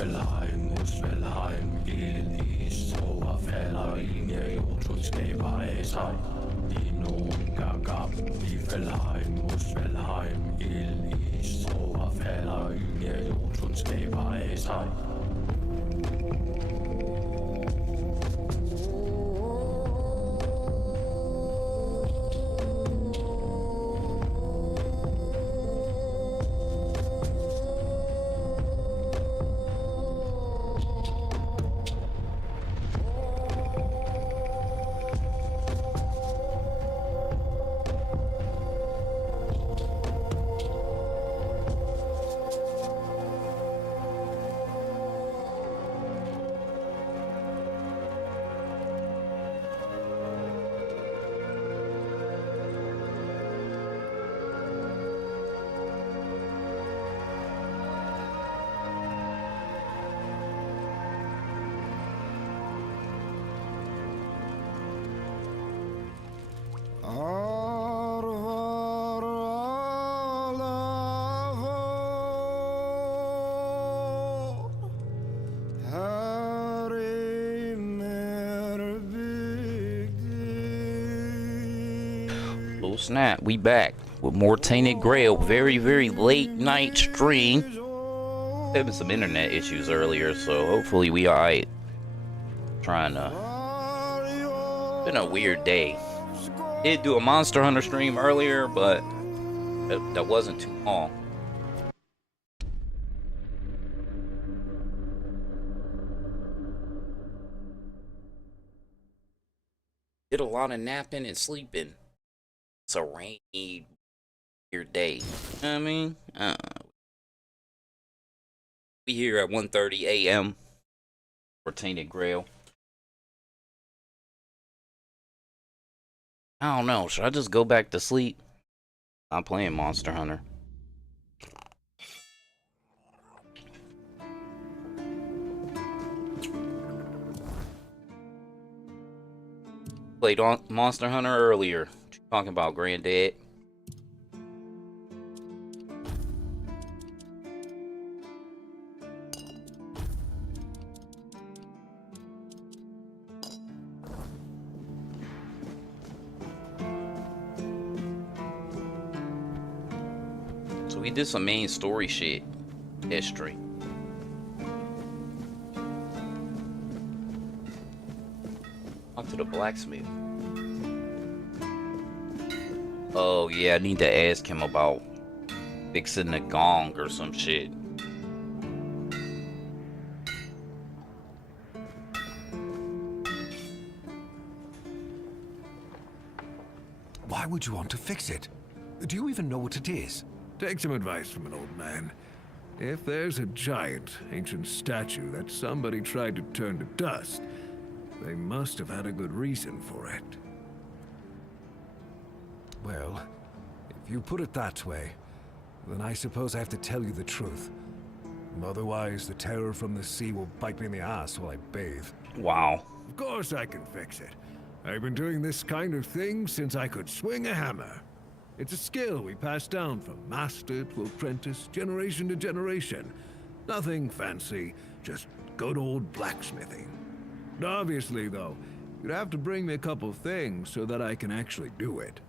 Felheim, Muspelheim, Elis, overfalder en idiotus skaber af sig. I nogen gab, i Felheim, Muspelheim, Elis, overfalder en idiotus skaber af sig. Oh snap, we back with more Tainted Grail. Very late night stream. Having some internet issues earlier, so hopefully we alright. Trying to... Been a weird day. Did do a Monster Hunter stream earlier, but that wasn't too long. Did a lot of napping and sleeping. It's a rainy, weird day. You know what I mean? We here at 1:30 a.m. for Tainted Grail. I don't know. Should I just go back to sleep? I'm playing Monster Hunter. Played on Monster Hunter earlier. What you talking about, Granddad? So we did some main story shit. History. Talk to the blacksmith. Oh yeah, I need to ask him about fixing the gong or some shit. Why would you want to fix it? Do you even know what it is? Take some advice from an old man. If there's a giant, ancient statue that somebody tried to turn to dust, they must have had a good reason for it. Well, if you put it that way, then I suppose I have to tell you the truth. Otherwise, the terror from the sea will bite me in the ass while I bathe. Wow. Of course I can fix it. I've been doing this kind of thing since I could swing a hammer. It's a skill we pass down from master to apprentice, generation to generation. Nothing fancy, just good old blacksmithing. Obviously, though, you'd have to bring me a couple things so that I can actually do it.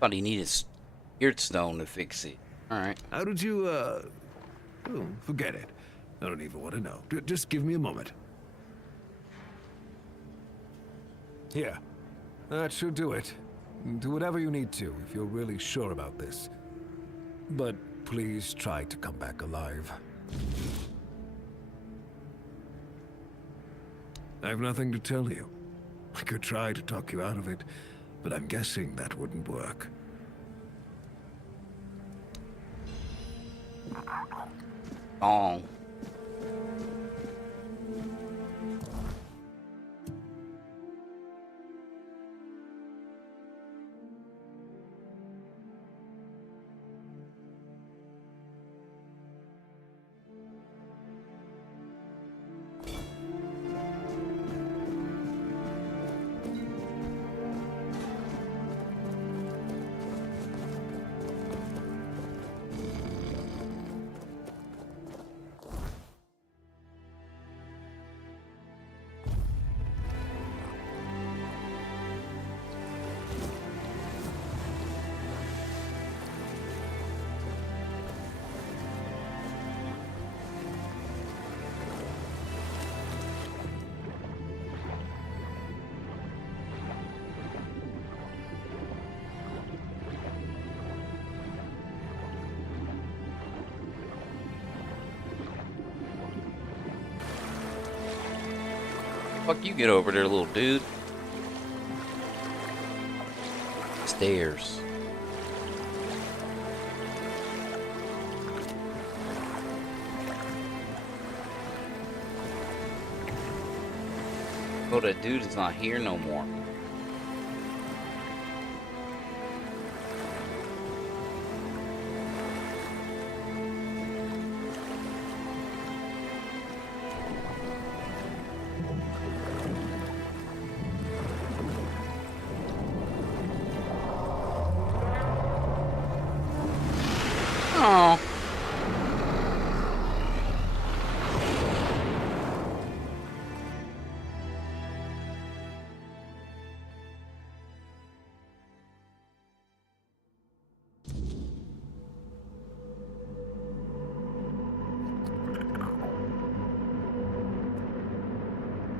Thought he needed spirit stone to fix it. Alright. How did you, oh, forget it. I don't even want to know. Just give me a moment. Here. That should do it. Do whatever you need to if you're really sure about this. But please try to come back alive. I have nothing to tell you. I could try to talk you out of it, but I'm guessing that wouldn't work. Gong. Fuck you get over there, little dude. Stairs. Oh, that dude is not here no more. Oh.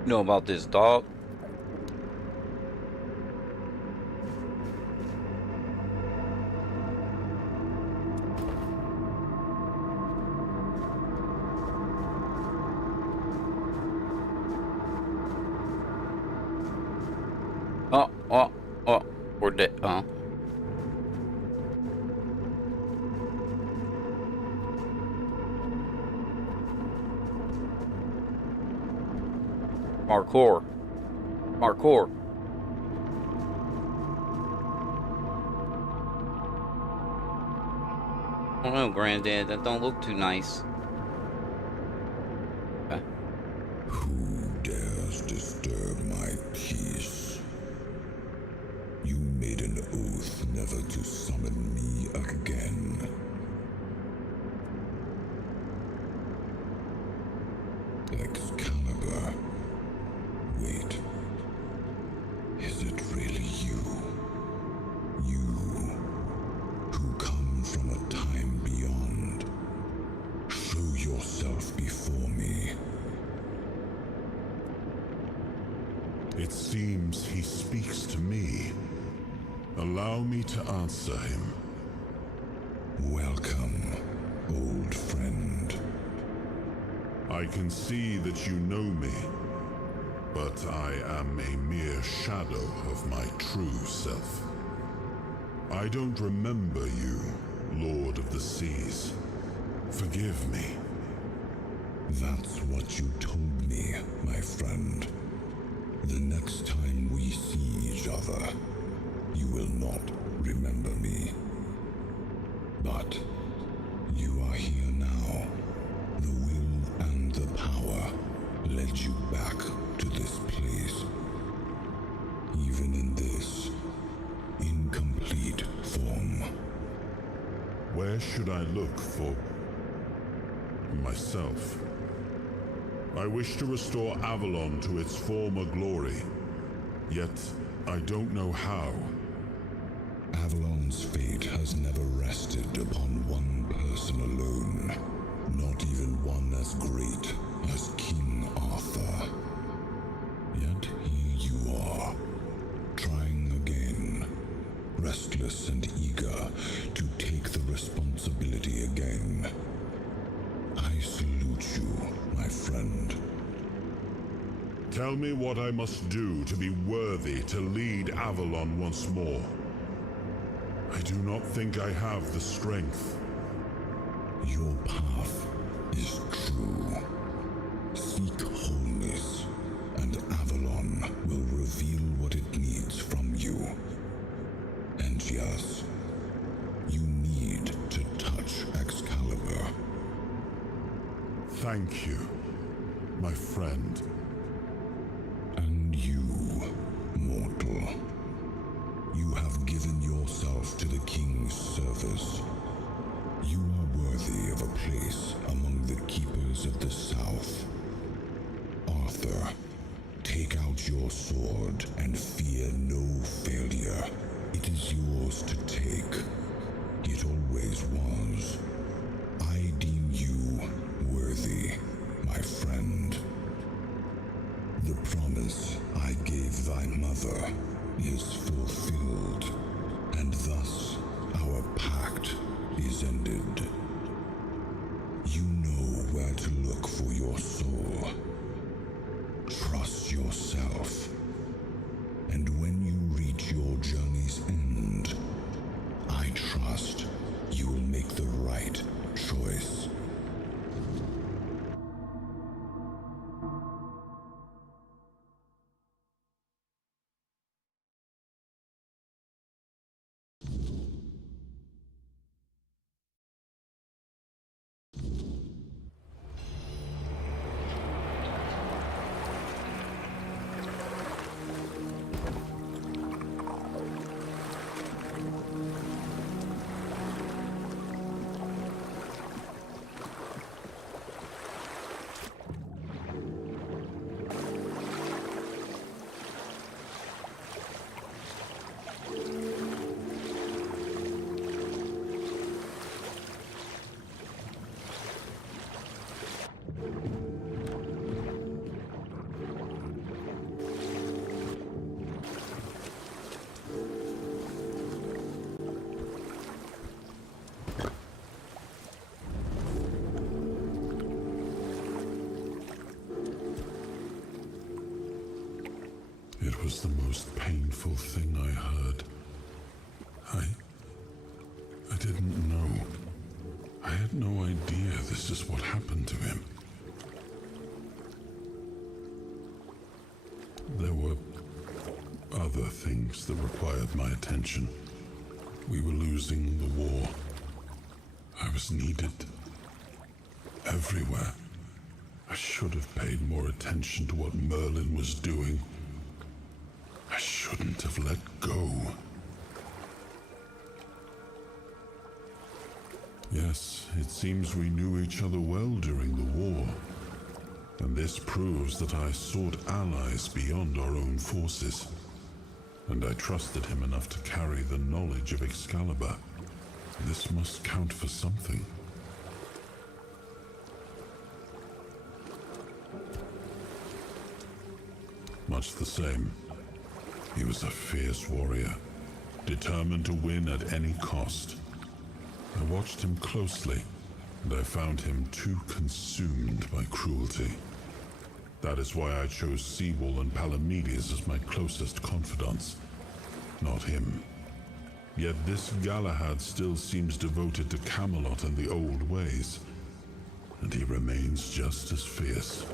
You know about this dog? Oh, we're dead. Parkour. Parkour. I don't know, Granddad. That don't look too nice. Who dares disturb my peace? You made an oath never to summon me again. Excalibur. Wait. Is it really you? You, who come from a time beyond. Show yourself before me. It seems he speaks to me. Allow me to answer him. Welcome, old friend. I can see that you know me, but I am a mere shadow of my true self. I don't remember you, Lord of the Seas. Forgive me. That's what you told me, my friend. The next time we see each other, you will not remember me. But you are here now. The will and the power led you back to this place. Even in this incomplete form. Where should I look for myself? I wish to restore Avalon to its former glory, yet I don't know how. Avalon's fate has never rested upon one person alone, not even one as great as King Arthur. Yet here you are, trying again, restless and eager to take the responsibility again. I salute you, my friend. Tell me what I must do to be worthy to lead Avalon once more. I do not think I have the strength. Your path is true. Seek wholeness, and Avalon will reveal what it needs from you. And yes, you need to touch Excalibur. Thank you, my friend. And you, mortal. You have given yourself to the king's service. You are worthy of a place among the keepers of the South. Arthur, take out your sword and fear no failure. It is yours to take. It always was. I deem you worthy, my friend. The promise I gave thy mother is fulfilled, and thus our pact is ended. You know where to look for your soul. Trust yourself. trust, you will make the right choice. It was the most painful thing I heard. I didn't know. I had no idea this is what happened to him. There were other things that required my attention. We were losing the war. I was needed everywhere. I should have paid more attention to what Merlin was doing. I shouldn't have let go. Yes, it seems we knew each other well during the war. And this proves that I sought allies beyond our own forces. And I trusted him enough to carry the knowledge of Excalibur. This must count for something. Much the same. He was a fierce warrior, determined to win at any cost. I watched him closely, and I found him too consumed by cruelty. That is why I chose Seawall and Palamedes as my closest confidants, not him. Yet this Galahad still seems devoted to Camelot and the old ways, and he remains just as fierce.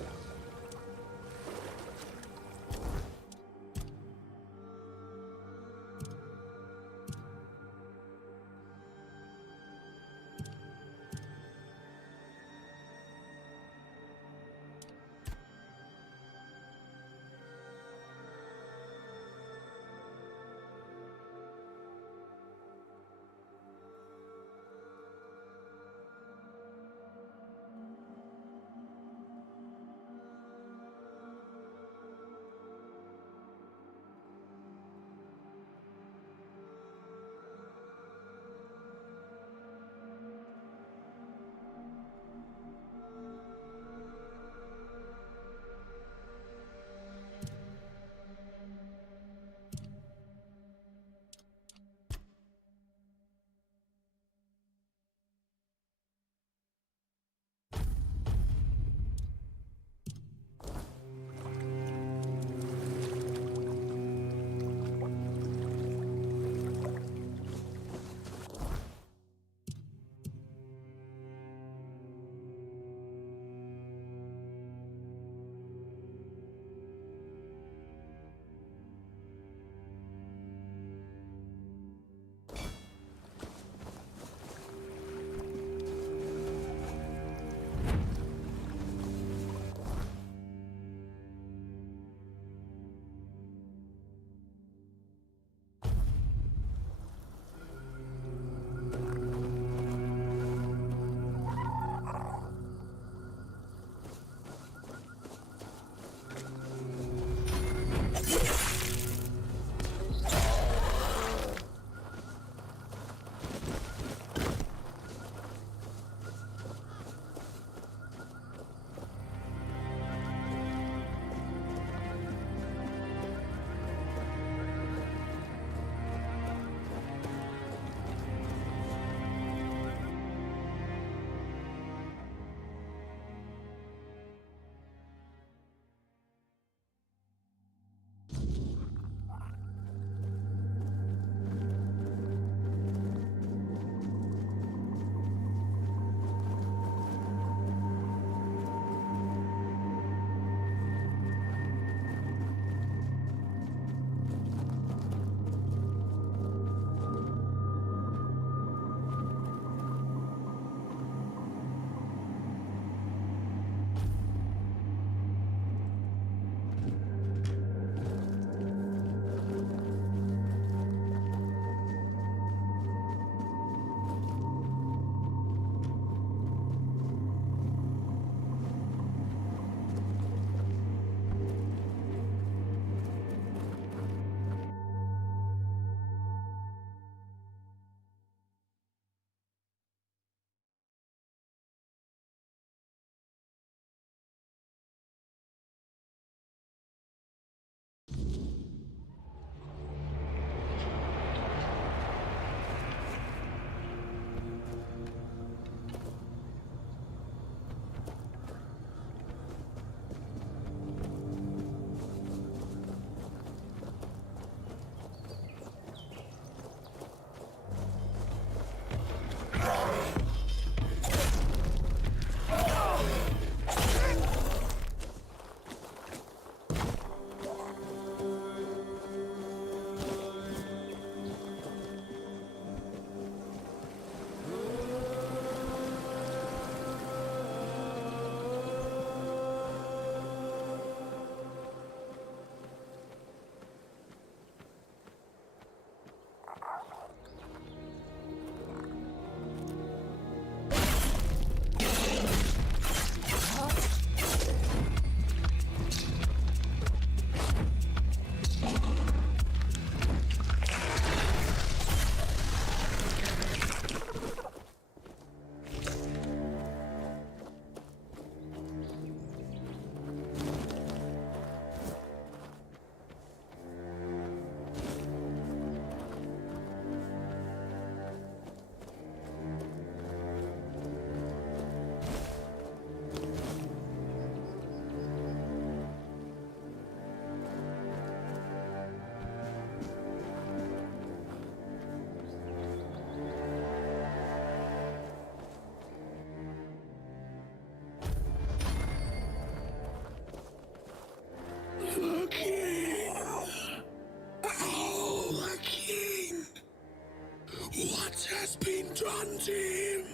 has been done to him?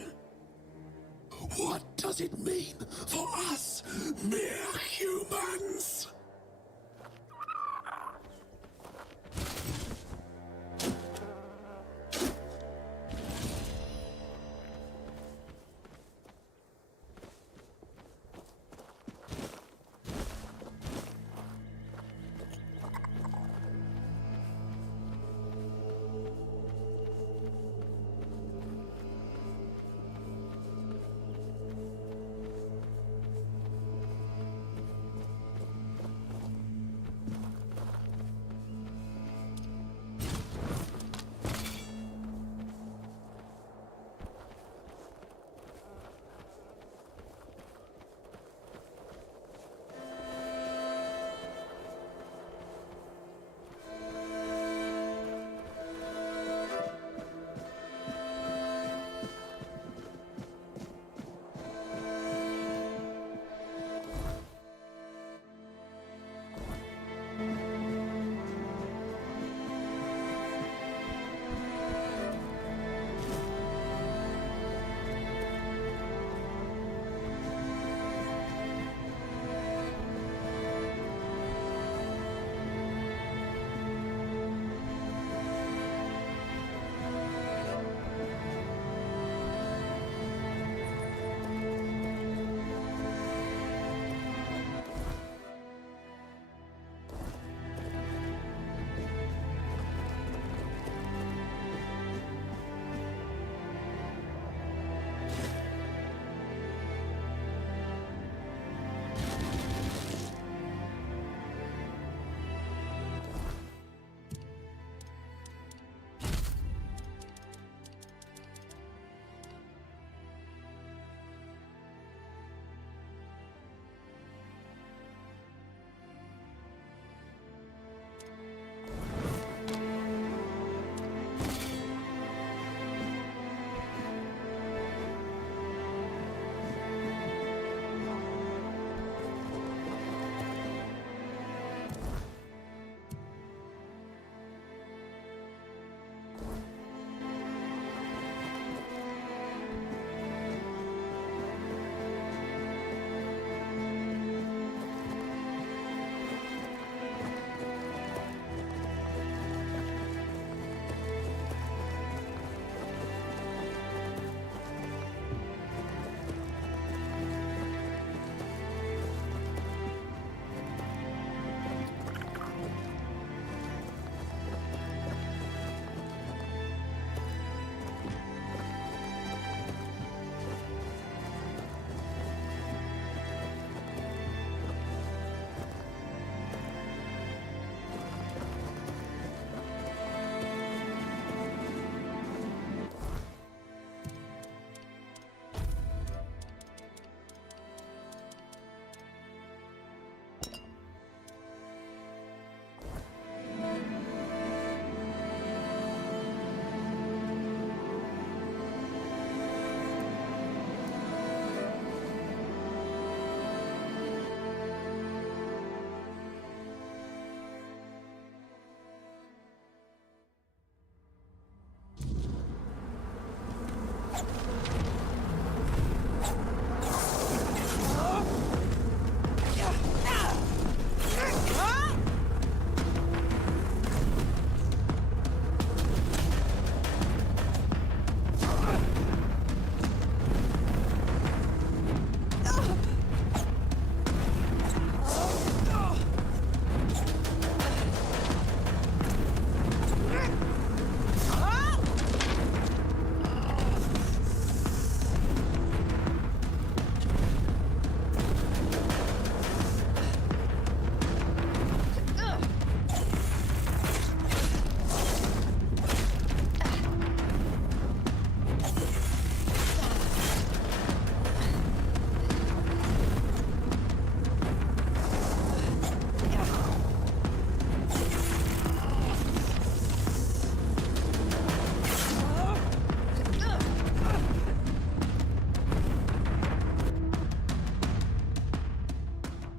What does it mean for us, mere humans?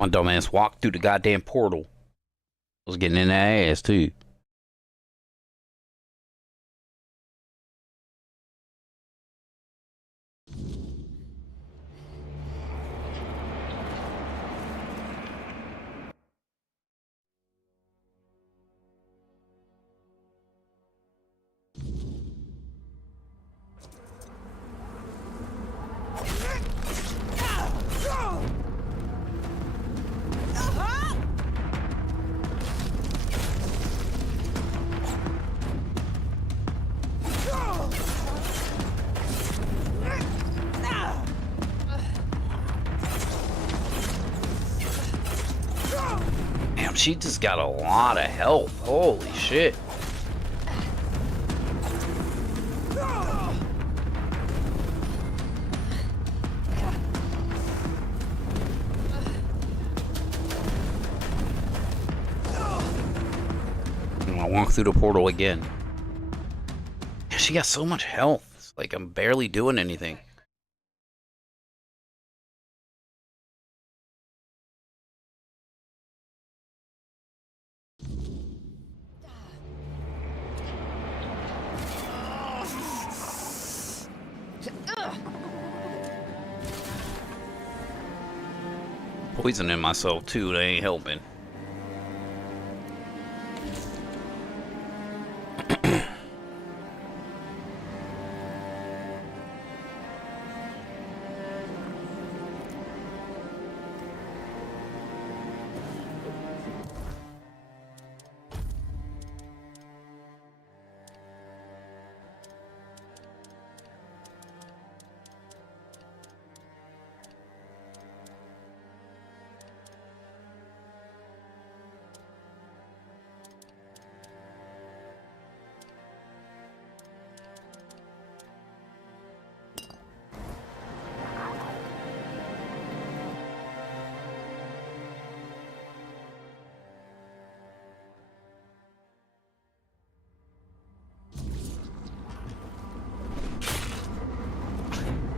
My dumbass walked through the goddamn portal. I was getting in that ass too. she just got a lot of health. Holy shit. I walk through the portal again. She got so much health. It's like I'm barely doing anything. Poisoning myself too, they ain't helping.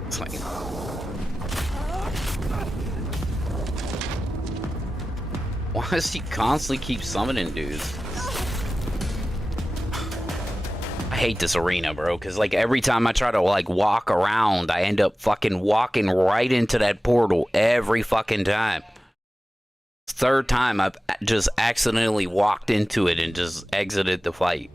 It's like, why does he constantly keep summoning dudes? I hate this arena, bro, because like every time I try to like walk around, I end up fucking walking right into that portal every fucking time. Third time I've just accidentally walked into it and just exited the fight.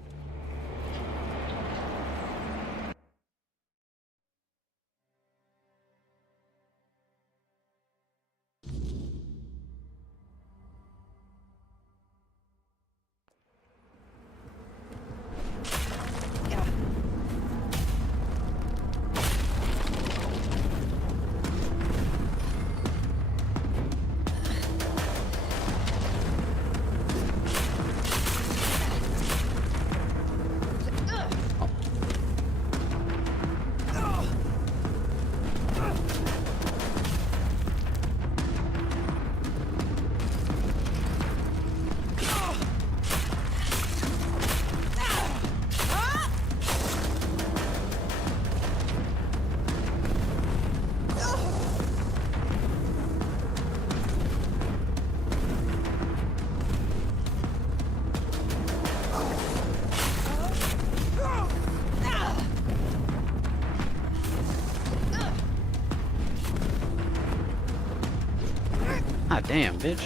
God damn, bitch.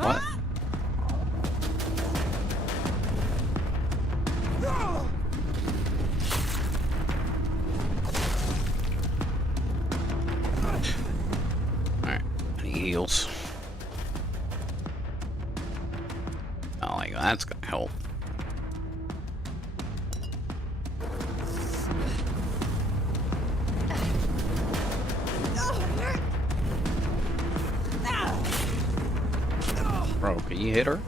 What? Alright, any heals? Oh, like that's gonna help. Bro, can you hit her?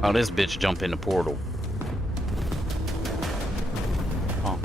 Oh, this bitch jumped in the portal. Oh.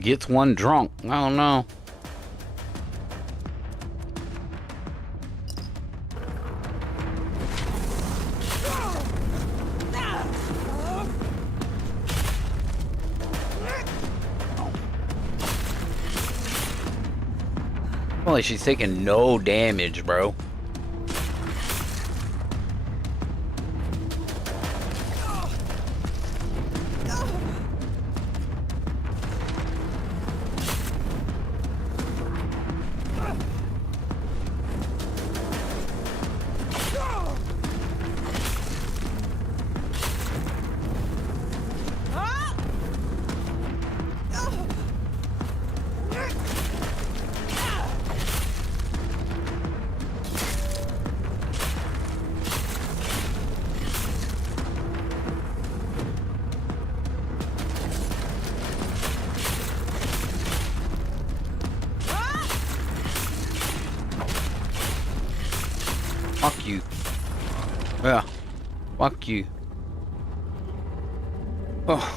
Gets one drunk. I don't know. Well, like she's taking no damage, bro. Fuck you. Yeah. Fuck you. Oh.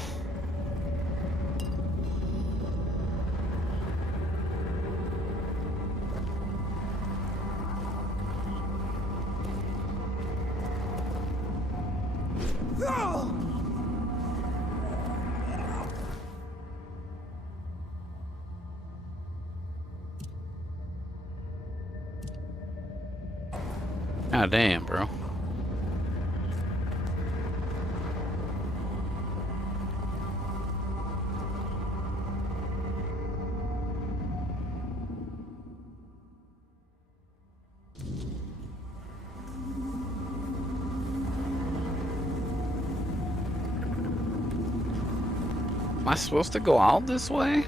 God damn, bro. Am I supposed to go out this way?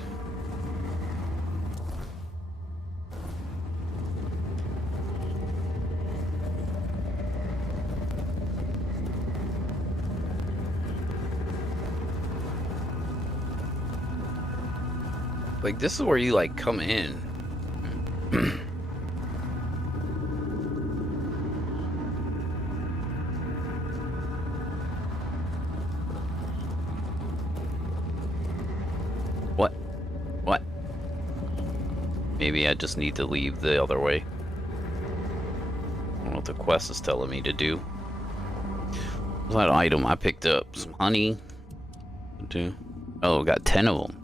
Like, this is where you, like, come in. What? What? Maybe I just need to leave the other way. I don't know what the quest is telling me to do. What's that item I picked up? Some honey? Oh, got 10 of them.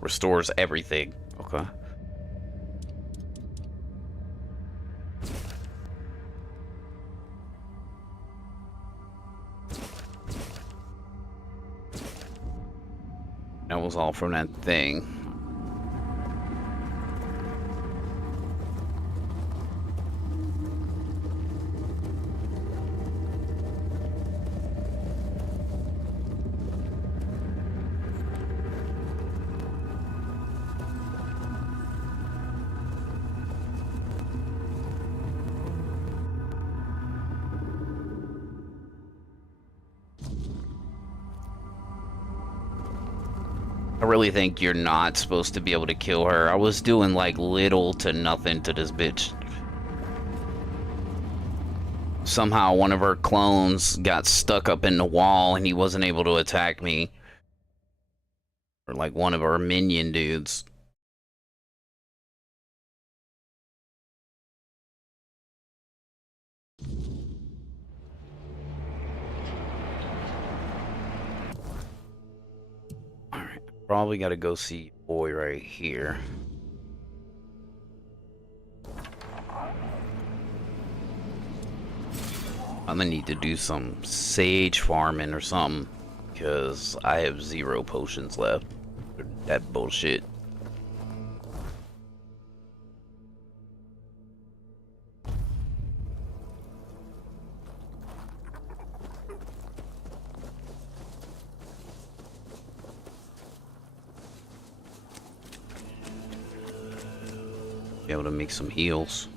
Restores everything. Okay. That was all from that thing. I really think you're not supposed to be able to kill her. I was doing like little to nothing to this bitch. Somehow one of her clones got stuck up in the wall and he wasn't able to attack me. Or like one of our minion dudes. Probably gotta go see boy right here. I'm gonna need to do some sage farming or something because I have 0 potions left. That bullshit. Be able to make some heals.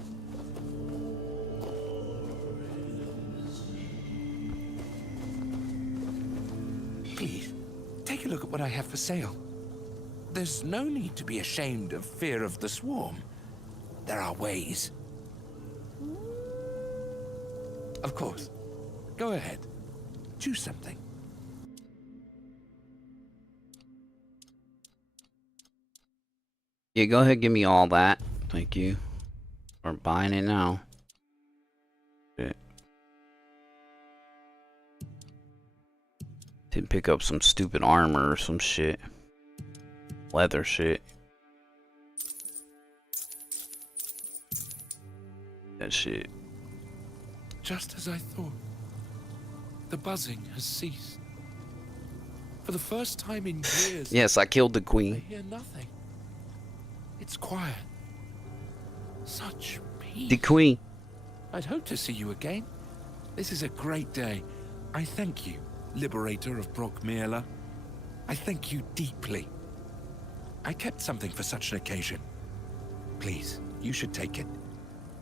Please, take a look at what I have for sale. There's no need to be ashamed of fear of the swarm. There are ways. Of course, Go ahead. Choose something. Yeah, go ahead, give me all that. Thank you. We're buying it now. Shit. Didn't pick up some stupid armor or some shit. Leather shit. That shit. Just as I thought. The buzzing has ceased. For the first time in years, Yes, I killed the I queen. hear nothing. It's quiet. Such peace. The queen. I'd hope to see you again. This is a great day. I thank you, Liberator of Brockmere. I thank you deeply. I kept something for such an occasion. Please, you should take it.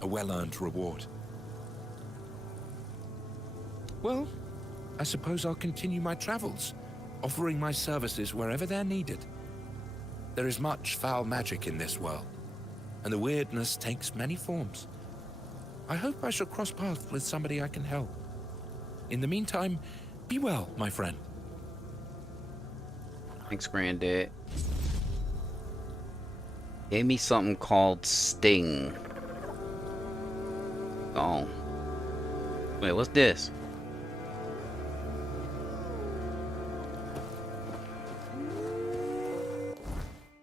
A well-earned reward. Well, I suppose I'll continue my travels, offering my services wherever they're needed. There is much foul magic in this world, and the weirdness takes many forms. I hope I shall cross paths with somebody I can help. In the meantime, be well, my friend. Thanks, Granddad. Gave me something called Sting. Oh. Wait, what's this?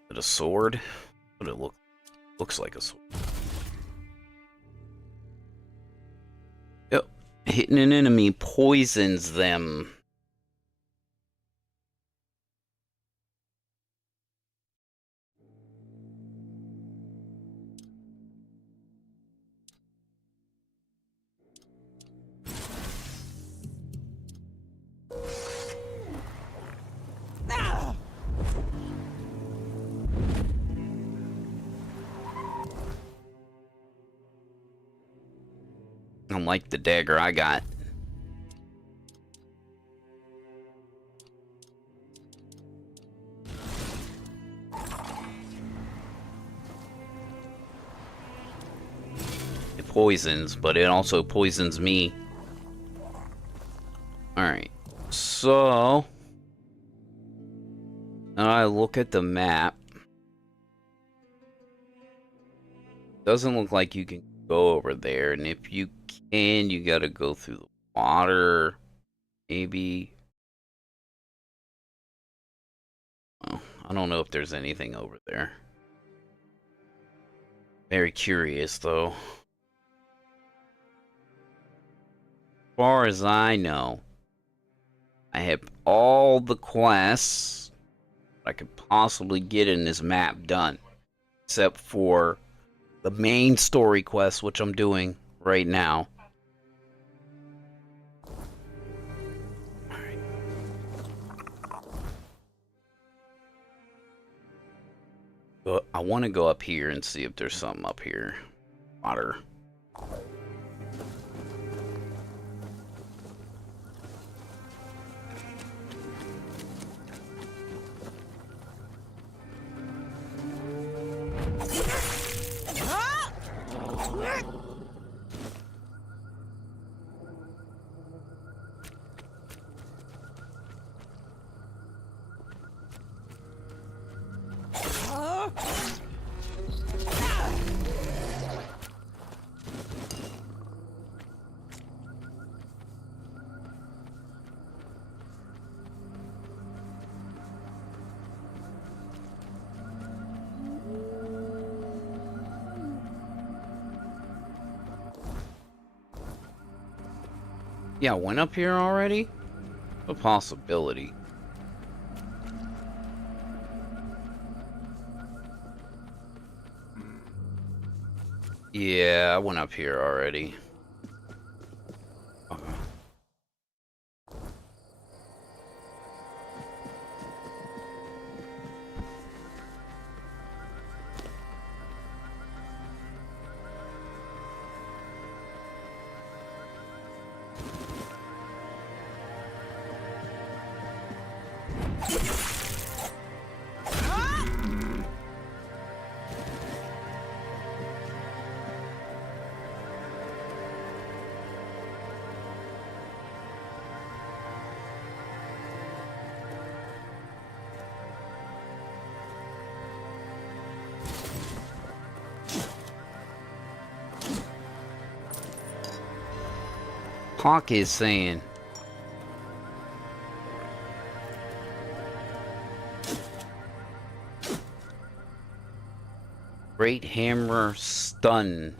Is it a sword? What it looks like a sword. Yep. Hitting an enemy poisons them. Unlike the dagger I got. It poisons, but it also poisons me. Alright, so now I look at the map. Doesn't look like you can go over there, and if you can, you gotta go through the water, maybe. Well, I don't know if there's anything over there. Very curious, though. As far as I know, I have all the quests I could possibly get in this map done, except for the main story quest, which I'm doing right now. Alright. But I want to go up here and see if there's something up here. Water. Yeah, I went up here already? A possibility. Yeah, I went up here already. Okay. Hawk is saying. Great hammer stun.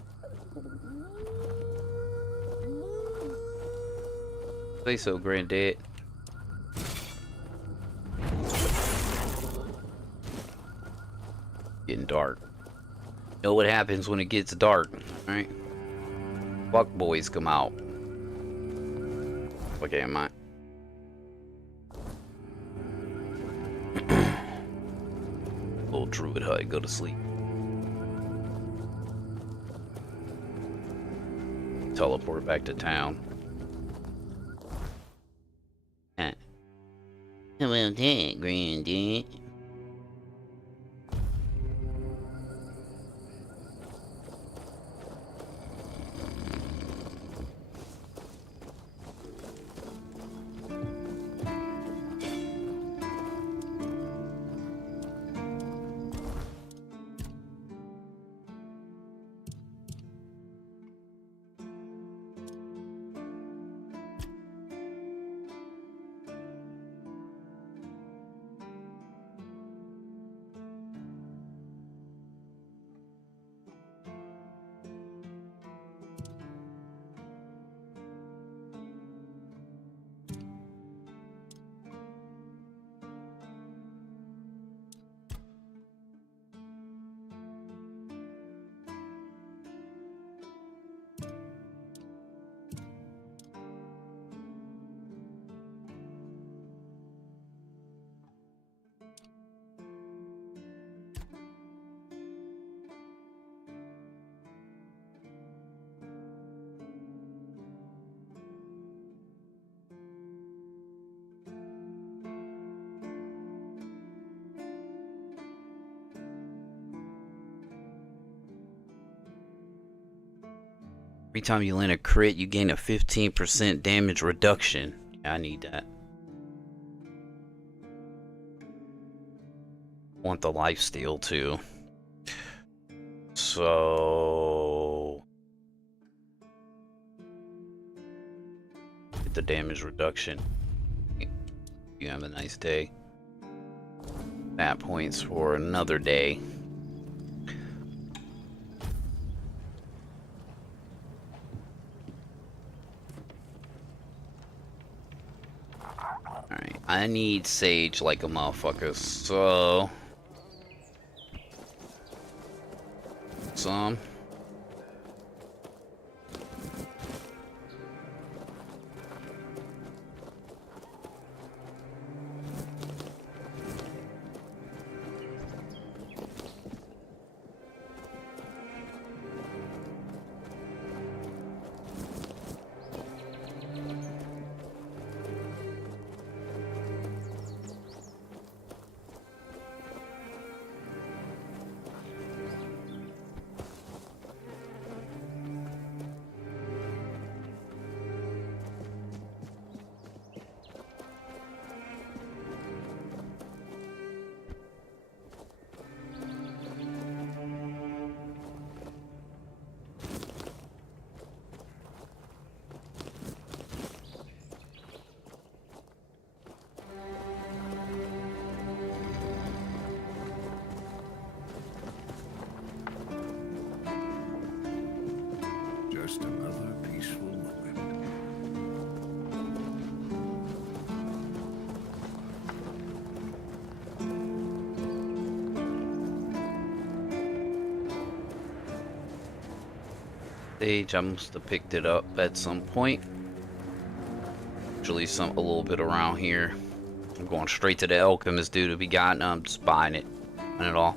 Say so, Granddad. Getting dark. Know what happens when it gets dark, right? Fuck boys come out. Okay, am I? Little druid hut, go to sleep. Teleport back to town. How about that, Granddad? Every time you land a crit, you gain a 15% damage reduction. Yeah, I need that. Want the lifesteal too. So get the damage reduction. You have a nice day. Stat points for another day. Alright, I need sage like a motherfucker, so some. Just another peaceful moment. Sage, I must have picked it up at some point. Actually, a little bit around here. I'm going straight to the alchemist dude to be gotten. I'm just buying it. Buying it all.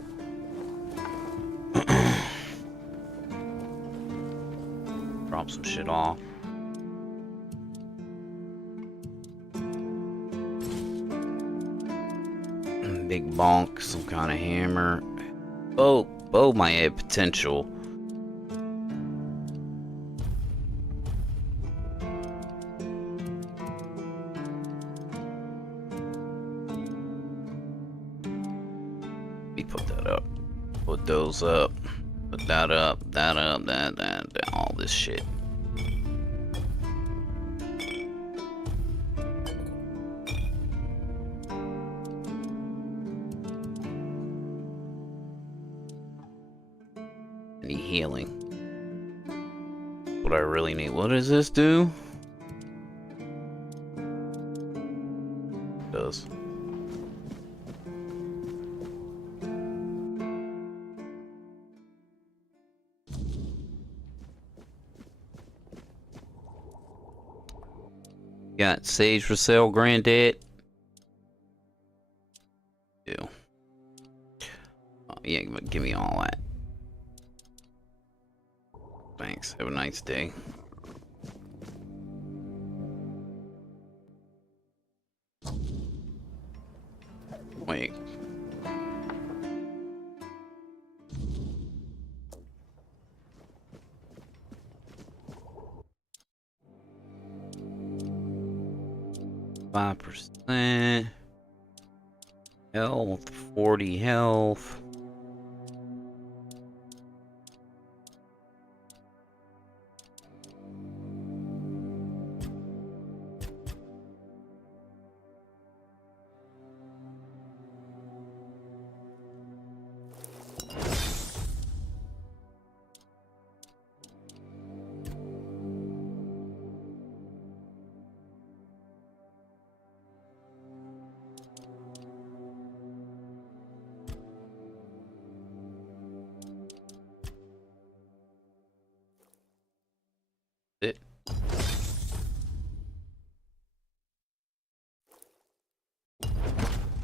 Drop some shit off. Big bonk, some kind of hammer. Bow might have potential. Let me put that up. Put those up. Put that up, that, all this shit. I need healing. What I really need. What does this do? It does. Got sage for sale, granddad. Ew. Oh, yeah, give me all that. Thanks. Have a nice day. Wait. %. Health, 40 health. It.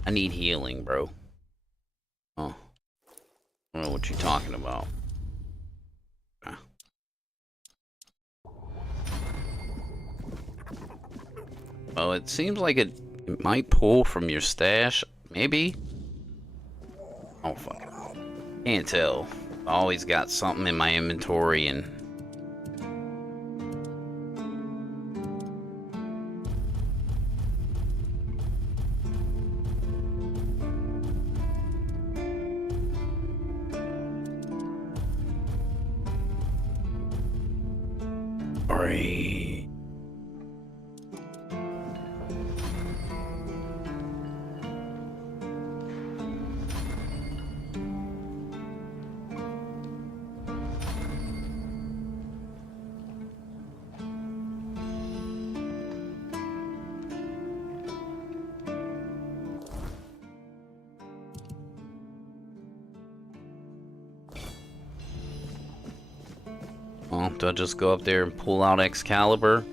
I need healing, bro. Oh. I don't know what you're talking about. Ah. Oh, it seems like it might pull from your stash, maybe? Oh, fuck it. Can't tell. I always got something in my inventory and... Sorry. Well, do I just go up there and pull out Excalibur?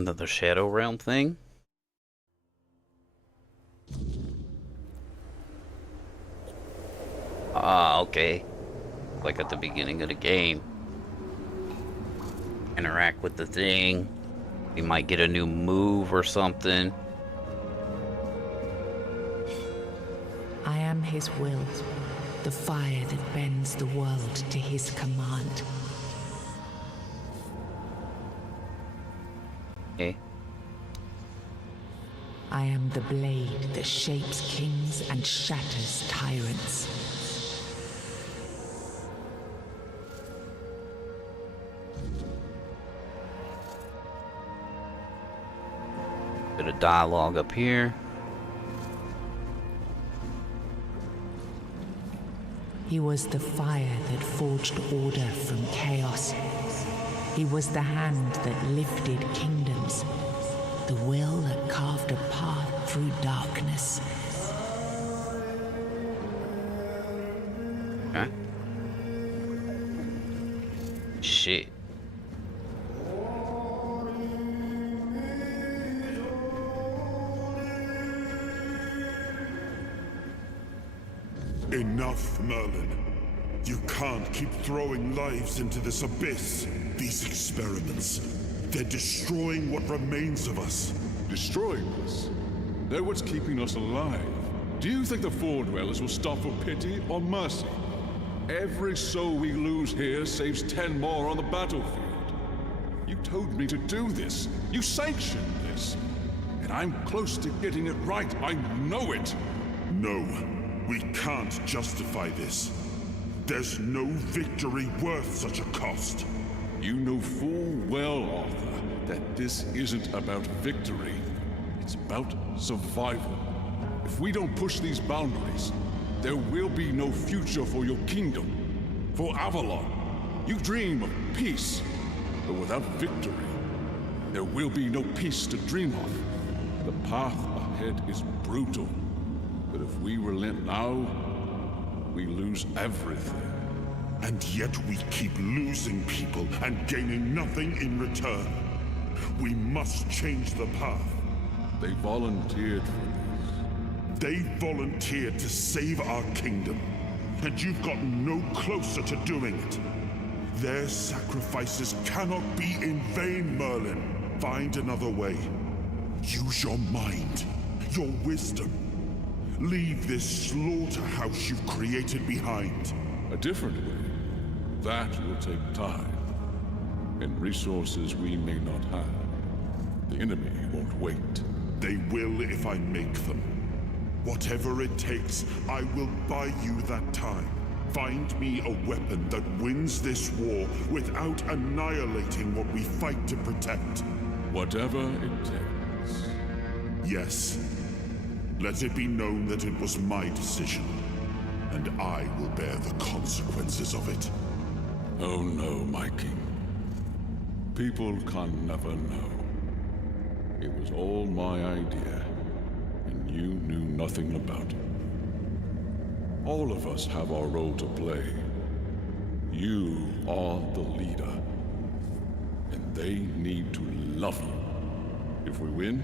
Another Shadow Realm thing? Ah, okay. Like at the beginning of the game. Interact with the thing. We might get a new move or something. I am his will, the fire that bends the world to his command. Okay. I am the blade that shapes kings and shatters tyrants. Bit of dialogue up here. He was the fire that forged order from chaos. He was the hand that lifted kingdoms, the will that carved a path through darkness. Okay. Shit. Enough, Merlin. You can't keep throwing lives into this abyss. These experiments, they're destroying what remains of us. Destroying us? They're what's keeping us alive. Do you think the Four Dwellers will stop for pity or mercy? Every soul we lose here saves 10 more on the battlefield. You told me to do this. You sanctioned this. And I'm close to getting it right. I know it. No, we can't justify this. There's no victory worth such a cost. You know full well, Arthur, that this isn't about victory. It's about survival. If we don't push these boundaries, there will be no future for your kingdom, for Avalon. You dream of peace, but without victory, there will be no peace to dream of. The path ahead is brutal, but if we relent now, we lose everything. And yet we keep losing people and gaining nothing in return. We must change the path. They volunteered for this. They volunteered to save our kingdom, and you've gotten no closer to doing it. Their sacrifices cannot be in vain, Merlin. Find another way. Use your mind, your wisdom. Leave this slaughterhouse you've created behind. A different way. That will take time, and resources we may not have. The enemy won't wait. They will if I make them. Whatever it takes, I will buy you that time. Find me a weapon that wins this war without annihilating what we fight to protect. Whatever it takes. Yes. Let it be known that it was my decision, and I will bear the consequences of it. Oh no, my king. People can never know. It was all my idea, and you knew nothing about it. All of us have our role to play. You are the leader, and they need to love you. If we win,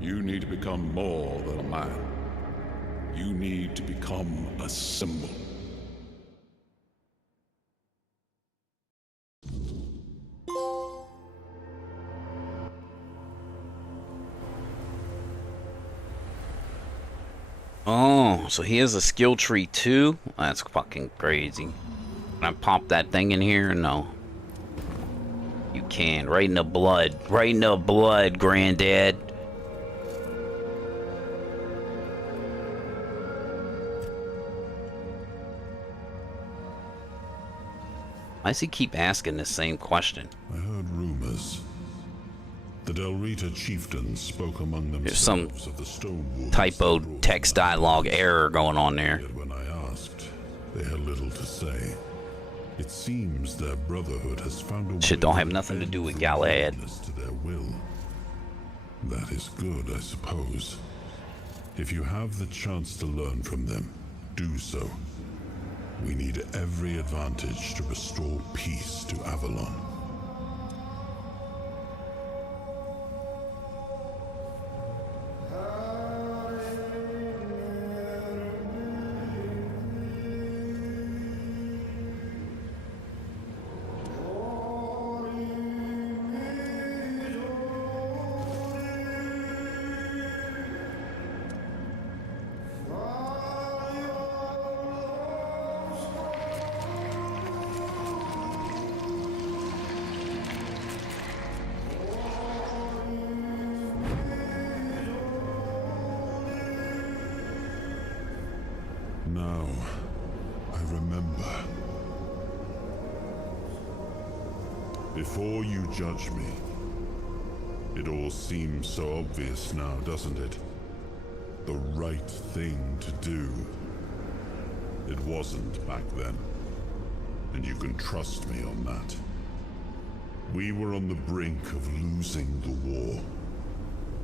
you need to become more than a man. You need to become a symbol. Oh, so he has a skill tree too? That's fucking crazy. Can I pop that thing in here? No. You can. Right in the blood. Right in the blood, Granddad. Why does he keep asking the same question? I heard rumors. The Delrita chieftains spoke among There's some themselves of the Stonewall typo text dialogue error going on there. Yet when I asked, they had little to say. It seems their brotherhood has found a way Shit don't have nothing to do with Galahad. to their will. That is good, I suppose. If you have the chance to learn from them, do so. We need every advantage to restore peace to Avalon. Now, I remember. Before you judge me, it all seems so obvious now, doesn't it? The right thing to do. It wasn't back then, and you can trust me on that. We were on the brink of losing the war,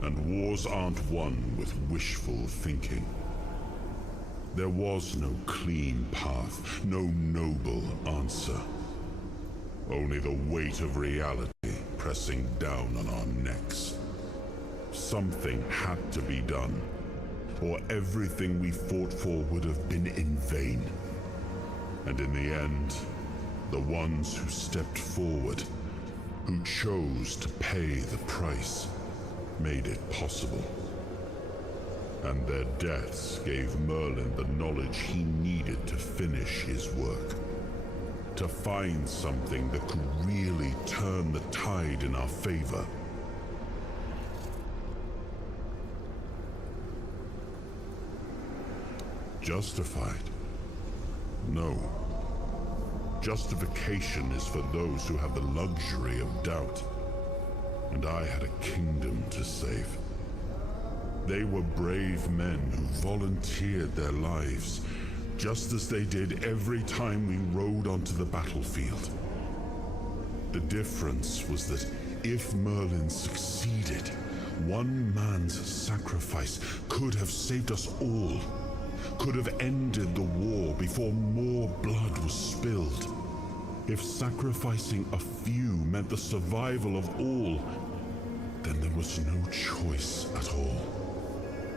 and wars aren't won with wishful thinking. There was no clean path, no noble answer. Only the weight of reality pressing down on our necks. Something had to be done, or everything we fought for would have been in vain. And in the end, the ones who stepped forward, who chose to pay the price, made it possible. and their deaths gave Merlin the knowledge he needed to finish his work. To find something that could really turn the tide in our favor. Justified? No. Justification is for those who have the luxury of doubt. And I had a kingdom to save. They were brave men who volunteered their lives, just as they did every time we rode onto the battlefield. The difference was that if Merlin succeeded, one man's sacrifice could have saved us all, could have ended the war before more blood was spilled. If sacrificing a few meant the survival of all, then there was no choice at all.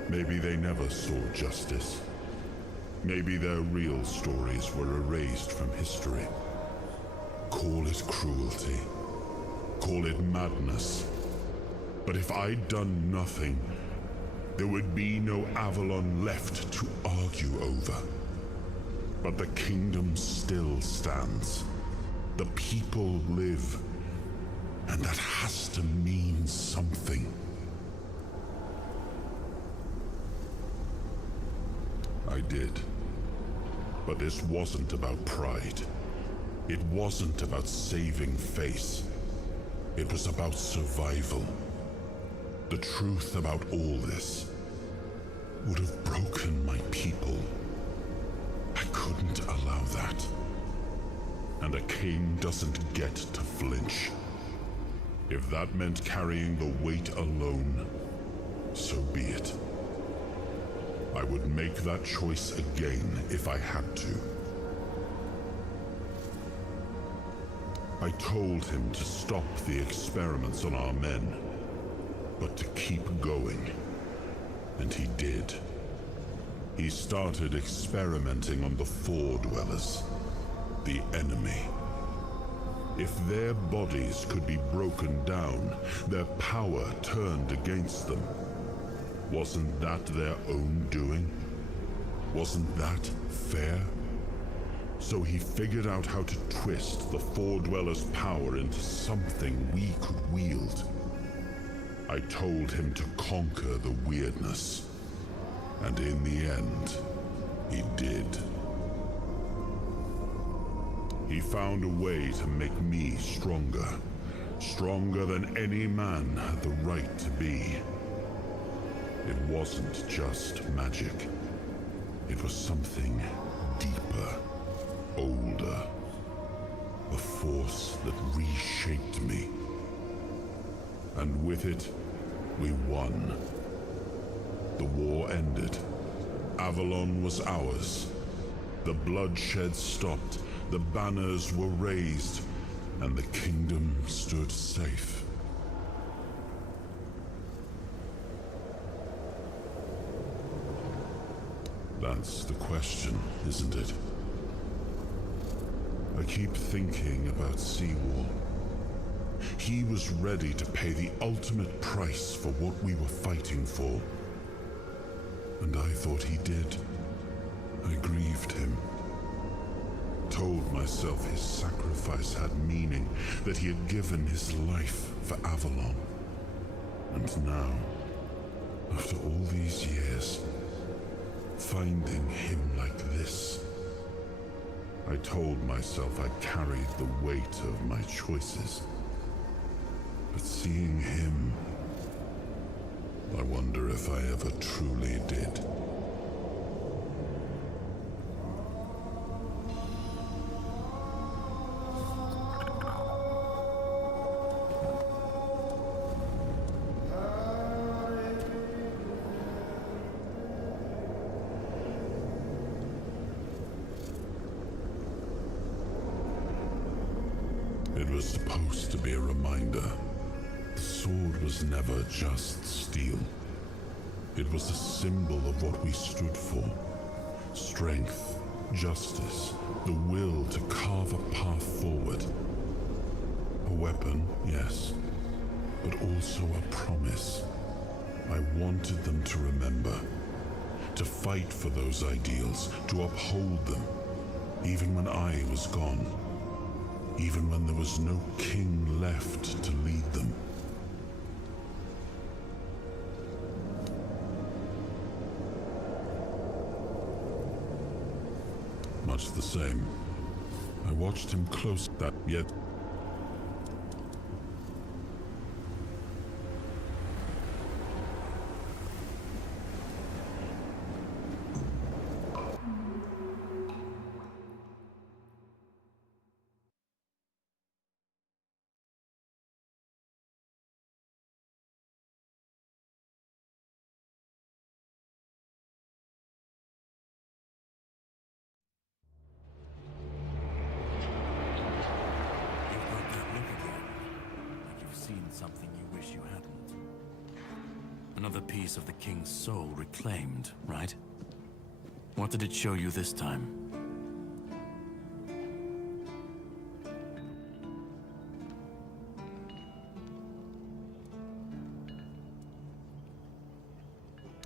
Maybe they never saw justice. Maybe their real stories were erased from history. Call it cruelty. Call it madness. But if I'd done nothing, there would be no Avalon left to argue over. But the kingdom still stands. The people live. And that has to mean something. I did. But this wasn't about pride. It wasn't about saving face. It was about survival. The truth about all this would have broken my people. I couldn't allow that. And a king doesn't get to flinch. If that meant carrying the weight alone, so be it. I would make that choice again if I had to. I told him to stop the experiments on our men, but to keep going. And he did. He started experimenting on the Four Dwellers, the enemy. If their bodies could be broken down, their power turned against them. Wasn't that their own doing? Wasn't that fair? So he figured out how to twist the Four Dwellers' power into something we could wield. I told him to conquer the weirdness. And in the end, he did. He found a way to make me stronger. Stronger than any man had the right to be. It wasn't just magic. It was something deeper, older. A force that reshaped me. And with it, we won. The war ended. Avalon was ours. The bloodshed stopped. The banners were raised, and the kingdom stood safe. That's the question, isn't it? I keep thinking about Seawall. He was ready to pay the ultimate price for what we were fighting for. And I thought he did. I grieved him. Told myself his sacrifice had meaning, that he had given his life for Avalon. And now, after all these years, finding him like this, I told myself I carried the weight of my choices. But seeing him, I wonder if I ever truly did. It was supposed to be a reminder. The sword was never just steel. It was a symbol of what we stood for. Strength, justice, the will to carve a path forward. A weapon, yes, but also a promise. I wanted them to remember to fight for those ideals, to uphold them, even when I was gone, even when there was no king left to lead them. Much the same. I watched him close, that yet something you wish you hadn't. Another piece of the king's soul reclaimed, right? What did it show you this time?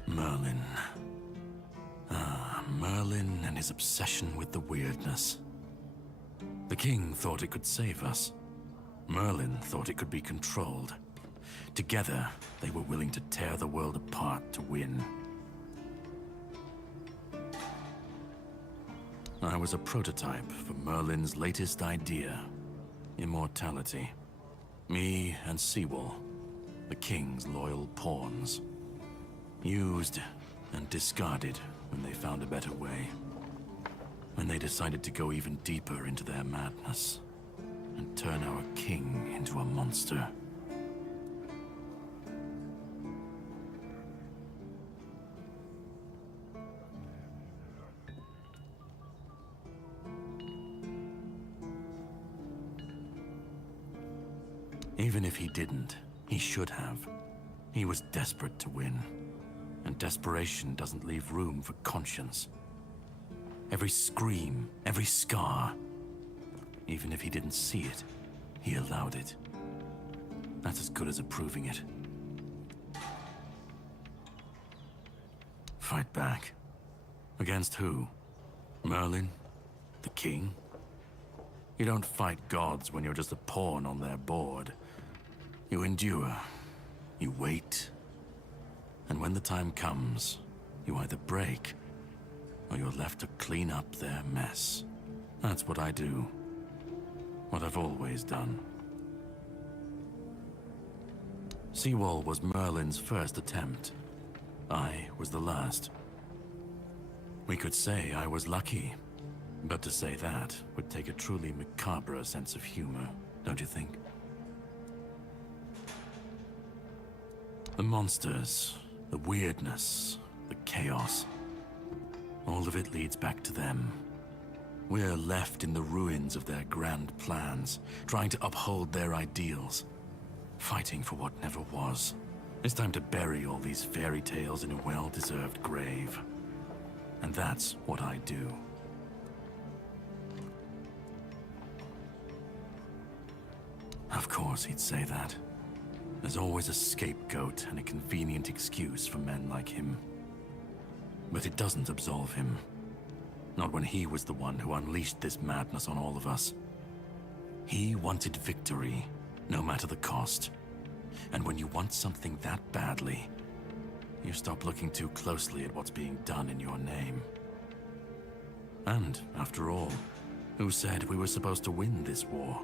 Merlin. Ah, Merlin and his obsession with the weirdness. The king thought it could save us. Merlin thought it could be controlled. Together, they were willing to tear the world apart to win. I was a prototype for Merlin's latest idea, immortality. Me and Seawall, the king's loyal pawns. Used and discarded when they found a better way. When they decided to go even deeper into their madness and turn our king into a monster. Even if he didn't, he should have. He was desperate to win, and desperation doesn't leave room for conscience. Every scream, every scar, even if he didn't see it, he allowed it. That's as good as approving it. Fight back. Against who? Merlin? The king? You don't fight gods when you're just a pawn on their board. You endure. You wait. And when the time comes, you either break, or you're left to clean up their mess. That's what I do. What I've always done. Seawall was Merlin's first attempt. I was the last. We could say I was lucky, but to say that would take a truly macabre sense of humor, don't you think? The monsters, the weirdness, the chaos, all of it leads back to them. We're left in the ruins of their grand plans, trying to uphold their ideals, fighting for what never was. It's time to bury all these fairy tales in a well-deserved grave. And that's what I do. Of course he'd say that. There's always a scapegoat and a convenient excuse for men like him. But it doesn't absolve him. Not when he was the one who unleashed this madness on all of us. He wanted victory, no matter the cost. And when you want something that badly, you stop looking too closely at what's being done in your name. And, after all, who said we were supposed to win this war?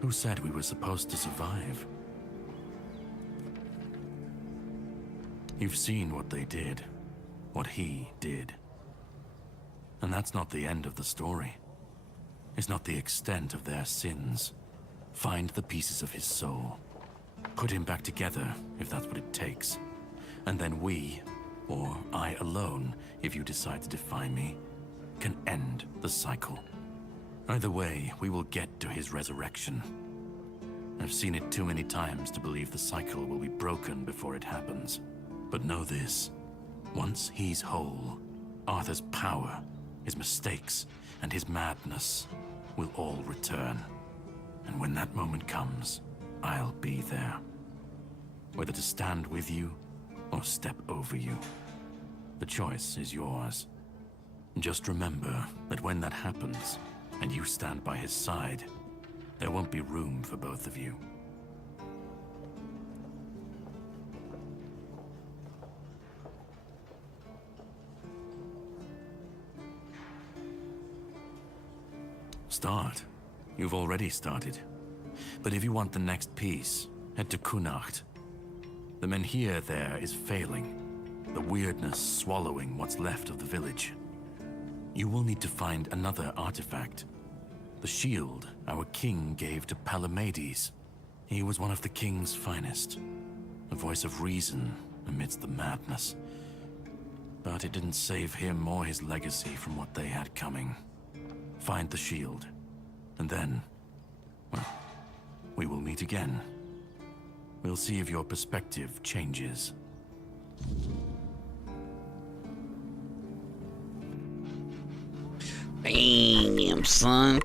Who said we were supposed to survive? You've seen what they did, what he did. And that's not the end of the story. It's not the extent of their sins. Find the pieces of his soul. Put him back together, if that's what it takes. And then we, or I alone, if you decide to defy me, can end the cycle. Either way, we will get to his resurrection. I've seen it too many times to believe the cycle will be broken before it happens. But know this, once he's whole, Arthur's power, his mistakes, and his madness will all return. And when that moment comes, I'll be there. Whether to stand with you or step over you. The choice is yours. Just remember that when that happens, and you stand by his side, there won't be room for both of you. Start. You've already started. But if you want the next piece, head to Kunacht. The menhir there is failing, the weirdness swallowing what's left of the village. You will need to find another artifact. The shield our king gave to Palamedes. He was one of the king's finest. A voice of reason amidst the madness. But it didn't save him or his legacy from what they had coming. Find the shield. And then, well, we will meet again. We'll see if your perspective changes. Damn, son.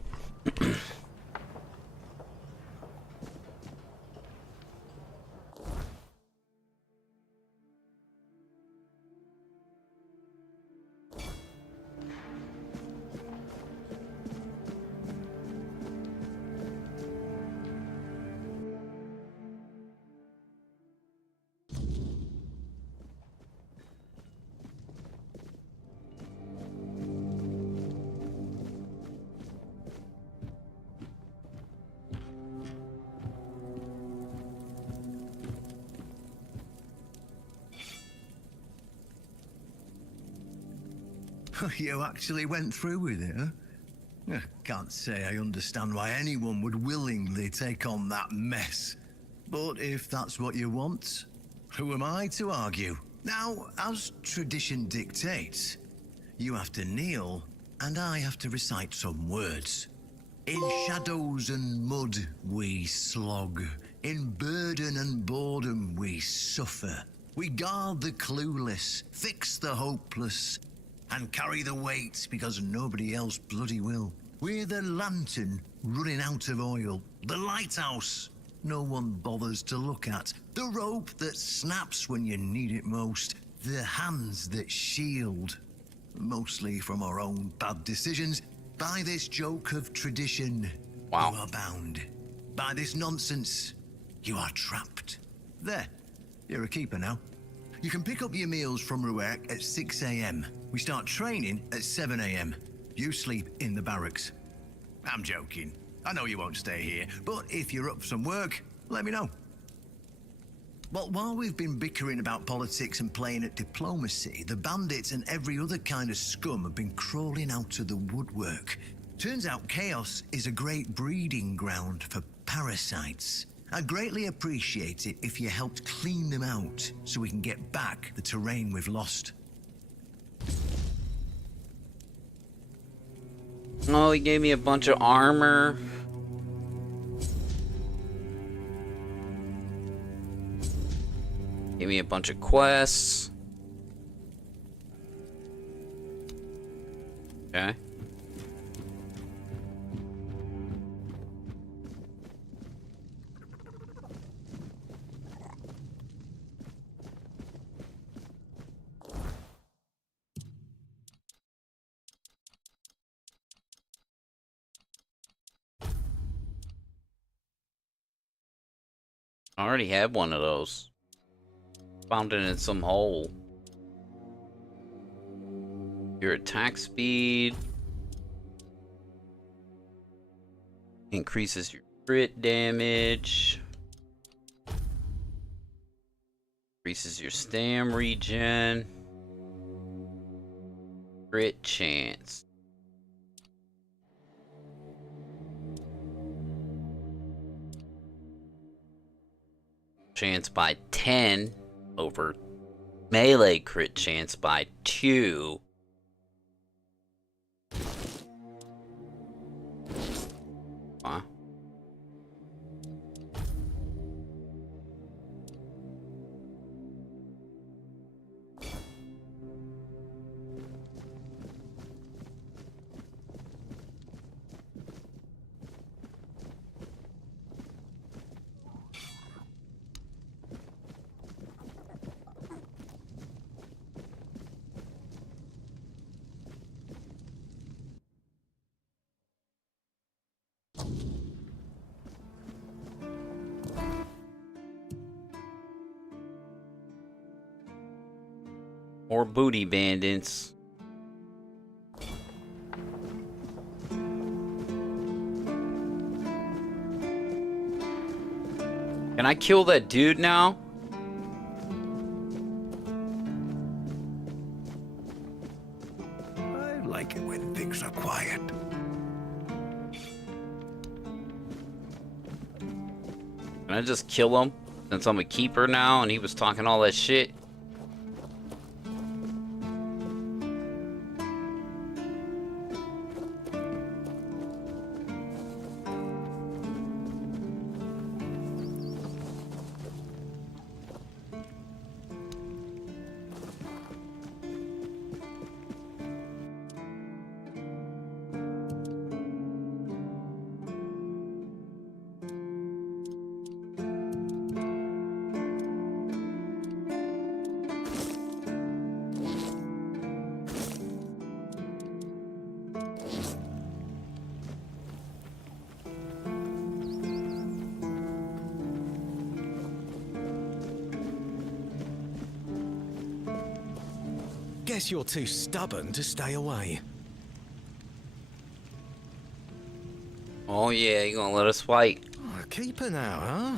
You actually went through with it, huh? I can't say I understand why anyone would willingly take on that mess. But if that's what you want, who am I to argue? Now, as tradition dictates, you have to kneel, and I have to recite some words. In shadows and mud we slog. In burden and boredom we suffer. We guard the clueless, fix the hopeless, and carry the weight because nobody else bloody will. We're the lantern running out of oil, the lighthouse no one bothers to look at, the rope that snaps when you need it most, the hands that shield, mostly from our own bad decisions. By this joke of tradition, wow, you are bound. By this nonsense, you are trapped. There, you're a keeper now. You can pick up your meals from Ruark at 6 AM. We start training at 7 AM. You sleep in the barracks. I'm joking. I know you won't stay here, but if you're up for some work, let me know. But while we've been bickering about politics and playing at diplomacy, the bandits and every other kind of scum have been crawling out of the woodwork. Turns out chaos is a great breeding ground for parasites. I'd greatly appreciate it if you helped clean them out so we can get back the terrain we've lost. Oh, he gave me a bunch of armor. Gave me a bunch of quests. Okay. I already had one of those. Found it in some hole. Your attack speed increases your crit damage. Increases your stam regen. Crit chance. Chance by 10 over melee crit chance by 2. Huh? More booty bandits. Can I kill that dude now? I like it when things are quiet. Can I just kill him? Since I'm a keeper now and he was talking all that shit. Guess you're too stubborn to stay away. Oh yeah, you gonna let us fight? Oh, keeper now, huh?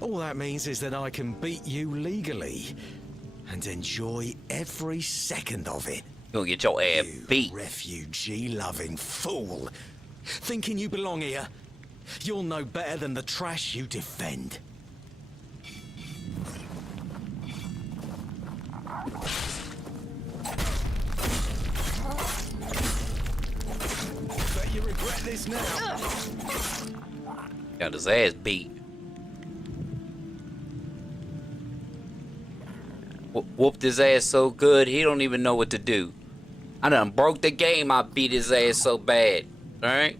All that means is that I can beat you legally and enjoy every second of it. You'll get your ass beat. Refugee-loving fool. Thinking you belong here? You'll know better than the trash you defend. Bet you regret this now. Got his ass beat. Whooped his ass so good, he don't even know what to do. I done broke the game, I beat his ass so bad. Alright?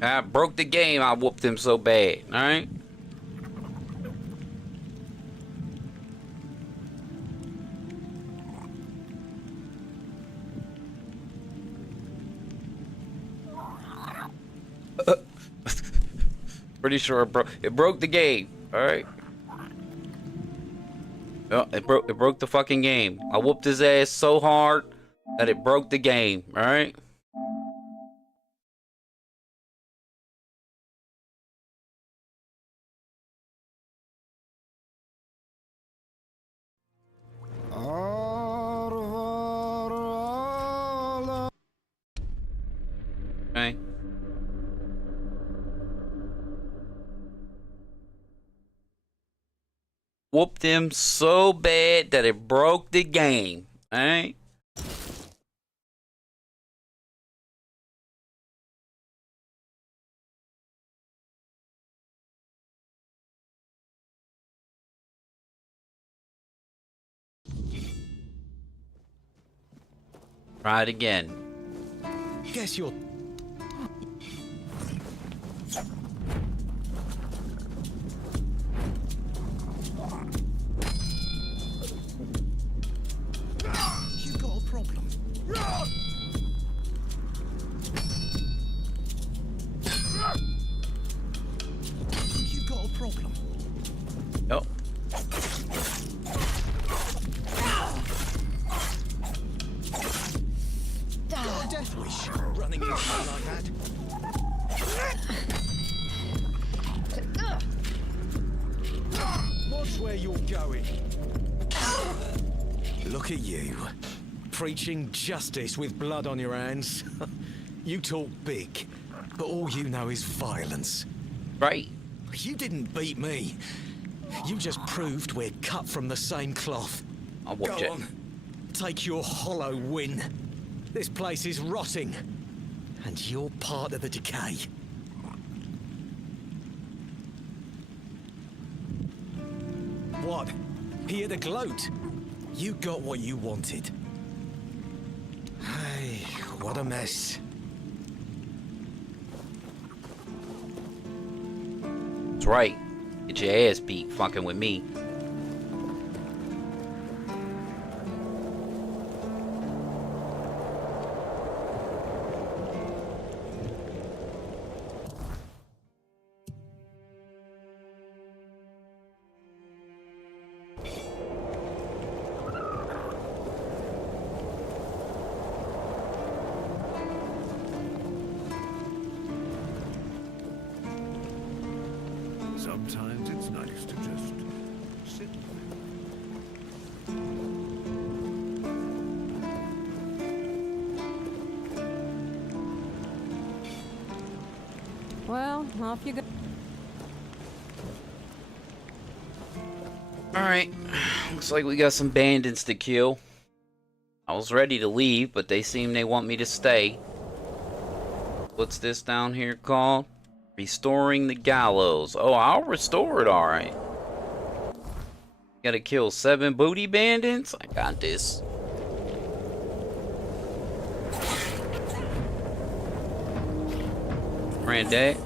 I broke the game, I whooped him so bad. Alright? Pretty sure it broke the game. All right. Oh, it broke the fucking game. I whooped his ass so hard that it broke the game. All right. Okay. Whooped him so bad that it broke the game. Alright? Try it again. Guess you're... You've got a problem. You've got a problem. Nope. Death wish running into me like that. Watch where you're going. Look at you, preaching justice with blood on your hands. You talk big, but all you know is violence. Right. You didn't beat me. You just proved we're cut from the same cloth. I'll watch it. Go on, take your hollow win. This place is rotting, and you're part of the decay. What? Hear the gloat? You got what you wanted. Hey, what a mess. That's right. Get your ass beat fucking with me. sometimes it's nice to just sit with it. Well, off you go. Alright, looks like we got some bandits to kill. I was ready to leave, but they seem they want me to stay. What's this down here called? Restoring the gallows. Oh, I'll restore it, alright. Gotta kill 7 booty bandits? I got this. Granddad.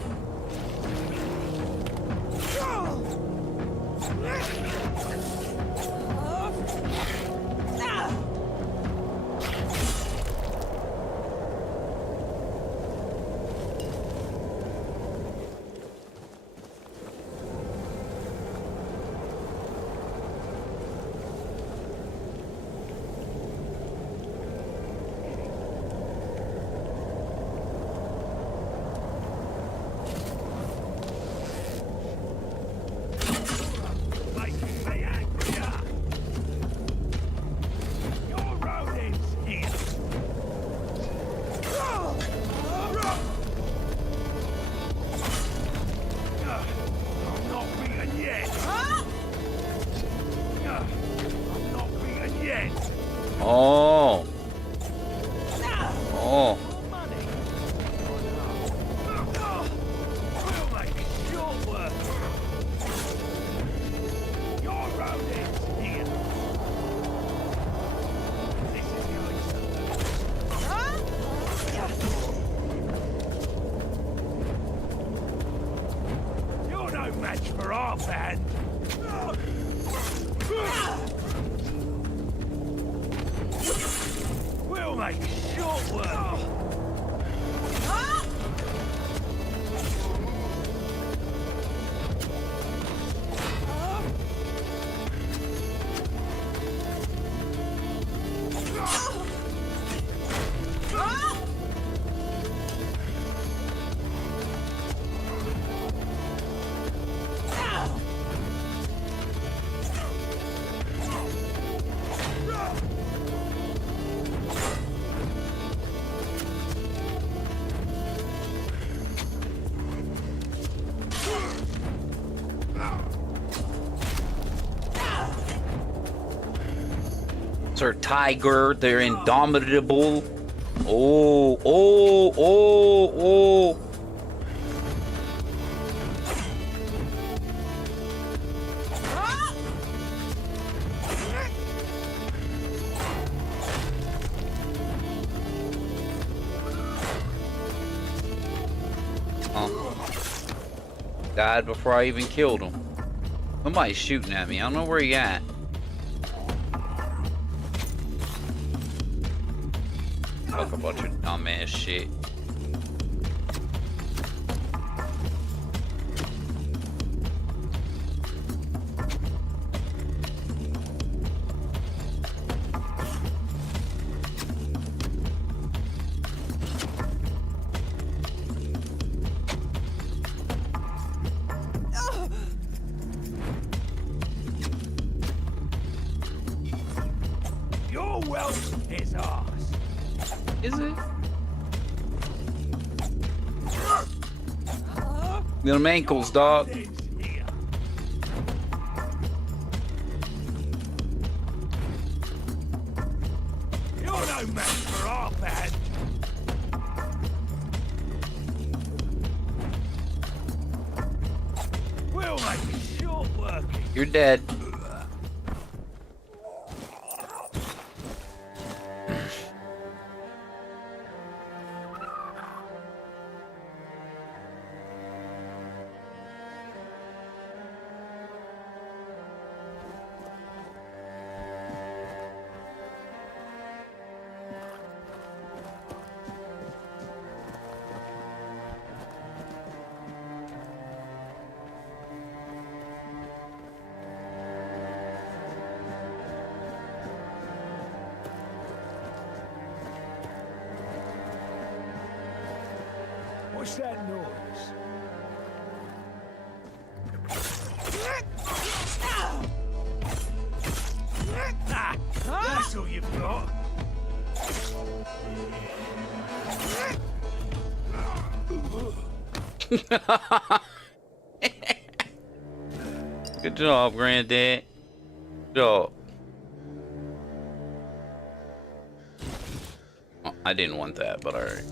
Oh. Oh. You're no match for our band. We'll make short work. Sir Tiger, they're indomitable. Oh, oh, oh, oh. Died before I even killed him. Somebody's shooting at me. I don't know where he at. Talk a bunch of dumbass shit. Your wealth is ours. Is it? Them ankles, dog. You're no match for our band. We'll make it short working. You're dead. What's that noise? That's all you've got. Good job, Granddad. Good job. Oh, I didn't want that, but alright.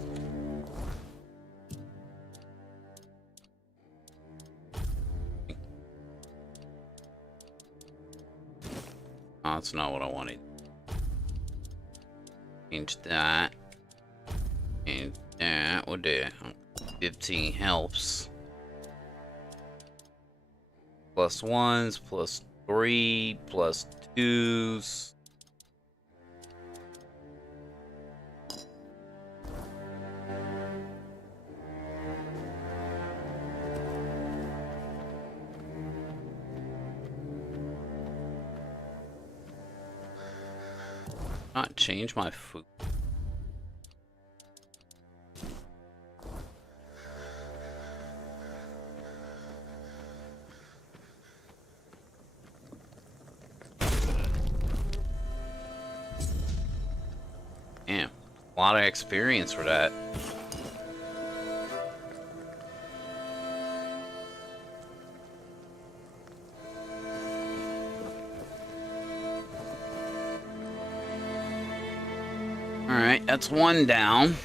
Oh, that's not what I wanted. Change that. And that will do. 15 helps. Plus 1s, plus 3, plus 2s. Not change my food. Damn, a lot of experience for that. Alright, that's one down.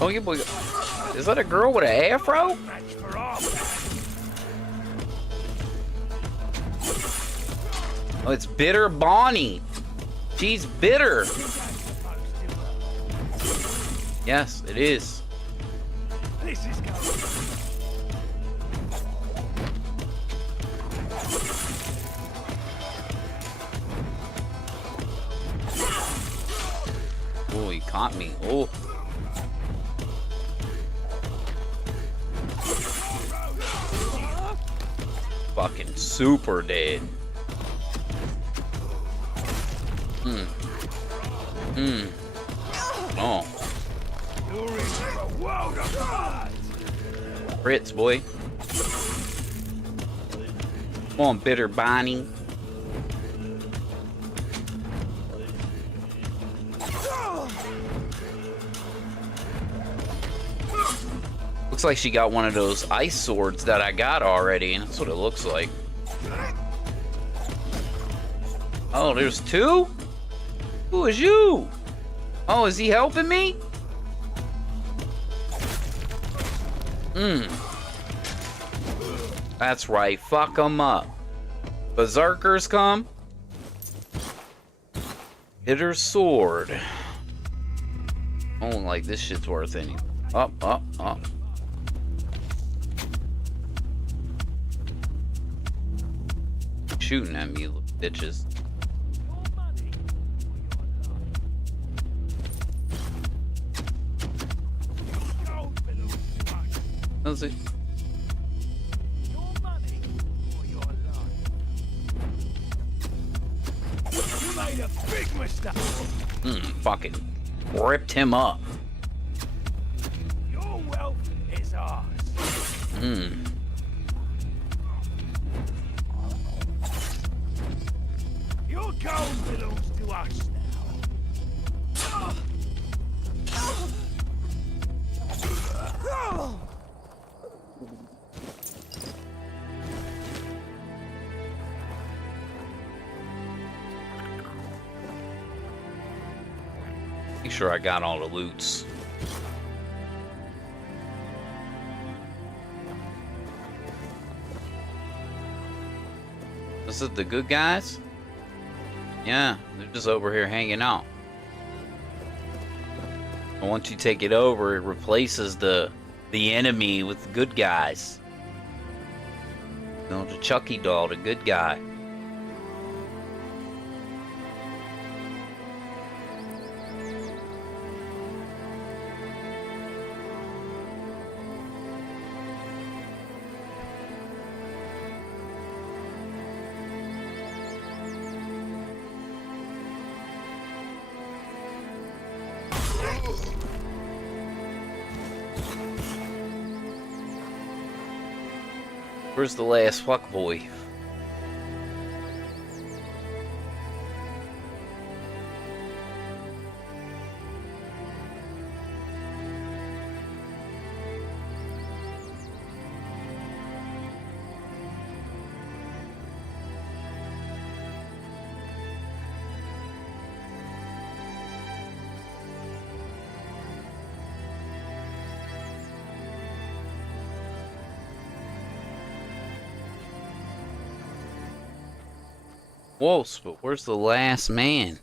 Oh, you boy. Is that a girl with an afro? Oh, it's Bitter Bonnie. She's bitter. Yes, it is. This is going. Oh, he caught me. Oh. Fucking super dead. Oh. Crits, boy. Come on, Bitter Bonnie. Looks like she got one of those ice swords that I got already, and that's what it looks like. Oh, there's two? Who is you? Oh, is he helping me? That's right, fuck them up. Berserkers come. Bitter sword. Oh, like this shit's worth any. Up, up, up. Shooting at me, you little bitches. Does it? You made a big mistake. Fucking ripped him up. Your wealth is ours. Your gold belongs to us now. Make sure I got all the loots. Is it the good guys? Yeah, they're just over here hanging out. And once you take it over, it replaces the enemy with the good guys. No, the Chucky doll, the good guy. Where's the last fuckboy? Whoa, but where's the last man?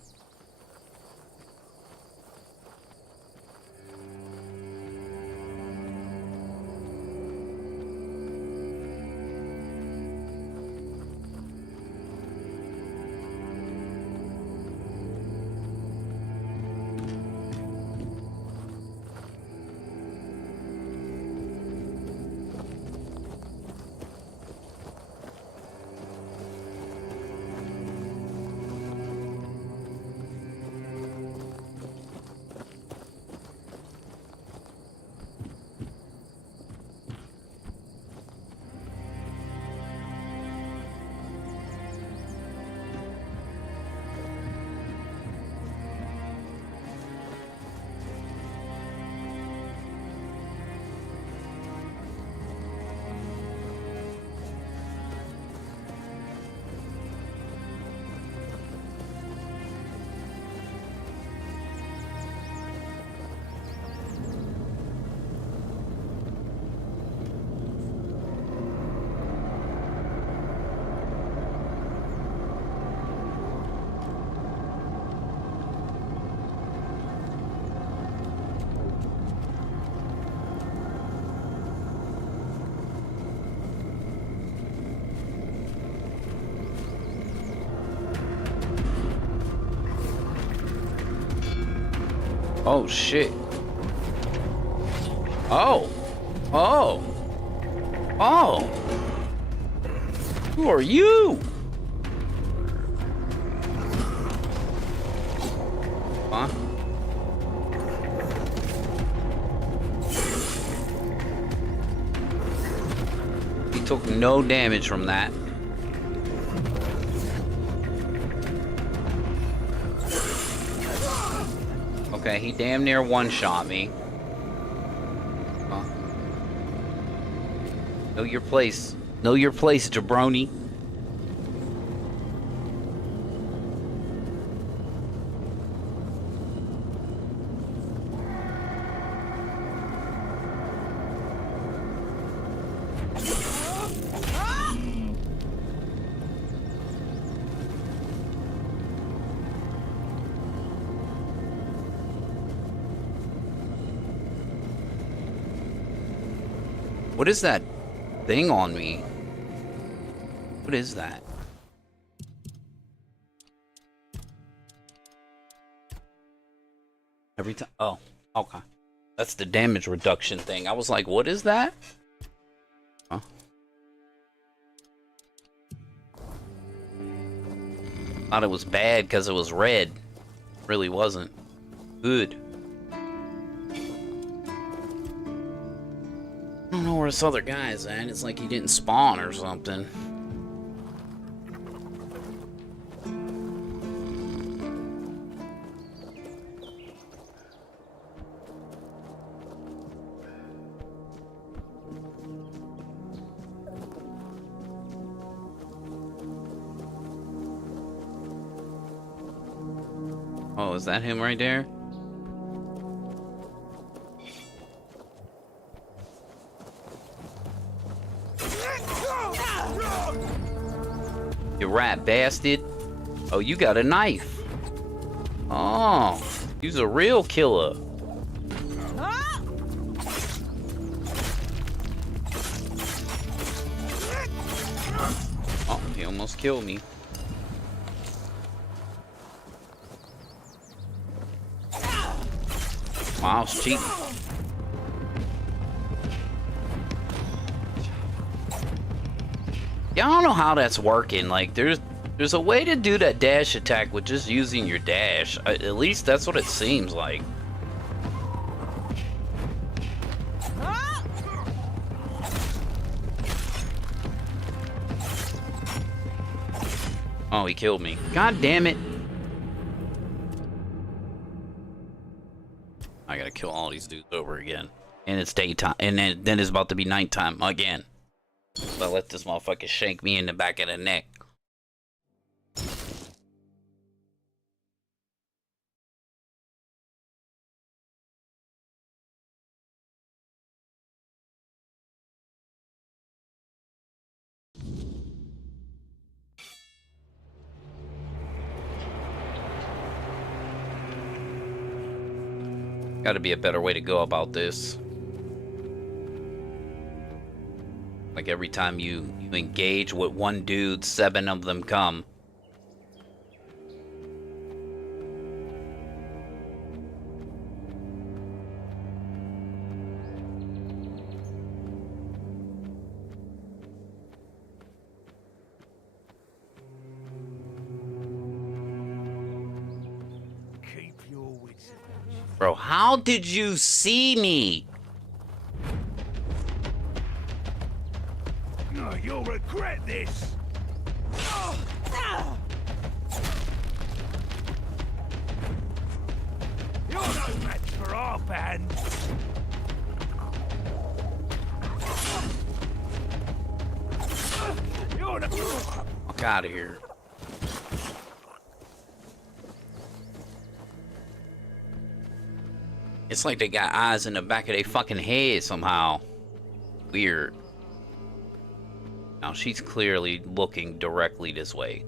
Oh shit. Oh. Oh. Oh. Who are you? Huh? He took no damage from that. Okay, he damn near one-shot me. Huh. Know your place. Know your place, jabroni. What is that thing on me? What is that? Every time. Oh, okay. That's the damage reduction thing. I was like, what is that? Huh? Thought it was bad because it was red. Really wasn't. Good. I don't know where this other guy is at. It's like he didn't spawn or something. Oh, is that him right there? You rat bastard. Oh, you got a knife. Oh, you's a real killer. He almost killed me. Wow, I was cheating. Yeah, I don't know how that's working. Like, there's a way to do that dash attack with just using your dash. At least that's what it seems like. Oh, he killed me. God damn it. I gotta kill all these dudes over again. And it's daytime. And then it's about to be nighttime again. So I let this motherfucker shank me in the back of the neck. Gotta be a better way to go about this. Like every time you engage with one dude, 7 of them come. Keep your wits about you. Bro, how did you see me? No, you'll regret this. You're no match for our band. You're no. Fuck out of here. It's like they got eyes in the back of their fucking head somehow. Weird. Now she's clearly looking directly this way.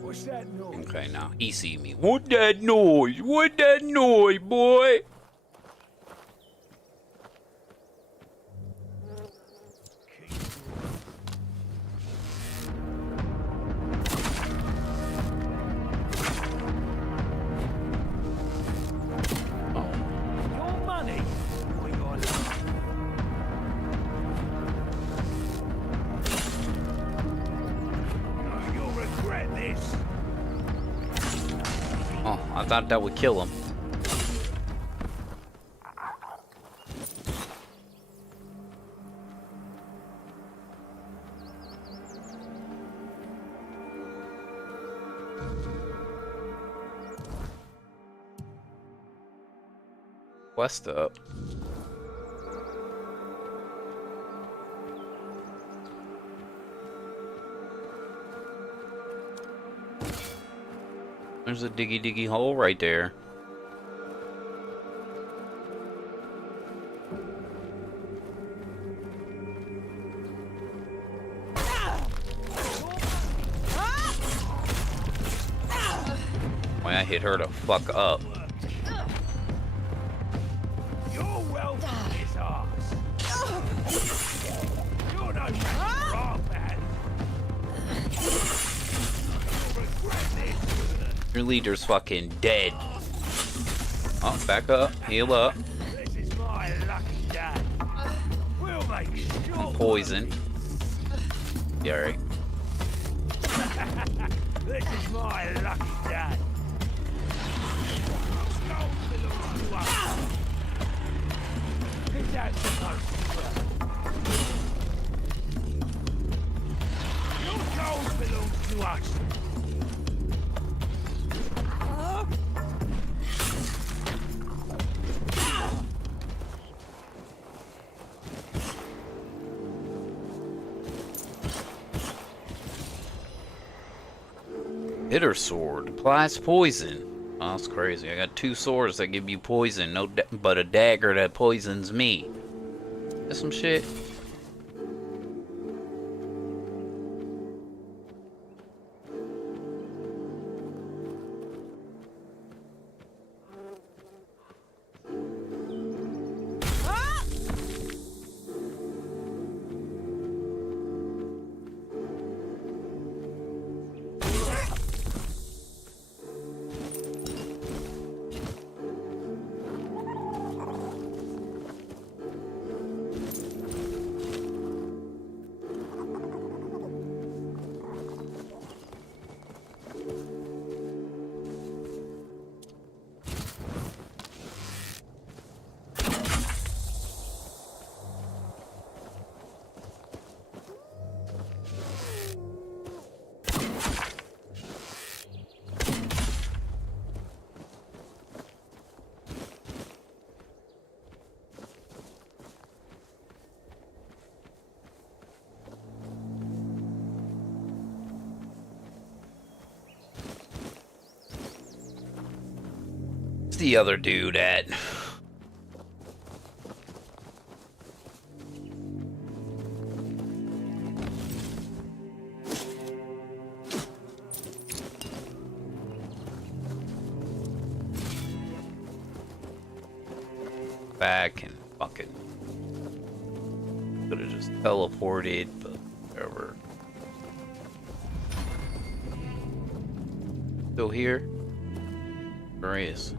What's that noise? Okay, now he see me. What that noise? What that noise, boy? Your money or your life? No, you'll regret this. Oh, I thought that would kill him. Quest up. There's a diggy hole right there. Boy, I hit her to fuck up. Your wealth is ours. You're no match for our band. You'll regret this. Your leader's fucking dead. Oh, back up. Heal up. This is my lucky day. We'll make sure. Poison. Yeah, right. This is my lucky day. Gold belongs to us. Is that supposed to work? Your gold belongs to us. Bitter sword applies poison. Oh, that's crazy. I got 2 swords that give you poison, but a dagger that poisons me. That's some shit. The other dude at? Back and fucking could have just teleported, but whatever. Still here? Where is?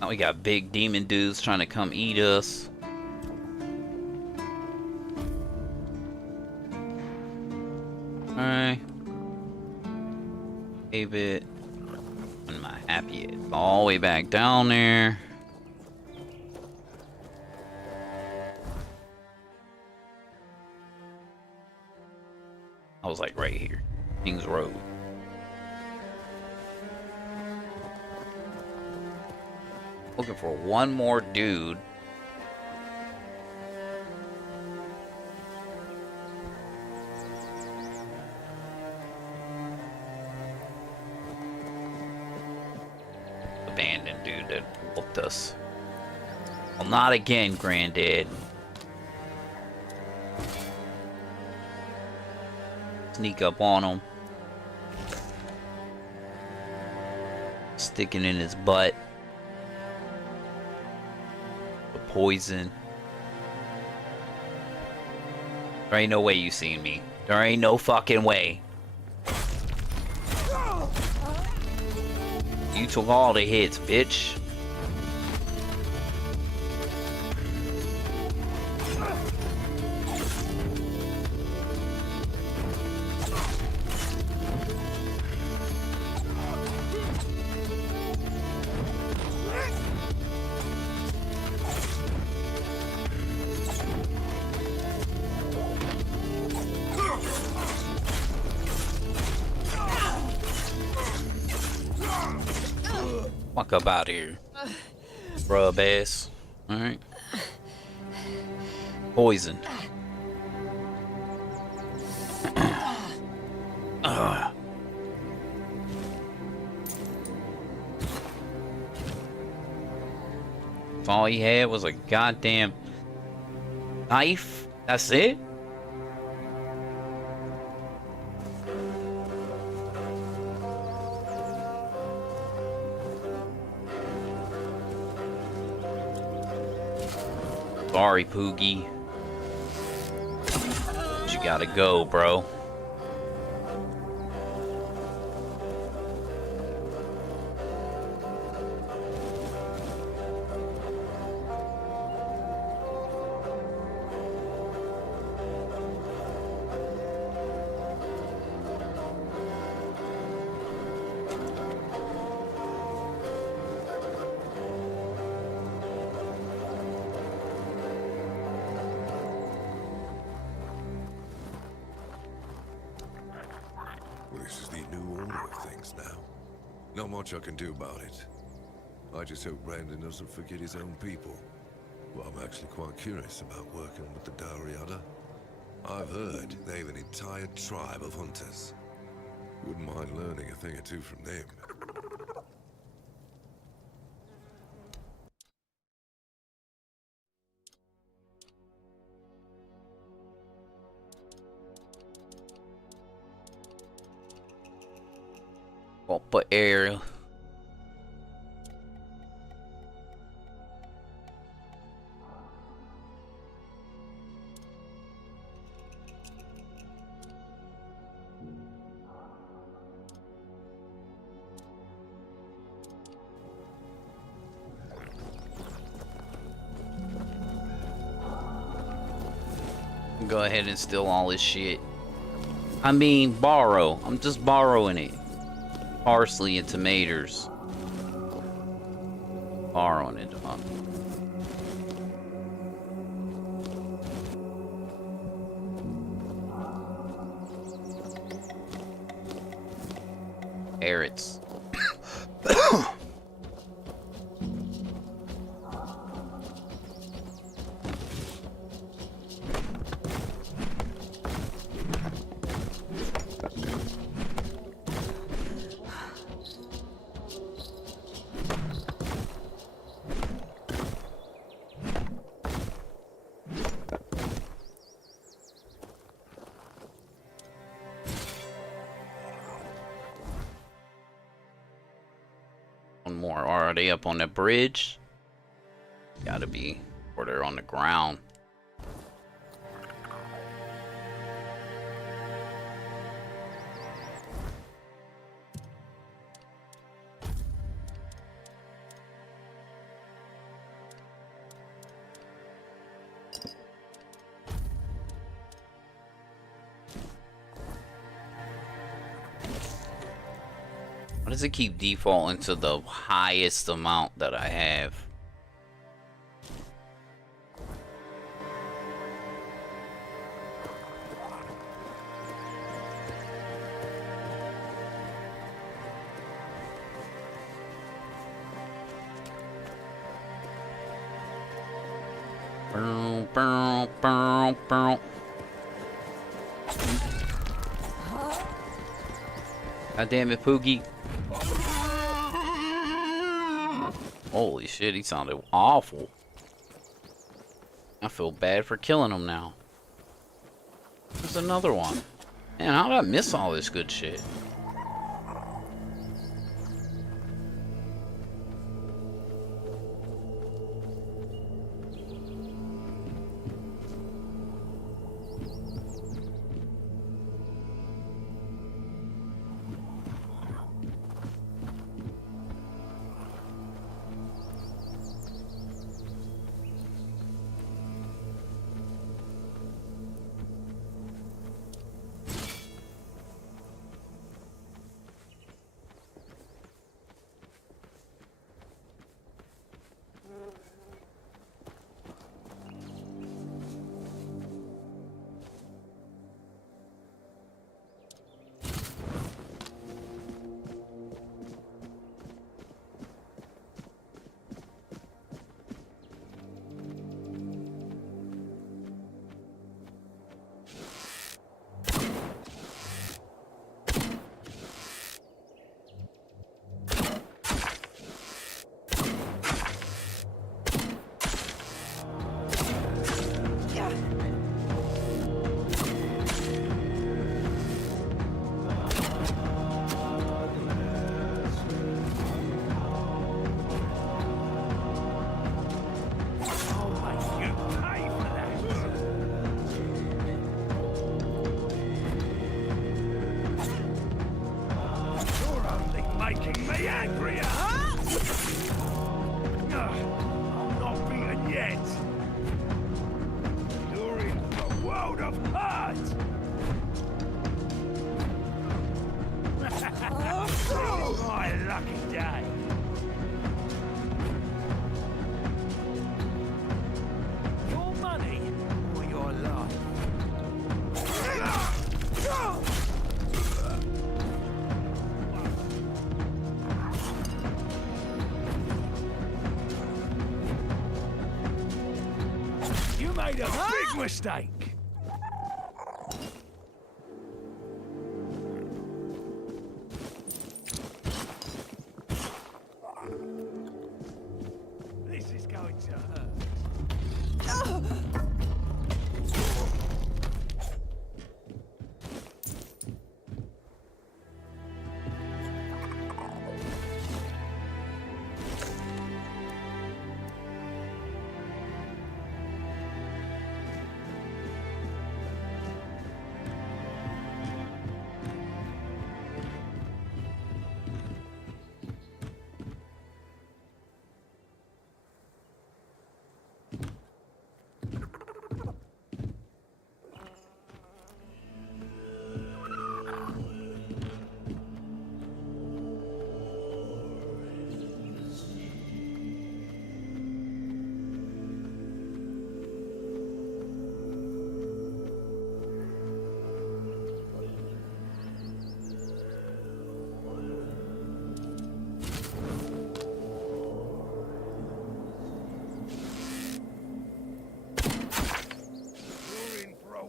Now we got big demon dudes trying to come eat us. Alright. A bit. When am I happy at? All the way back down there. I was like right here. Kings Road. Looking for one more dude. Abandoned dude that whooped us. Well, not again, Granddad. Sneak up on him. Sticking in his butt. Poison. There ain't no way you seen me. There ain't no fucking way. You took all the hits, bitch. Fuck up out here. Rub ass. Alright. Poison. If all he had was a goddamn knife, that's it? Sorry, Poogie. But you gotta go, bro. things now. Not much I can do about it. I just hope Brandon doesn't forget his own people. Well, I'm actually quite curious about working with the Dariada. I've heard they have an entire tribe of hunters. Wouldn't mind learning a thing or two from them. Put area. Go ahead and steal all this shit. I mean, borrow. I'm just borrowing it. Parsley and tomatoes. Borrowing it. Carrots. One more. Are they up on the bridge? Gotta be. Or they're on the ground. Why does it keep defaulting to the highest amount that I have? God damn it, Poogie. Holy shit, he sounded awful. I feel bad for killing him now. There's another one. Man, how did I miss all this good shit? made a big mistake. This is going to hurt.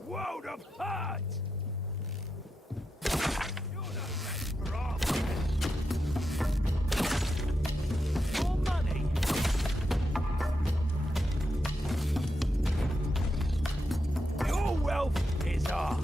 World of hurt! You're no match for our more money! Your wealth is ours!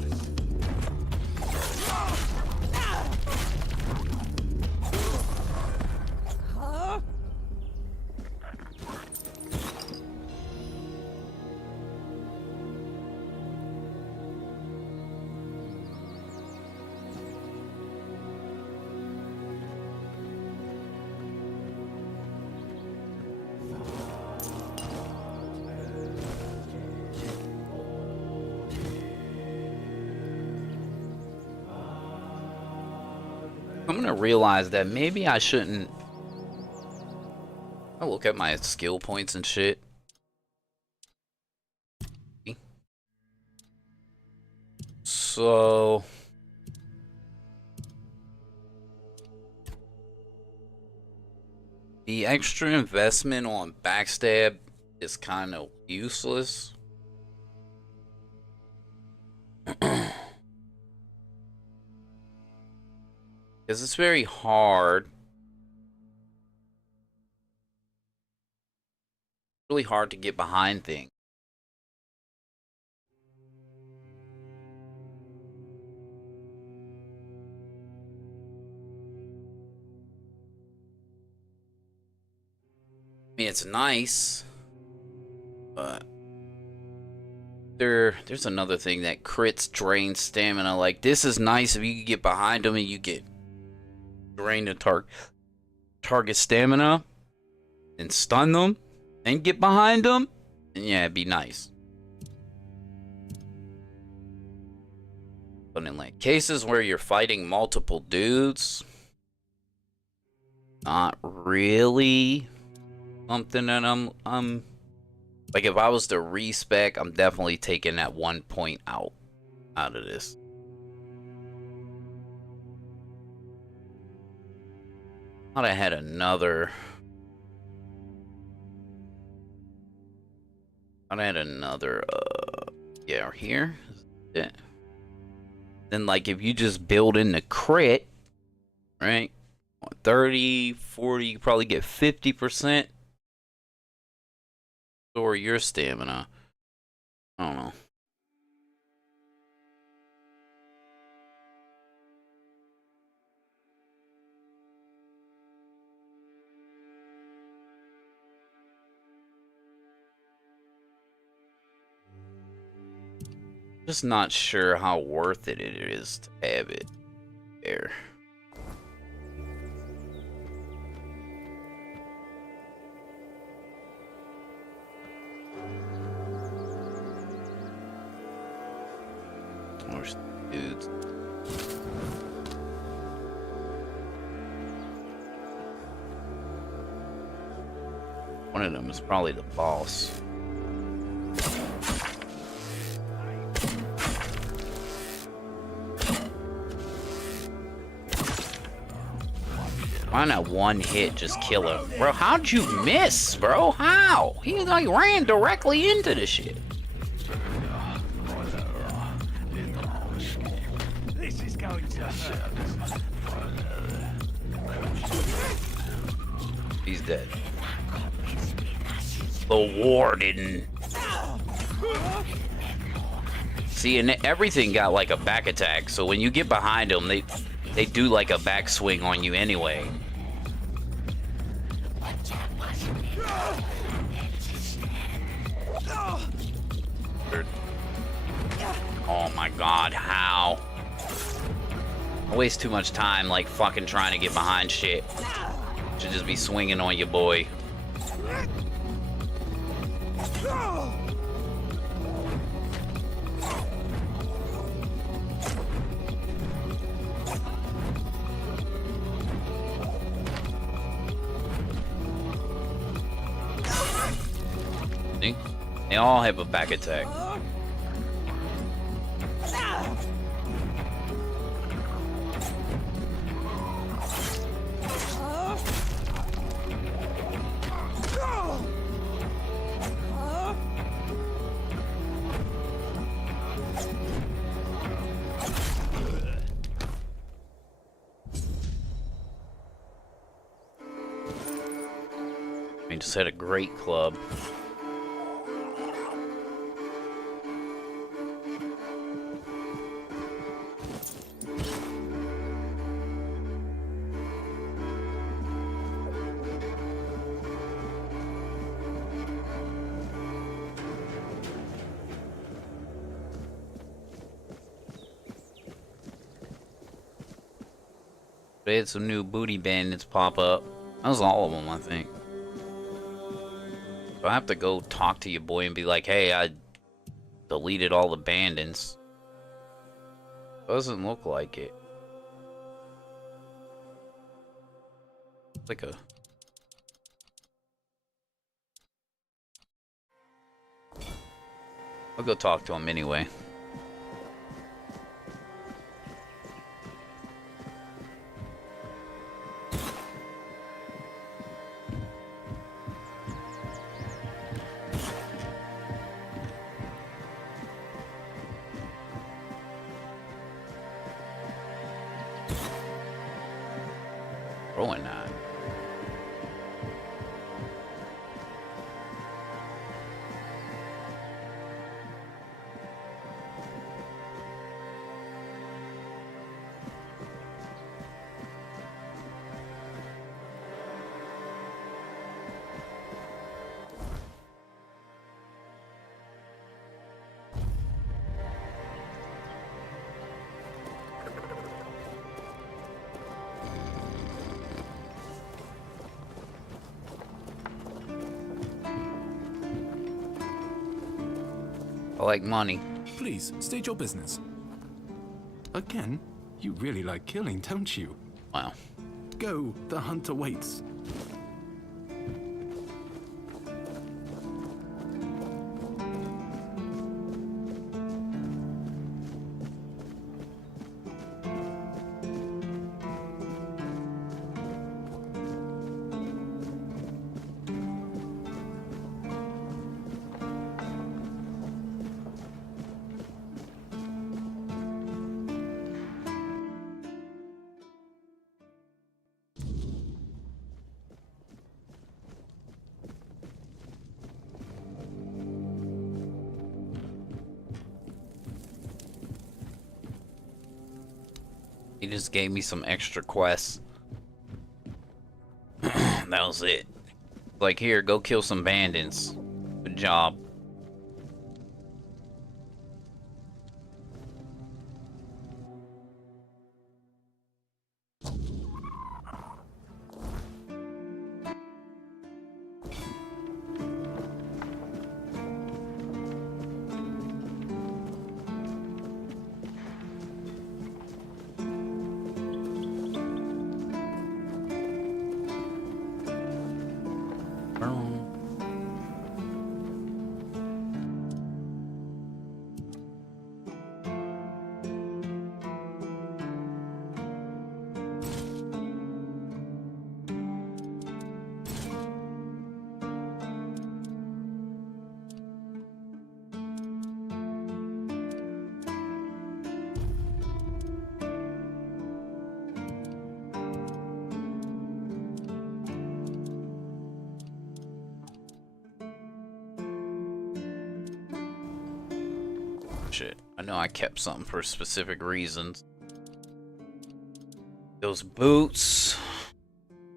I'm gonna realize that maybe I shouldn't. I look at my skill points and shit. So the extra investment on backstab is kind of useless. Because it's very hard. Really hard to get behind things. I mean, it's nice, but there's another thing that crits drain stamina. Like, this is nice if you can get behind them and you get drain the target stamina and stun them and get behind them, and yeah, it'd be nice. But in like cases where you're fighting multiple dudes, not really something that I'm like, if I was to respec, I'm definitely taking that 1 point out of this. Thought I had another. Yeah, here. Yeah. Then, like, if you just build in the crit, right? 30, 40, you probably get 50%. Or your stamina. I don't know. Just not sure how worth it is to have it there. More dudes. One of them is probably the boss. Why not one hit just kill him? Bro, how'd you miss, bro? How? He like ran directly into the shit. going to hurt. He's dead. The warden. See, and everything got like a back attack, so when you get behind them, they do like a backswing on you anyway. Oh my god, how? I waste too much time like fucking trying to get behind shit. Should just be swinging on your boy. See? They all have a back attack. I just had a great club. They had some new booty bandits pop up. That was all of them, I think. So I have to go talk to your boy and be like, hey, I deleted all the bandits. Doesn't look like it. It's like a... I'll go talk to him anyway. Throwing that. I like money. Please, state your business. Again? You really like killing, don't you? Wow. Go, the hunter waits. He just gave me some extra quests. That was it. Like, here, go kill some bandits. Good job. Shit. I know I kept something for specific reasons. Those boots.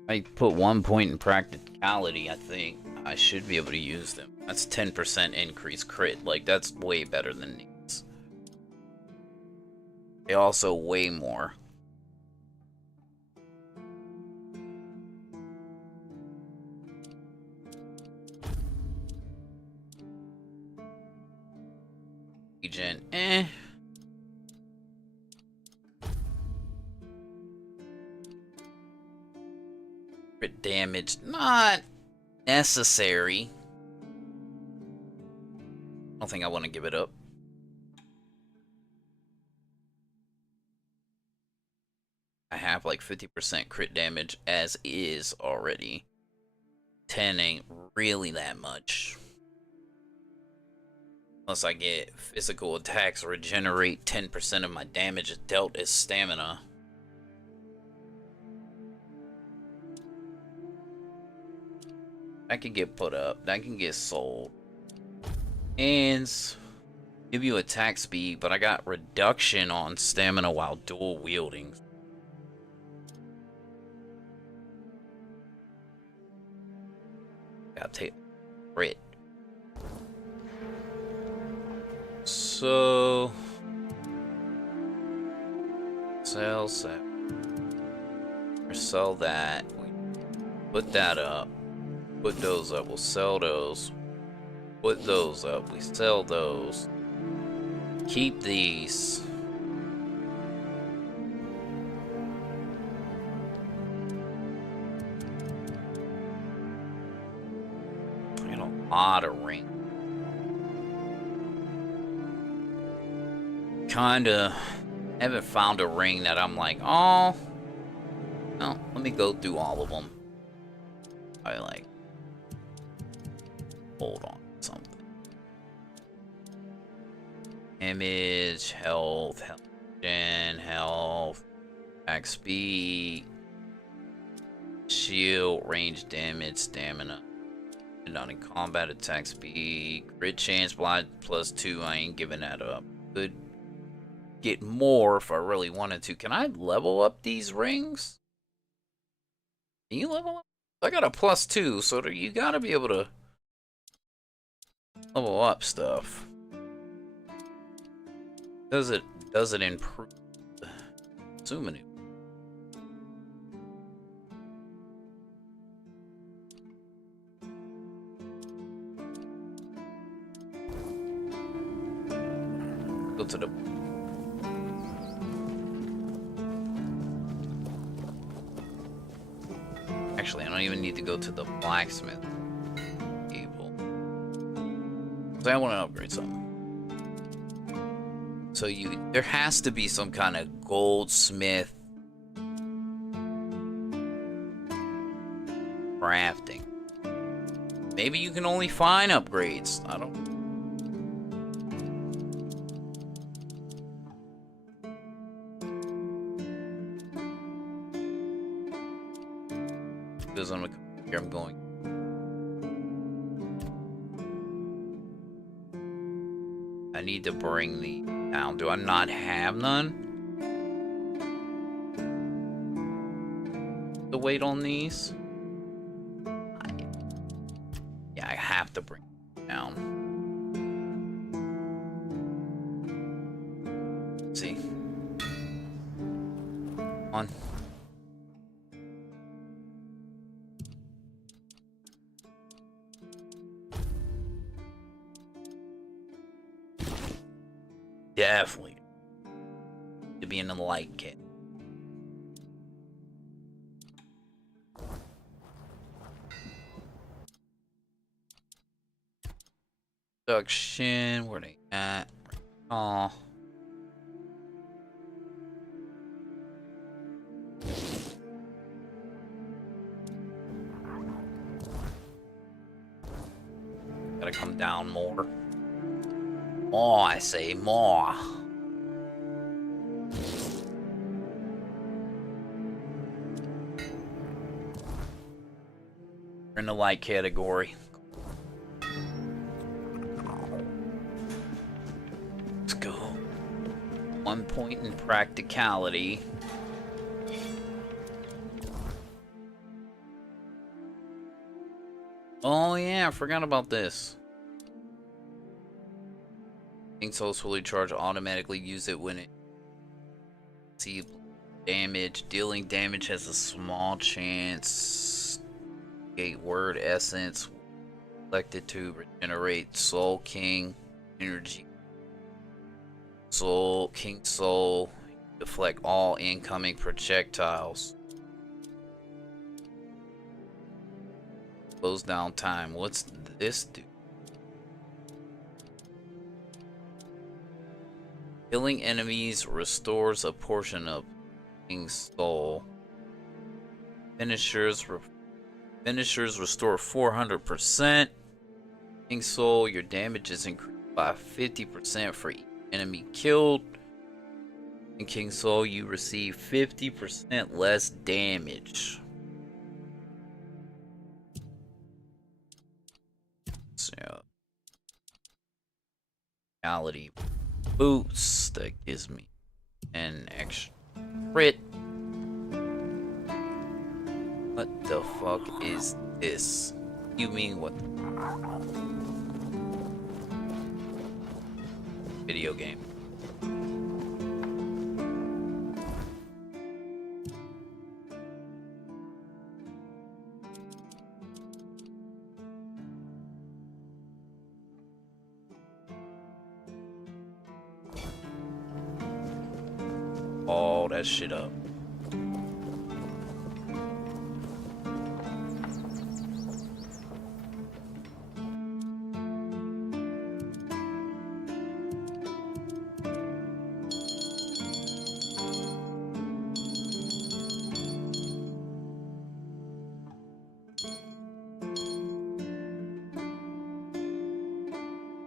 I put 1 point in practicality, I think. I should be able to use them. That's 10% increase crit. Like, that's way better than these. They also weigh more. Agent, Crit damage, not necessary. I don't think I want to give it up. I have like 50% crit damage as is already. 10 ain't really that much. Unless I get physical attacks regenerate 10% of my damage dealt as stamina. That can get put up. That can get sold. And give you attack speed, but I got reduction on stamina while dual wielding. Gotta take crit. So sell that. We put that up. Put those up. We'll sell those. Put those up. We sell those. Keep these. I got a lot of rings. Kinda haven't found a ring that I'm like, oh, no, let me go through all of them. I like, hold on, something. Image, health, gen, health, attack speed, shield, range damage, stamina. And on in combat, attack speed, crit chance, blind +2. I ain't giving that up. Could get more if I really wanted to. Can I level up these rings? Can you level up? I got a +2, so you gotta be able to level up stuff. Does it improve? Assuming it. Go to the Actually, I don't even need to go to the blacksmith table. So I want to upgrade something. So there has to be some kind of goldsmith crafting. Maybe you can only find upgrades. I don't. Because I'm going. I need to bring the down. Do I not have none? The weight on these? Yeah, I have to bring it down. Let's see. On. Definitely to be in the light kit. Production, where they at? Oh. Gotta come down more. More, I say, more. We're in the light category. Let's go. practicality. Oh yeah, I forgot about this. King Soul's fully charged, automatically use it when it receives damage. Dealing damage has a small chance. Gate word essence selected to regenerate Soul King energy. Soul King Soul deflect all incoming projectiles. Close down time. What's this do? Killing enemies restores a portion of King's Soul. Finishers restore 400%. King's Soul, your damage is increased by 50% for each enemy killed. In King's Soul, you receive 50% less damage. So, reality boost that gives me an extra crit. What the fuck is this? You mean what? Video game. All that shit up.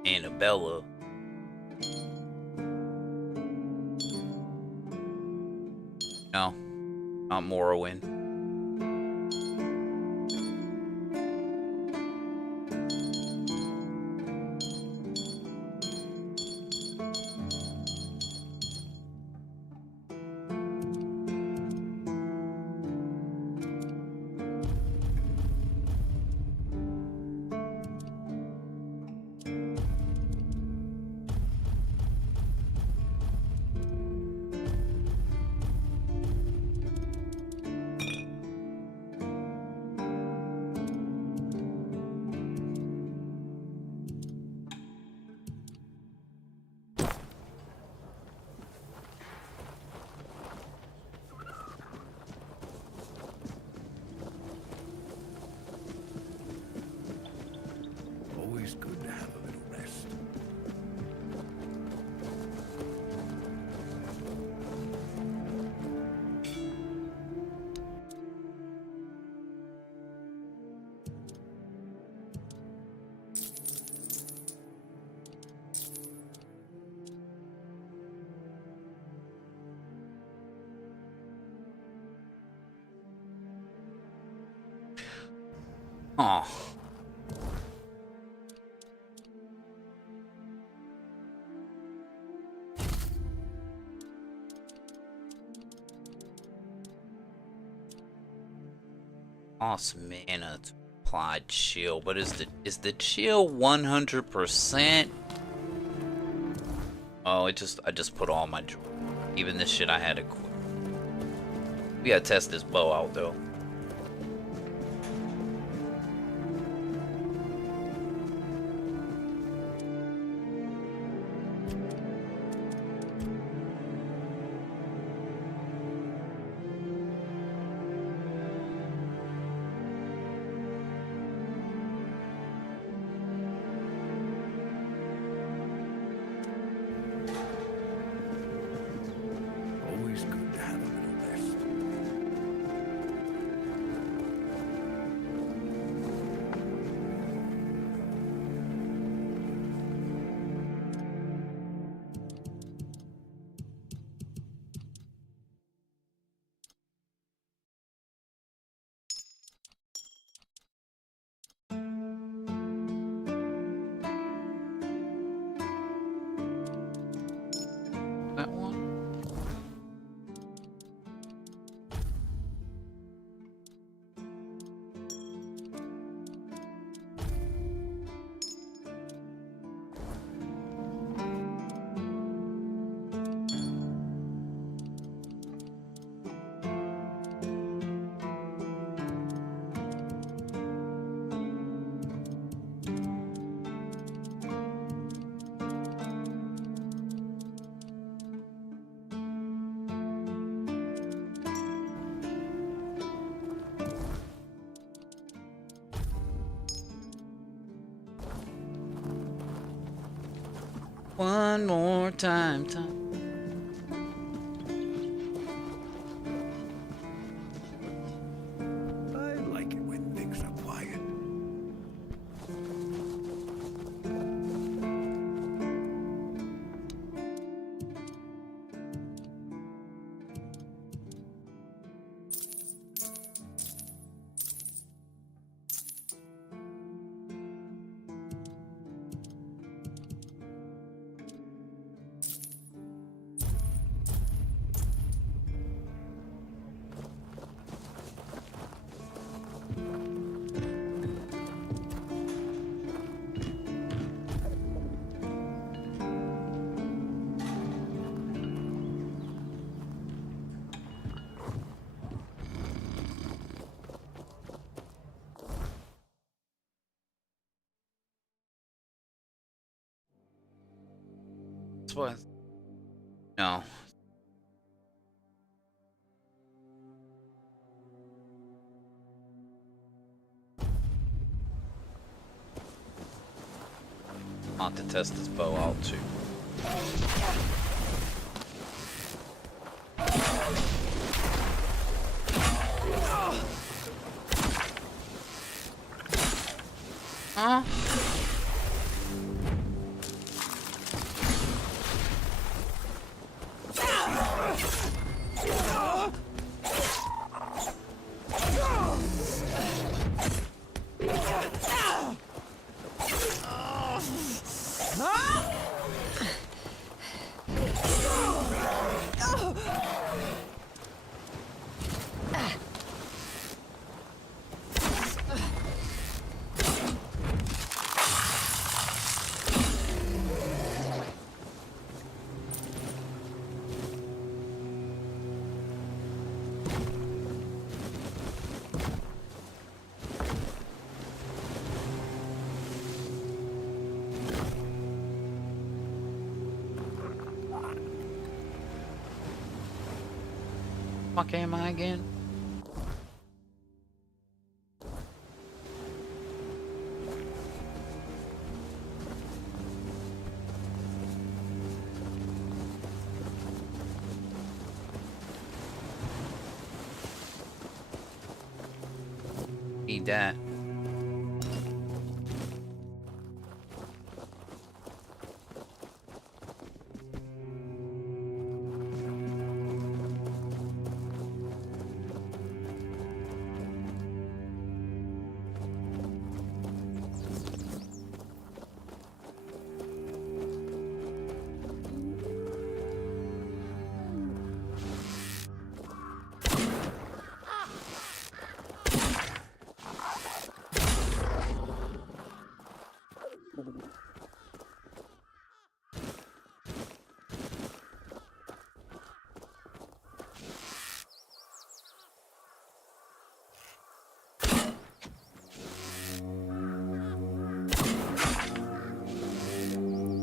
Annabella. No, not Morrowind. Always good to have a little rest. Oh. Cost mana to apply chill, but is the chill 100%? Oh, I just put all my jewelry. Even this shit I had to quit. We gotta test this bow out though. Always good to have a little rest. One more time. I like it when things are quiet. What? No. I want to test this bow out too. Huh? Fuck am I again? Need that.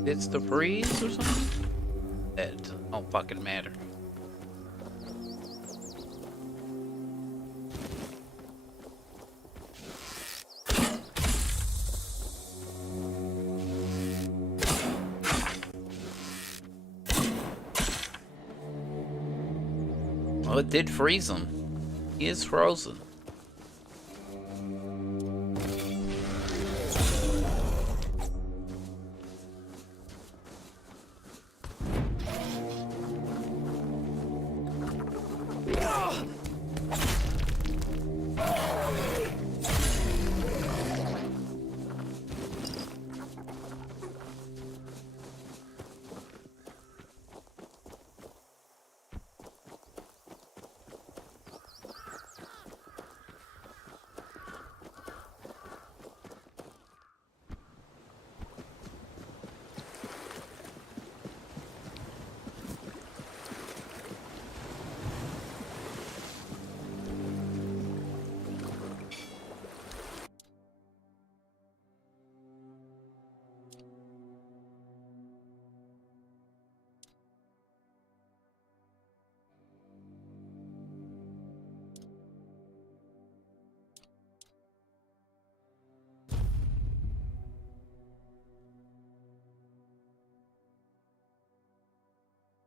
It's the freeze or something? That don't fucking matter. Oh, it did freeze him. He is frozen.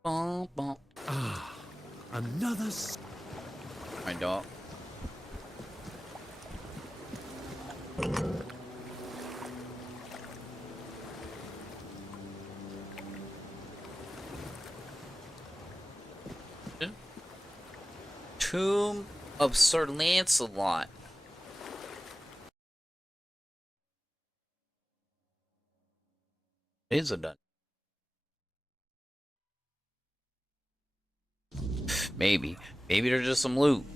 Bum, bum. Another. My dog. Tomb of Sir Lancelot. Is it done? Maybe. Maybe there's just some loot.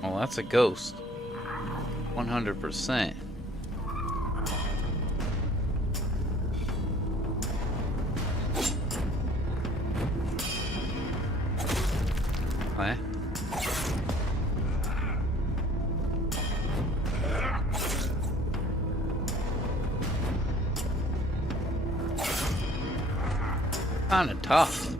Oh, that's a ghost. 100%. What? Kinda tough.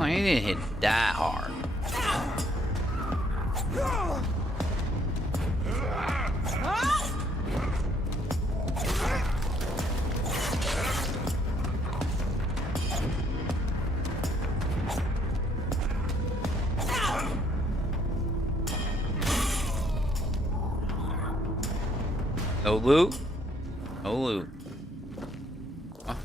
Oh, he didn't hit that hard. No loot? No loot. Oh.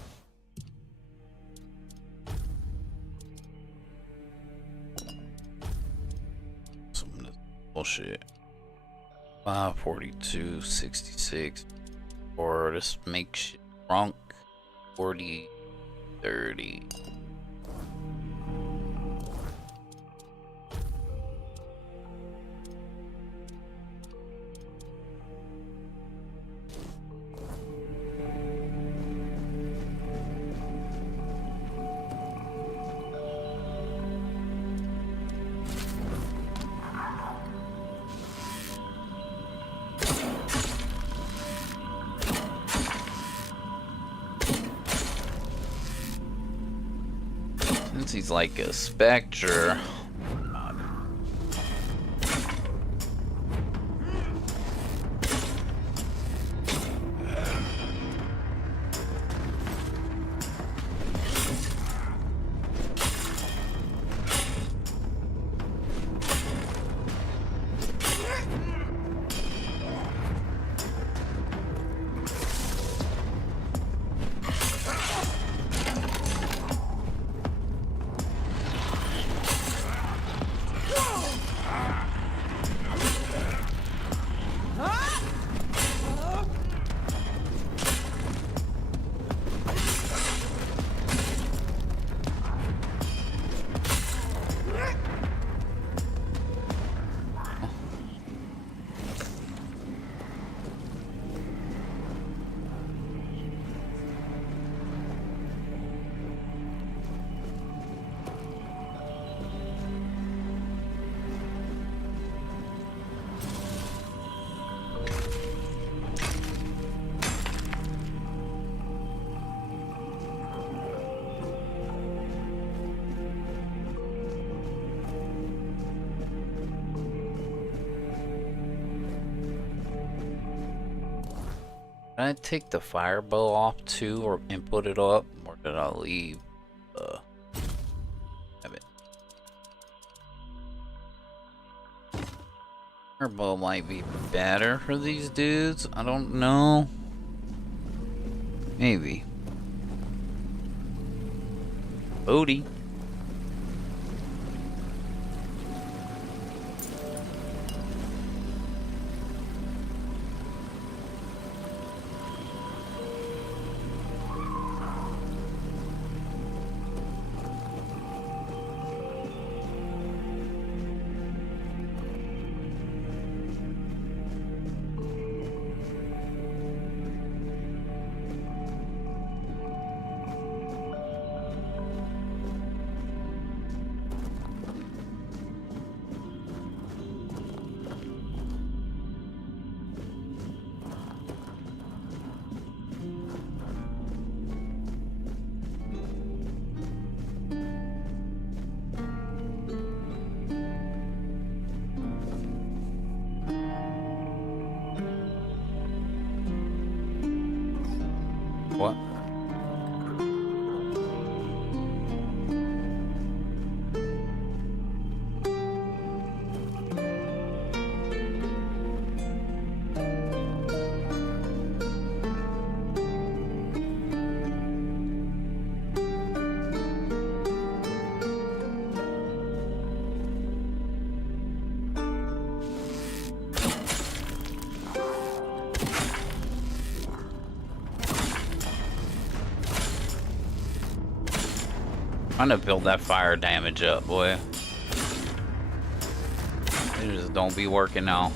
Some of this bullshit. 542, 66. Or this makes drunk. 40, 30. Since he's like a spectre. Did I take the firebow off too, and put it up, or did I leave? Have it. Turbo might be better for these dudes. I don't know. Maybe. Bodhi. What? Trying to build that fire damage up, boy. It just don't be working out.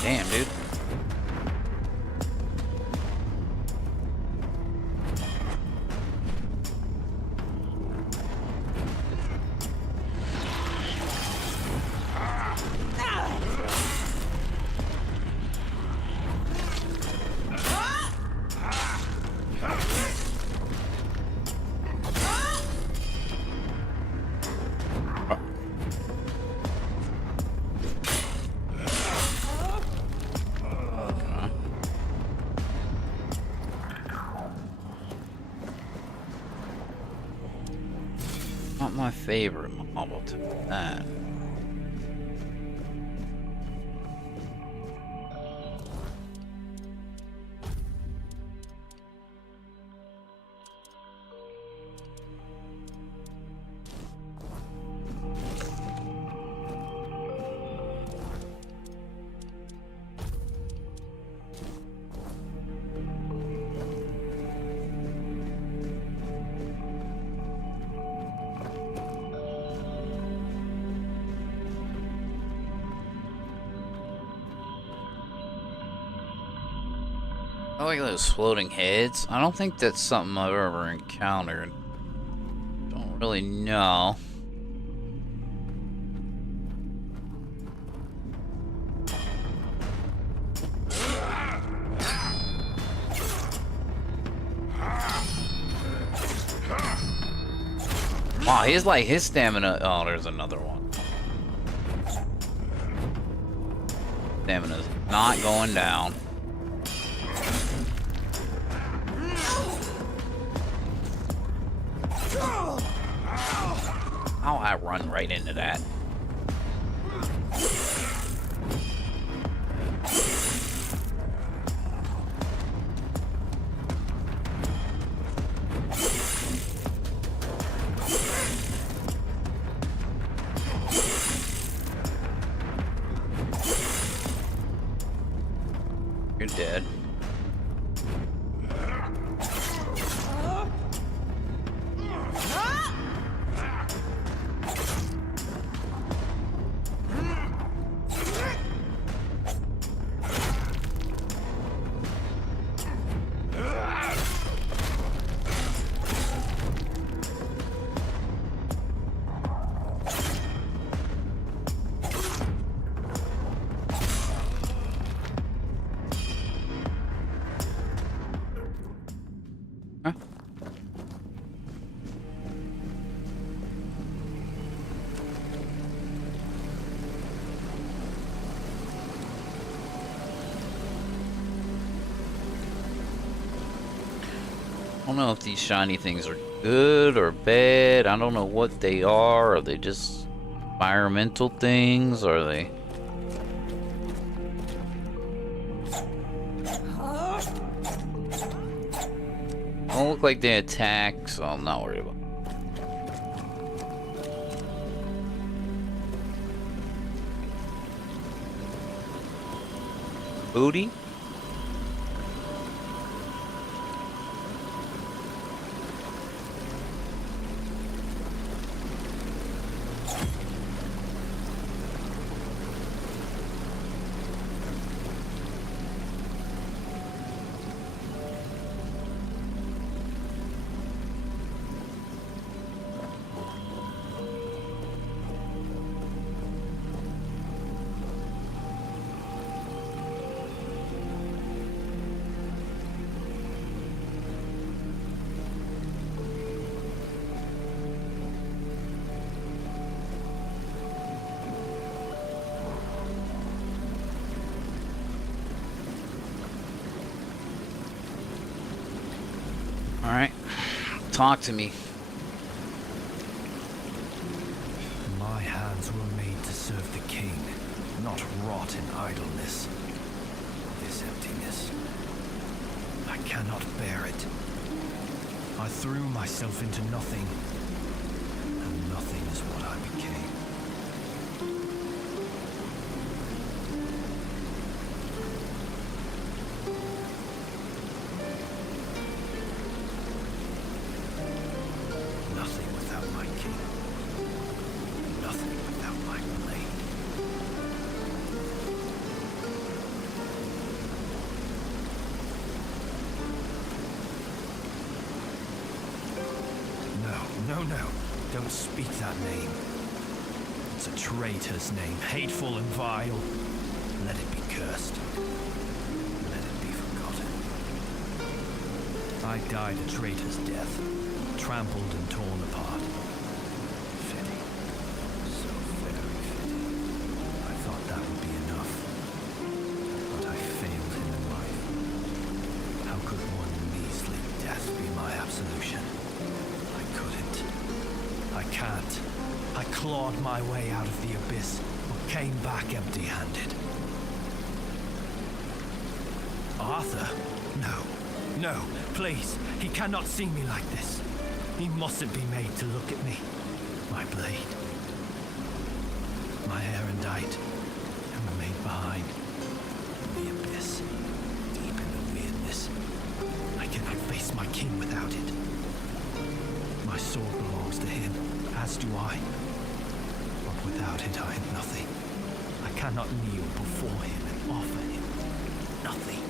Damn, dude. Not my favorite model to that. I like those floating heads. I don't think that's something I've ever encountered. Don't really know. Wow, he's like his stamina. Oh, there's another one. Stamina's not going down. Oh, I run right into that. You're dead. know if these shiny things are good or bad. I don't know what they are. Are they just environmental things? Are they... Don't look like they attack, so I'm not worried about it. Booty? Alright. Talk to me. My hands were made to serve the king, not rot in idleness. This emptiness, I cannot bear it. I threw myself into nothing, and nothing is what I became. Nothing without my king. Nothing without my blade. No. Don't speak that name. It's a traitor's name, hateful and vile. Let it be cursed. Let it be forgotten. I died a traitor's death, trampled and torn apart. Fitting. So very fitting. I thought that would be enough. But I failed him in life. How could one measly death be my absolution? I couldn't. I can't. I clawed my way out of the abyss, but came back empty-handed. Arthur? No, please. He cannot see me like this. He mustn't be made to look at me. My blade. My erendite. And remain behind. In the abyss. Deep in the weirdness. I cannot face my king without it. My sword belongs to him, as do I. But without it, I am nothing. I cannot kneel before him and offer him nothing.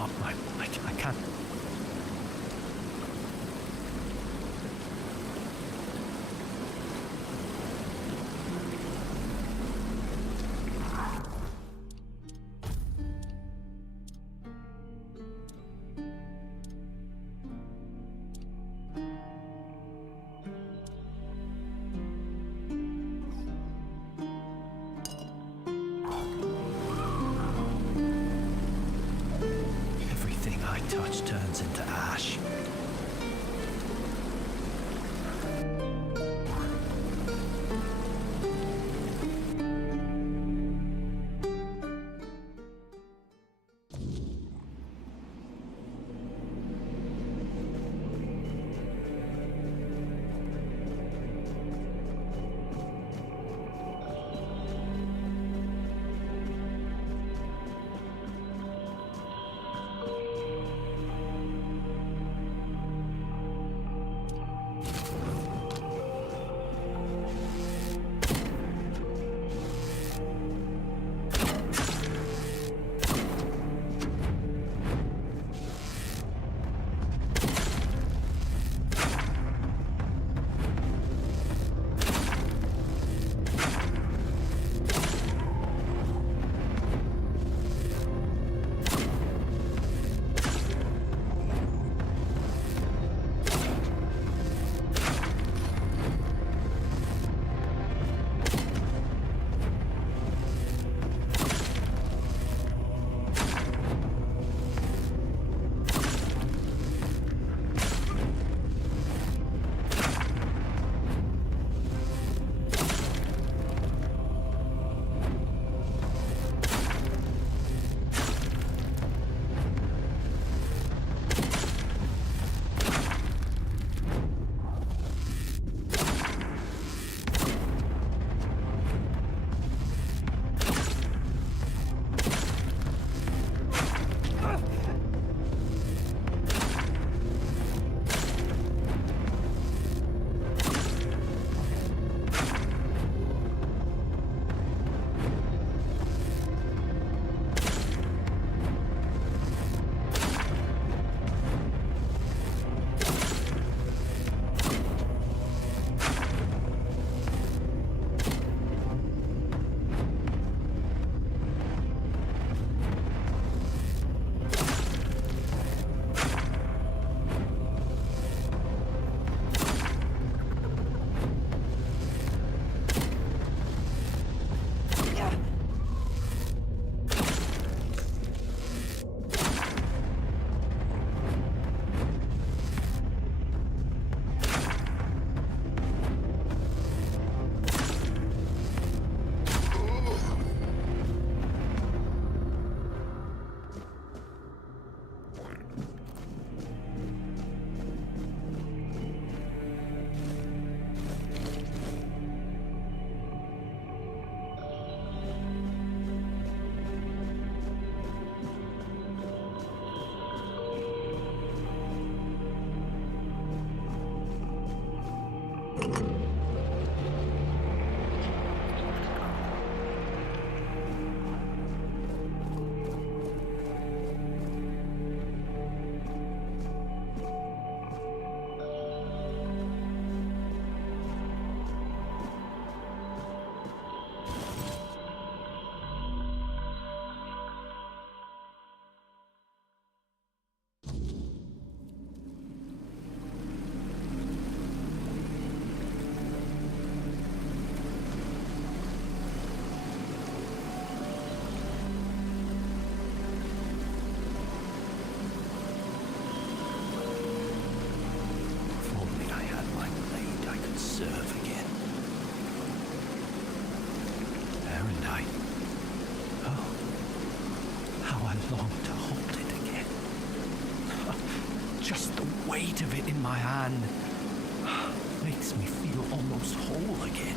up. I can't. Everything I touch turns into ash. Just the weight of it in my hand makes me feel almost whole again.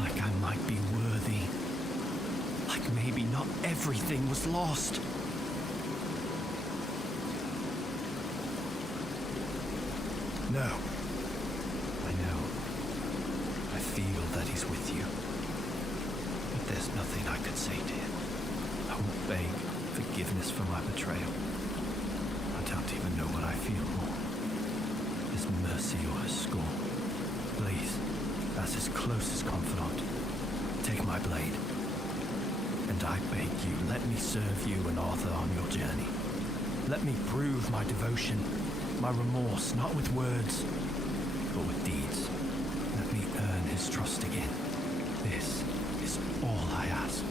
Like I might be worthy. Like maybe not everything was lost. No. I know. I feel that he's with you. But there's nothing I could say to him. I won't beg forgiveness for my betrayal. don't even know what I feel more. His mercy or his scorn. Please, as his closest confidant, take my blade. And I beg you, let me serve you and Arthur on your journey. Let me prove my devotion, my remorse, not with words, but with deeds. Let me earn his trust again. This is all I ask.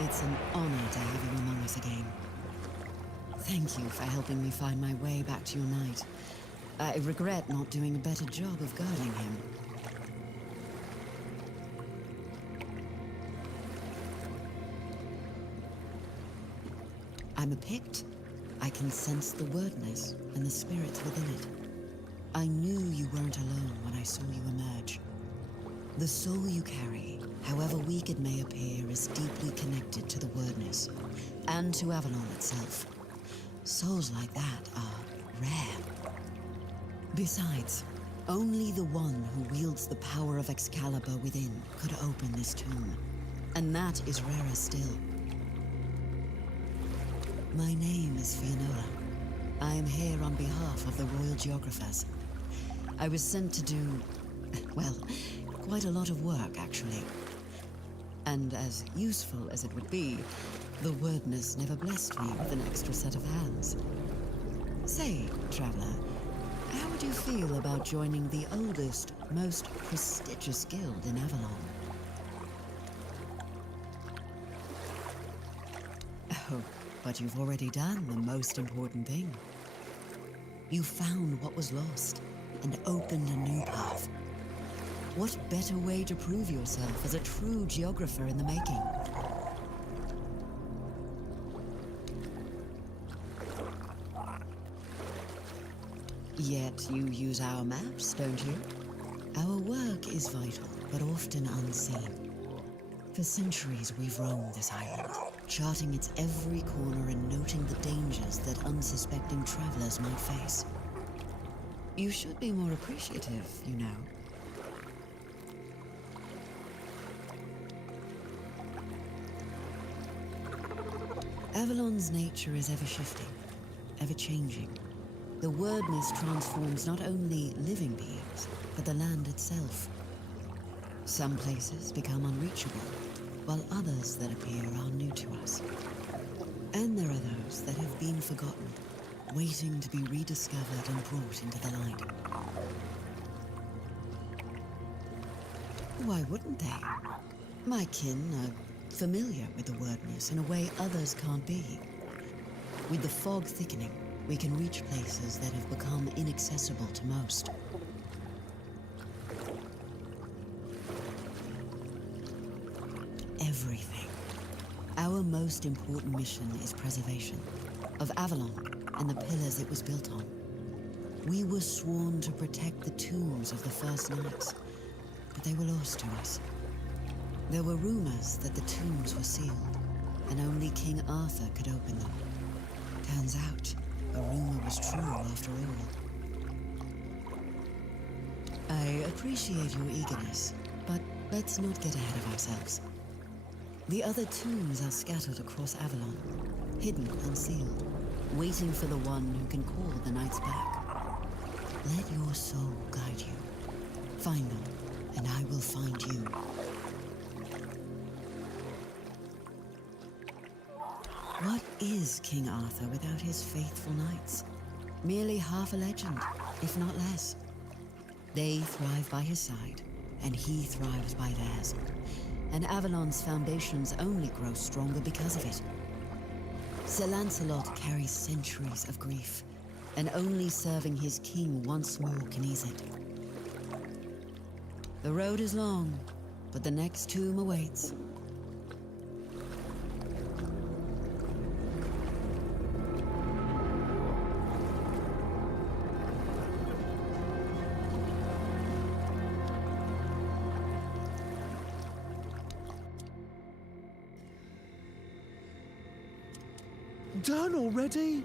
It's an honor to have him among us again. Thank you for helping me find my way back to your knight. I regret not doing a better job of guarding him. I'm a Pict. I can sense the wordness and the spirits within it. I knew you weren't alone when I saw you emerge. The soul you carry, however weak it may appear, is deeply connected to the wordness and to Avalon itself. Souls like that are rare. Besides, only the one who wields the power of Excalibur within could open this tomb, and that is rarer still. My name is Fiona. I am here on behalf of the Royal Geographers. I was sent to do, well, quite a lot of work, actually. And as useful as it would be, the wordness never blessed me with an extra set of hands. Say, traveler, how would you feel about joining the oldest, most prestigious guild in Avalon? Oh, but you've already done the most important thing. You found what was lost and opened a new path. What better way to prove yourself as a true geographer in the making? Yet you use our maps, don't you? Our work is vital, but often unseen. For centuries we've roamed this island, charting its every corner and noting the dangers that unsuspecting travelers might face. You should be more appreciative, you know. Avalon's nature is ever-shifting, ever-changing. The wordness transforms not only living beings, but the land itself. Some places become unreachable, while others that appear are new to us. And there are those that have been forgotten, waiting to be rediscovered and brought into the light. Why wouldn't they? My kin are familiar with the wordness in a way others can't be. With the fog thickening, we can reach places that have become inaccessible to most. Everything. Our most important mission is preservation of Avalon and the pillars it was built on. We were sworn to protect the tombs of the first knights, but they were lost to us. There were rumors that the tombs were sealed, and only King Arthur could open them. Turns out, a rumor was true after all. I appreciate your eagerness, but let's not get ahead of ourselves. The other tombs are scattered across Avalon, hidden and sealed, waiting for the one who can call the knights back. Let your soul guide you. Find them, and I will find you. What is King Arthur without his faithful knights? Merely half a legend, if not less. They thrive by his side, and he thrives by theirs. And Avalon's foundations only grow stronger because of it. Sir Lancelot carries centuries of grief, and only serving his king once more can ease it. The road is long, but the next tomb awaits. Done already?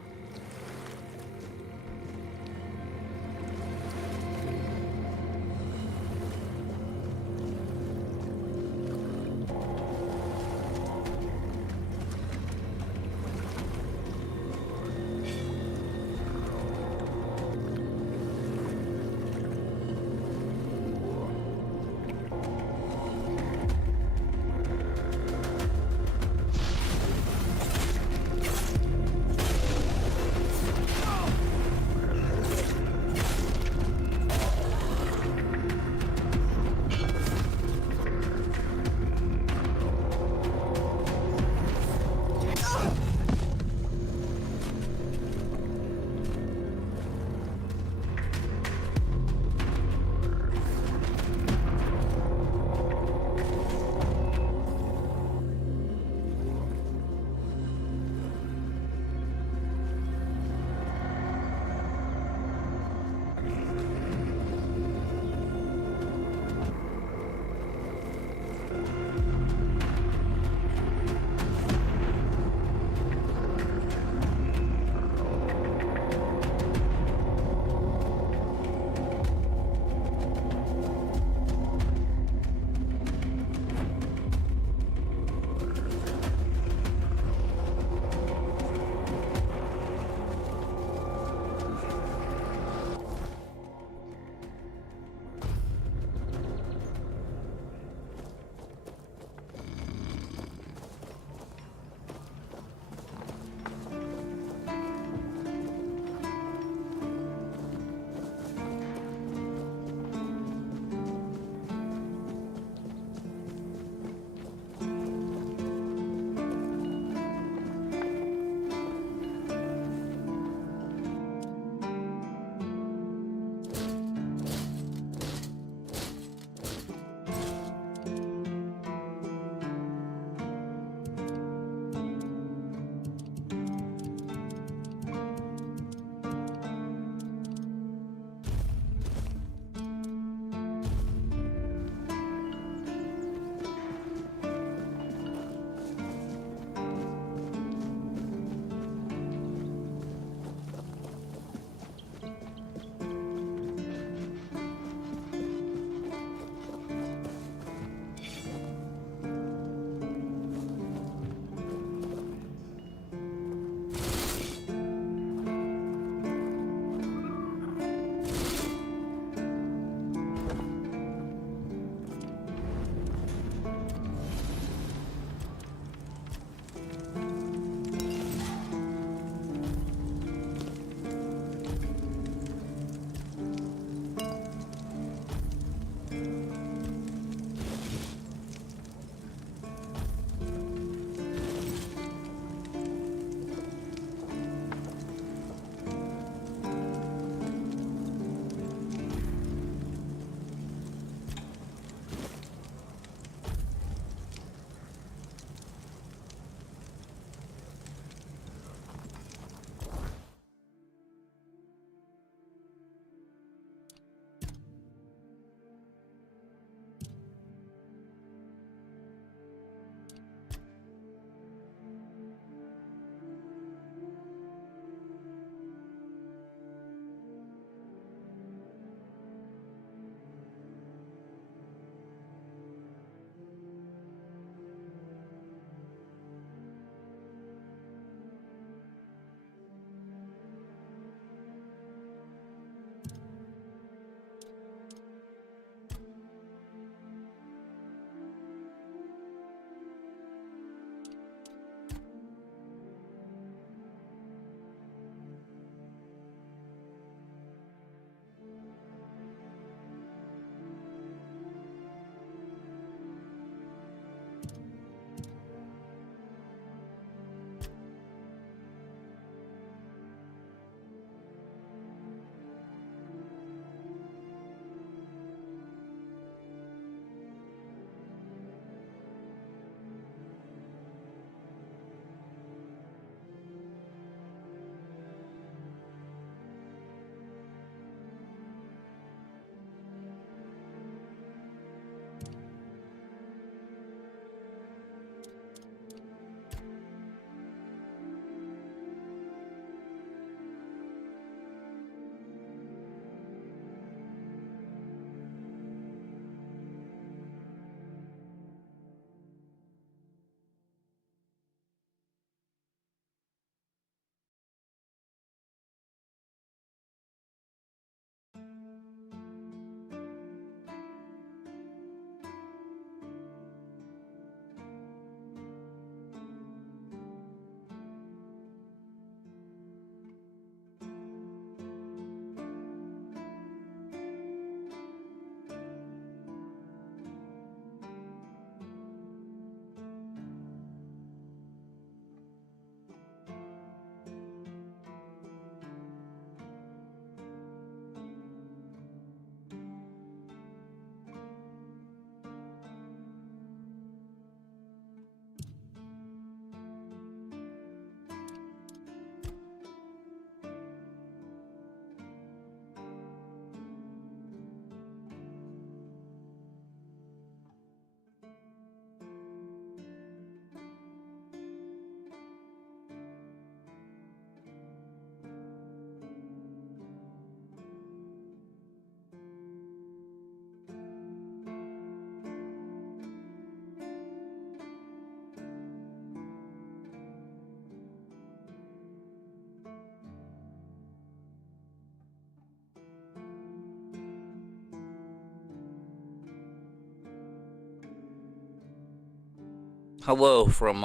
Hello from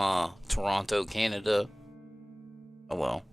Toronto, Canada. Oh well.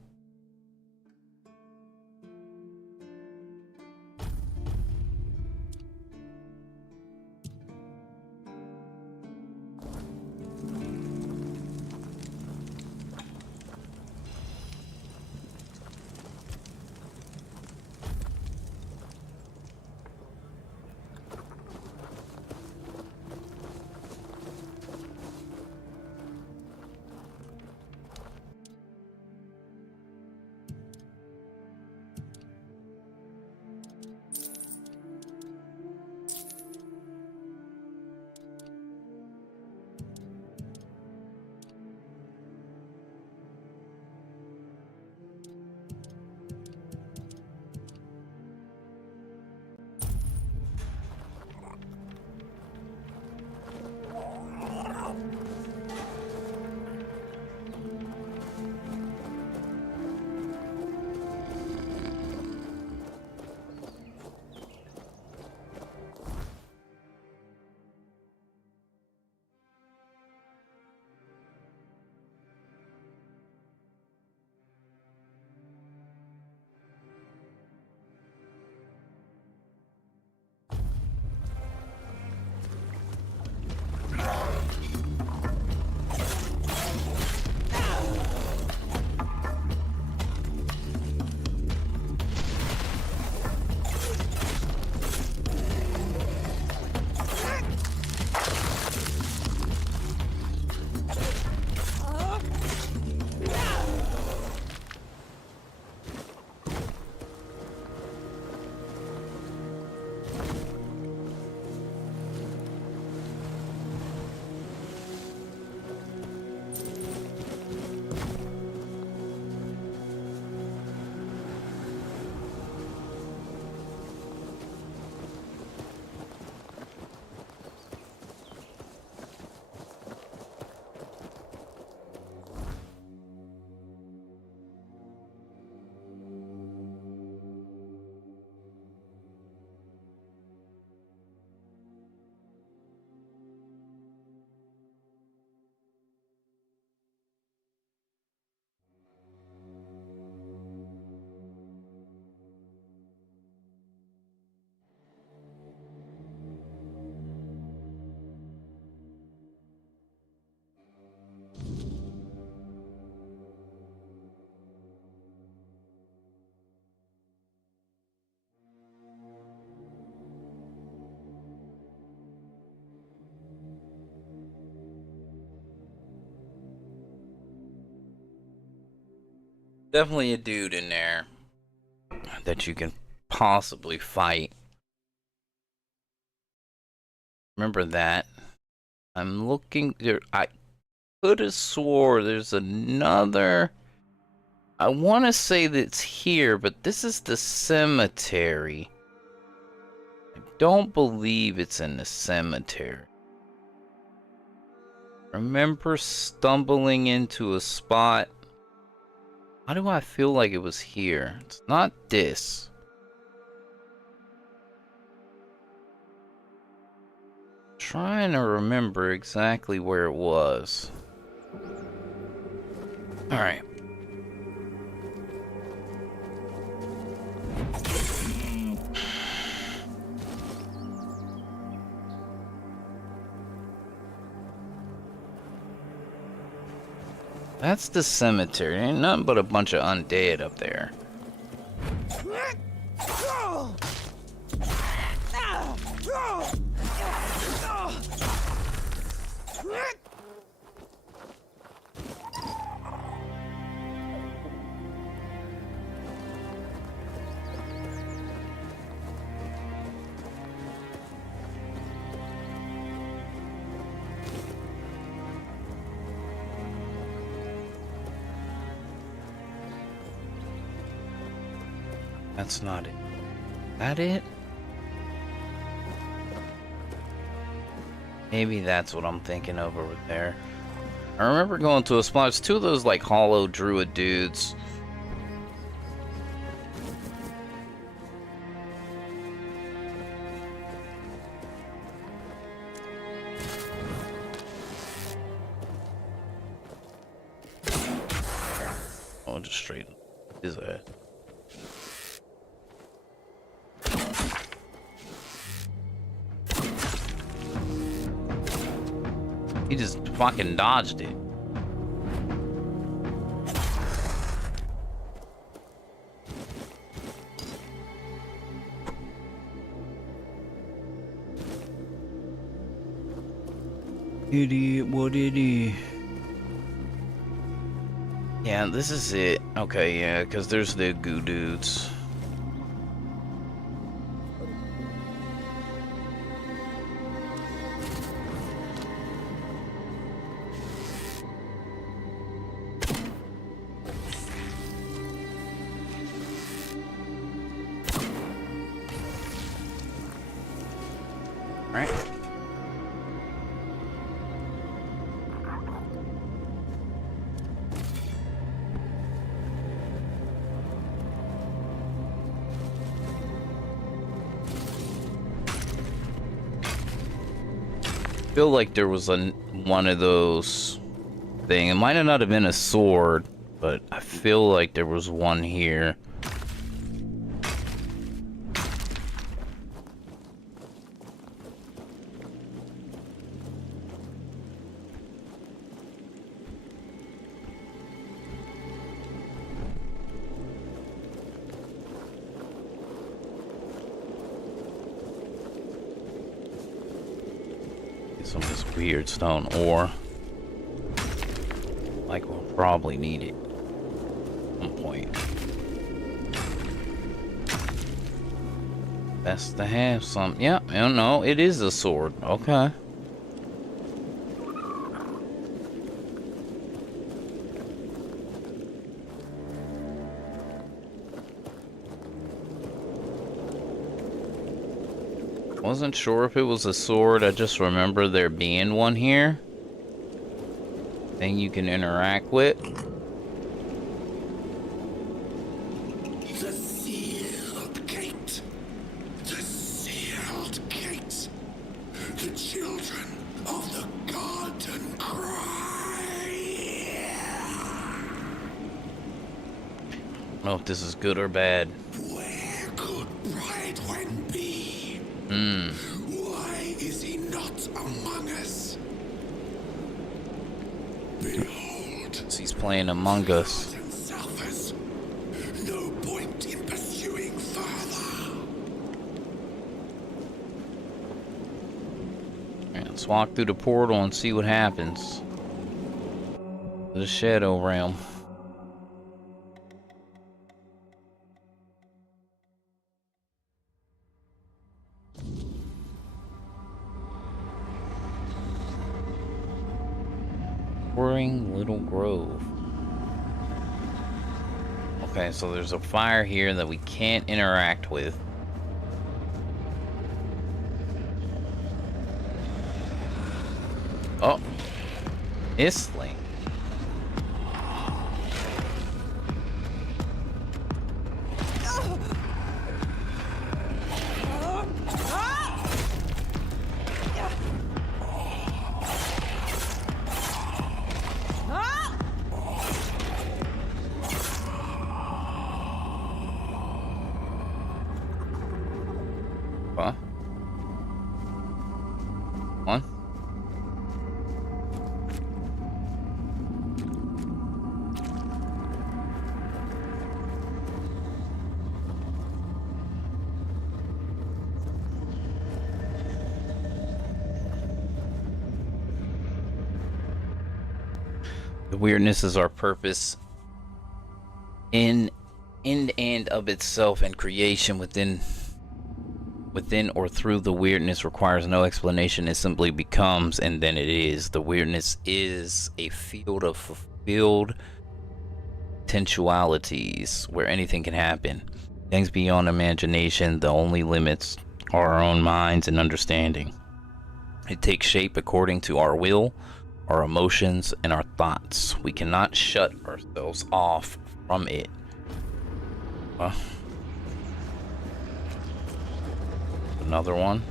Definitely a dude in there that you can possibly fight. Remember that. I'm looking there. I could have swore there's another. I want to say that's here, but this is the cemetery. I don't believe it's in the cemetery. Remember stumbling into a spot. Why do I feel like it was here? It's not this. Trying to remember exactly where it was. Alright. That's the cemetery. Ain't nothing but a bunch of undead up there. That's not it. That it? Maybe that's what I'm thinking of over there. I remember going to a spot. It's two of those like hollow druid dudes. just straight his ass. He just fucking dodged it. Idiot, what idiot? Yeah, this is it. Okay, yeah, because there's the goo dudes. Right. I feel like there was one of those thing. It might not have been a sword, but I feel like there was one here. Some of this weird stone ore. Like we'll probably need it at some point. Best to have some. Yeah, I don't know. It is a sword. Okay. Wasn't sure if it was a sword. I just remember there being one here. Thing you can interact with. The sealed gate. The sealed gate. The children of the garden cry. I don't know if this is good or bad. Where could Brightwen be? Why is he not among us? Behold, He's playing Among Us. suffers. No point in pursuing further. Right, let's walk through the portal and see what happens. The Shadow Realm. Little Grove. Okay, so there's a fire here that we can't interact with. Oh, Isling. The weirdness is our purpose in and of itself, and creation within or through the weirdness requires no explanation. It simply becomes, and then it is. The weirdness is a field of fulfilled potentialities where anything can happen. Things beyond imagination, the only limits are our own minds and understanding. It takes shape according to our will, our emotions, and our thoughts. We cannot shut ourselves off from it. Another one.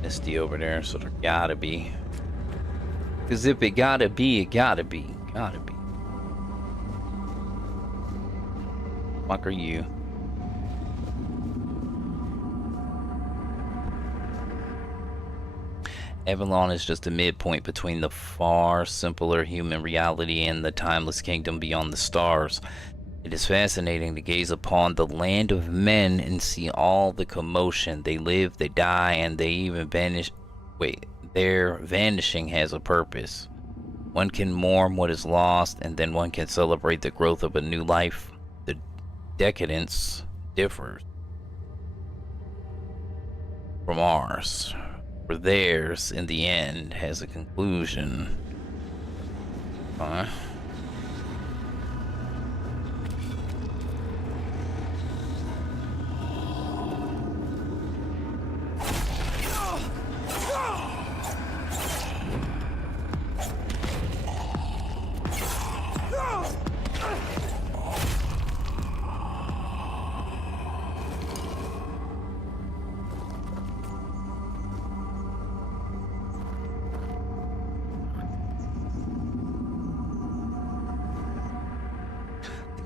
Misty over there, so there gotta be. Because if it gotta be, it gotta be. Gotta be. Fuck are you? Avalon is just a midpoint between the far simpler human reality and the timeless kingdom beyond the stars. It is fascinating to gaze upon the land of men and see all the commotion. They live, they die, and they even vanish. Wait, their vanishing has a purpose. One can mourn what is lost, and then one can celebrate the growth of a new life. The decadence differs from ours, for theirs, in the end, has a conclusion. Huh?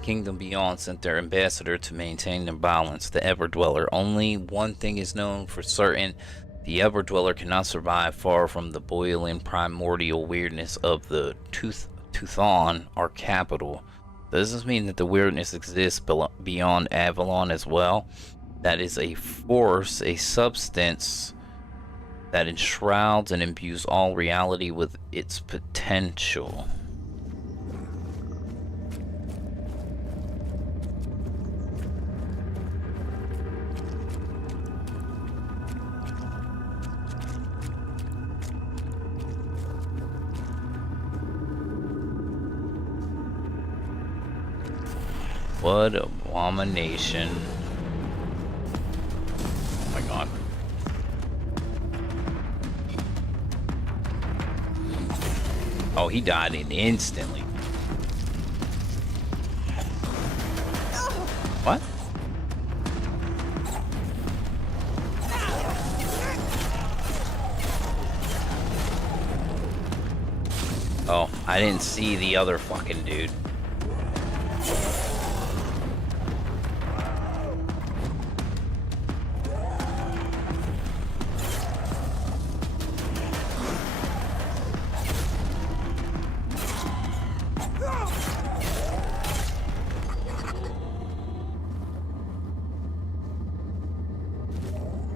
Kingdom Beyond sent their ambassador to maintain the balance, the Everdweller. Only one thing is known for certain: the Everdweller cannot survive far from the boiling primordial weirdness of the Tuthon, our capital. Does this mean that the weirdness exists beyond Avalon as well? That is a force, a substance that enshrouds and imbues all reality with its potential. What abomination. Oh my god. Oh, he died instantly. What? Oh, I didn't see the other fucking dude.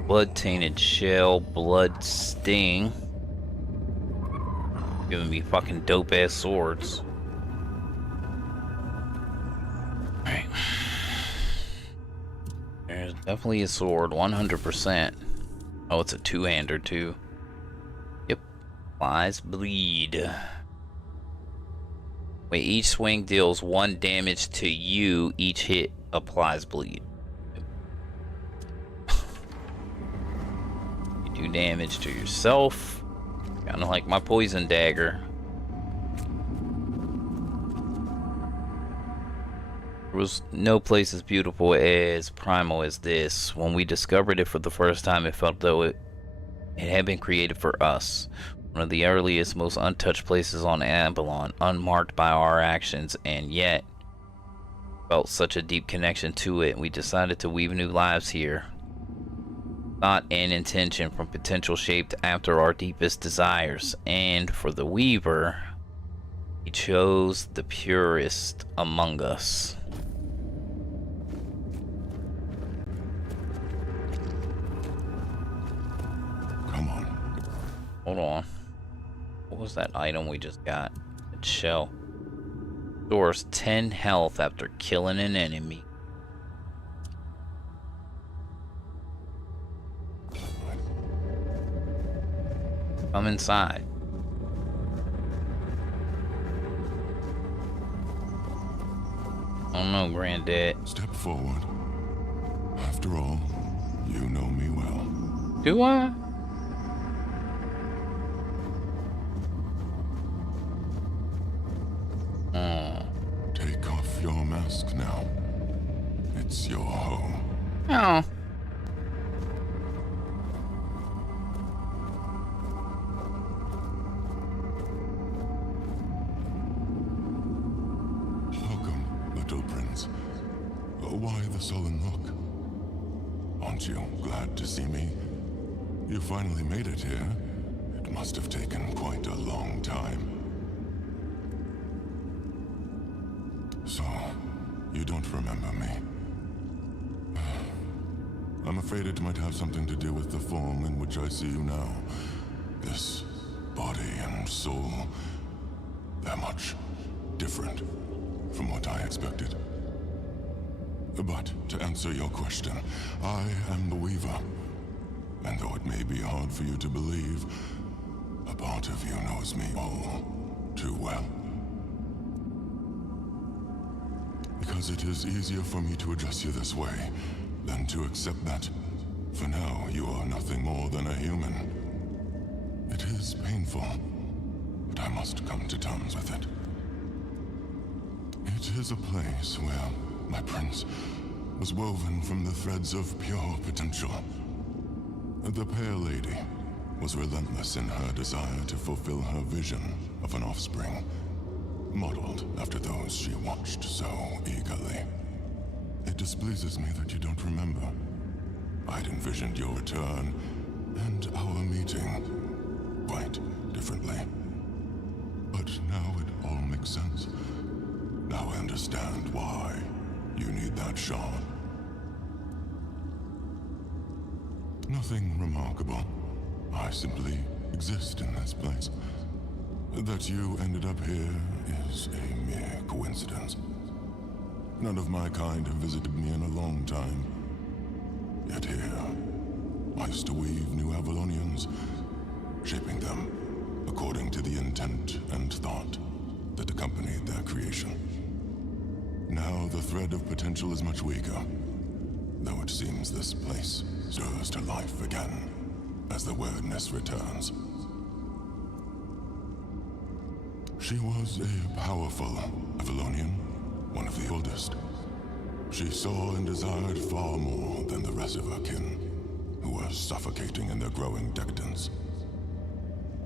Blood tainted shell, blood sting. Giving me fucking dope ass swords. Alright. There's definitely a sword, 100%. Oh, it's a two-hander too. Yep. Flies bleed. Wait, each swing deals 1 damage to you. Each hit applies bleed. Do damage to yourself. Kind of like my poison dagger. There was no place as beautiful as primal as this. When we discovered it for the first time, it felt though it had been created for us. One of the earliest, most untouched places on Avalon, unmarked by our actions, and yet felt such a deep connection to it. We decided to weave new lives here. Thought and intention from potential shaped after our deepest desires, and for the Weaver, he chose the purest among us. Come on. Hold on. What was that item we just got? A shell. Stores 10 health after killing an enemy. Come inside. Oh no, Granddad. Step forward. After all, you know me well. Do I? Take off your mask now. It's your home. Oh. Welcome, little prince. A Why the sullen look? Aren't you glad to see me? You finally made it here. It must have taken quite a long time. So, you don't remember me. I'm afraid it might have something to do with the form in which I see you now. This body and soul, they're much different from what I expected. But to answer your question, I am the Weaver. And though it may be hard for you to believe, a part of you knows me all too well. Because it is easier for me to address you this way than to accept that, for now, you are nothing more than a human. It is painful, but I must come to terms with it. It is a place where my prince was woven from the threads of pure potential. The Pale Lady was relentless in her desire to fulfill her vision of an offspring, modeled after those she watched so eagerly. It displeases me that you don't remember. I'd envisioned your return and our meeting quite differently. But now it all makes sense. Now I understand why you need that shard. Nothing remarkable. I simply exist in this place. That you ended up here is a mere coincidence. None of my kind have visited me in a long time. Yet here, I used to weave new Avalonians, shaping them according to the intent and thought that accompanied their creation. Now the thread of potential is much weaker, though it seems this place stirs to life again as the weirdness returns. She was a powerful Avalonian, one of the oldest. She saw and desired far more than the rest of her kin, who were suffocating in their growing decadence.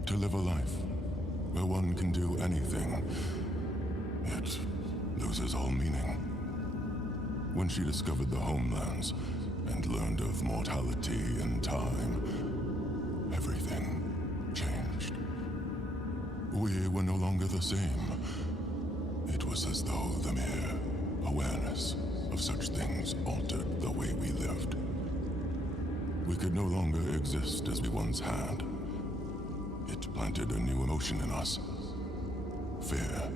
To live a life where one can do anything, it loses all meaning. When she discovered the homelands and learned of mortality and time, everything changed. We were no longer the same. It was as though the mere awareness of such things altered the way we lived. We could no longer exist as we once had. It planted a new emotion in us. Fear.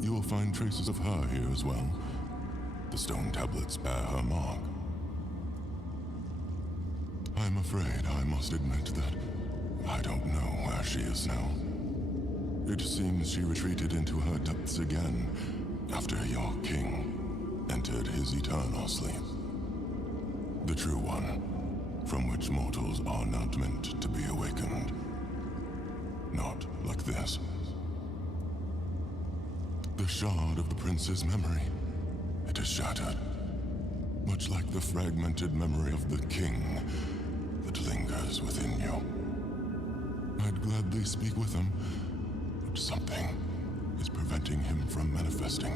You will find traces of her here as well. The stone tablets bear her mark. I'm afraid I must admit that I don't know where she is now. It seems she retreated into her depths again after your king entered his eternal sleep. The true one, from which mortals are not meant to be awakened. Not like this. The shard of the prince's memory. It is shattered. Much like the fragmented memory of the king that lingers within you. I'd gladly speak with him, but something is preventing him from manifesting.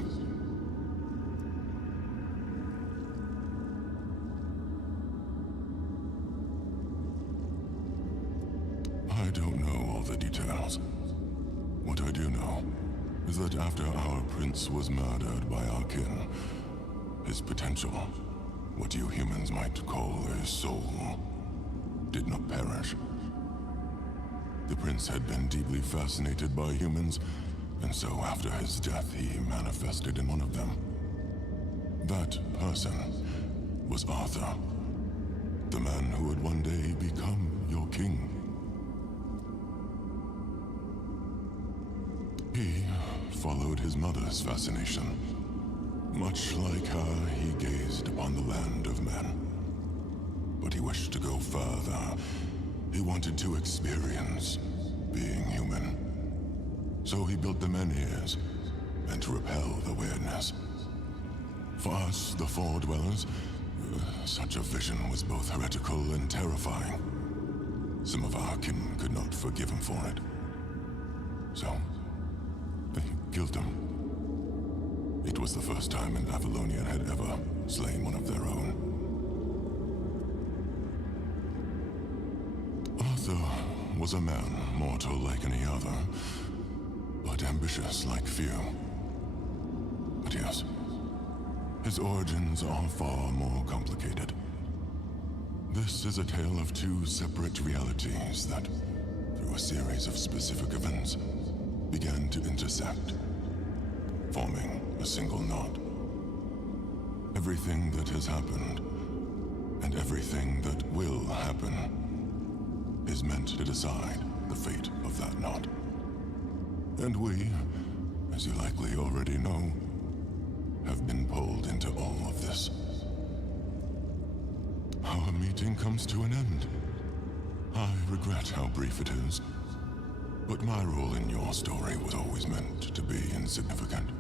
I don't know all the details. What I do know is that after our prince was murdered by our kin, his potential, what you humans might call a soul, did not perish. The prince had been deeply fascinated by humans, and so after his death he manifested in one of them. That person was Arthur, the man who would one day become your king. He followed his mother's fascination. Much like her, he gazed upon the land of men. But he wished to go further. He wanted to experience being human. So he built the menhirs, and to repel the weirdness. For us, the Four Dwellers, such a vision was both heretical and terrifying. Some of our kin could not forgive him for it. So, they killed him. It was the first time an Avalonian had ever slain one of their own. Arthur was a man mortal like any other, but ambitious like few. But yes, his origins are far more complicated. This is a tale of two separate realities that, through a series of specific events, began to intersect, forming a single knot. Everything that has happened, and everything that will happen, is meant to decide the fate of that knot. And we, as you likely already know, have been pulled into all of this. Our meeting comes to an end. I regret how brief it is, but my role in your story was always meant to be insignificant.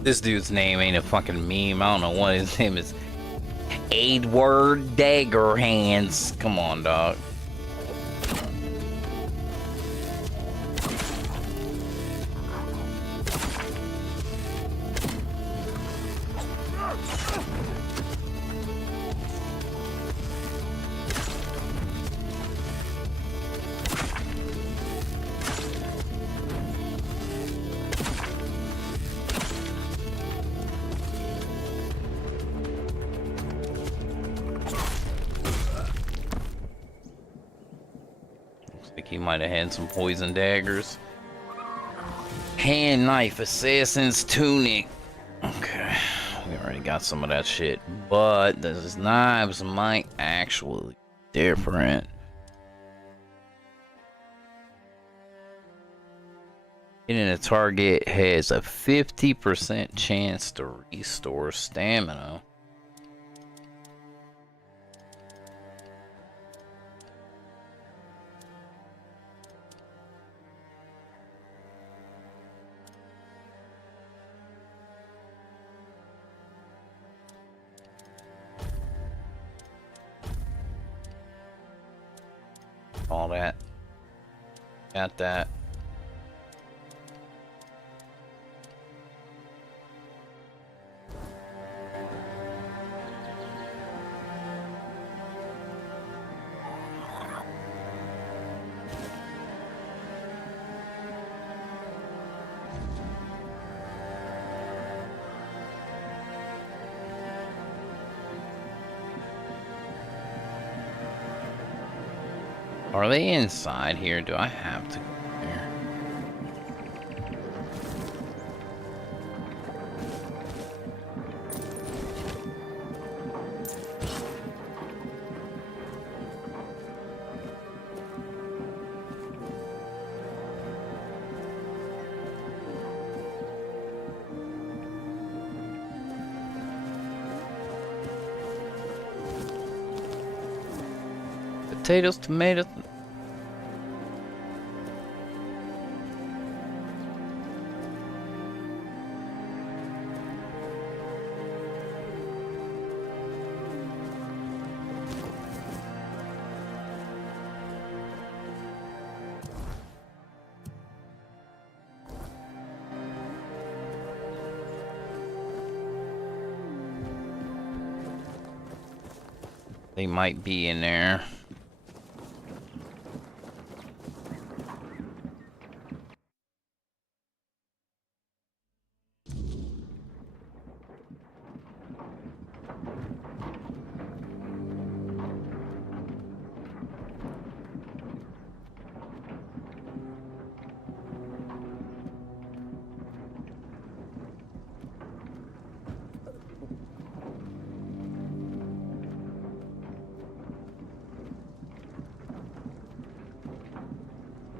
This dude's name ain't a fucking meme. I don't know what his name is. Edward Dagger Hands. Come on, dog. He might have had some poison daggers. Hand knife, assassin's tunic. Okay, we already got some of that shit, but those knives might actually be different. Hitting a target has a 50% chance to restore stamina. All that. Got that. Are they inside here? Do I have to go there? Potatoes, tomatoes. They might be in there.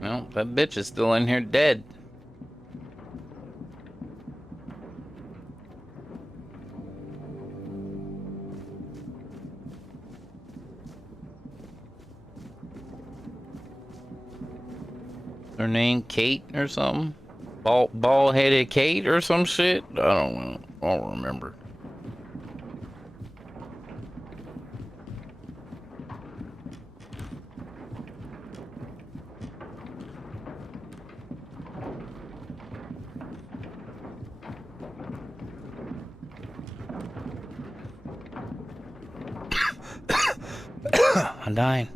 Well, that bitch is still in here dead. Her name Kate or something? Bald-headed Kate or some shit? I don't know. I don't remember. I'm dying.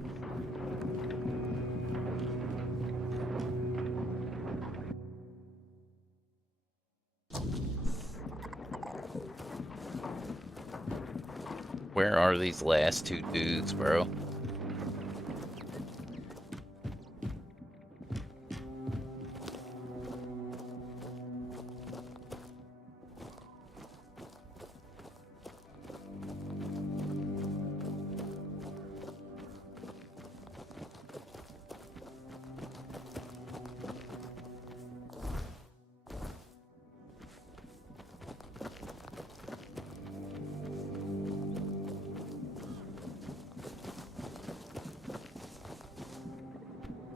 Where are these last two dudes, bro?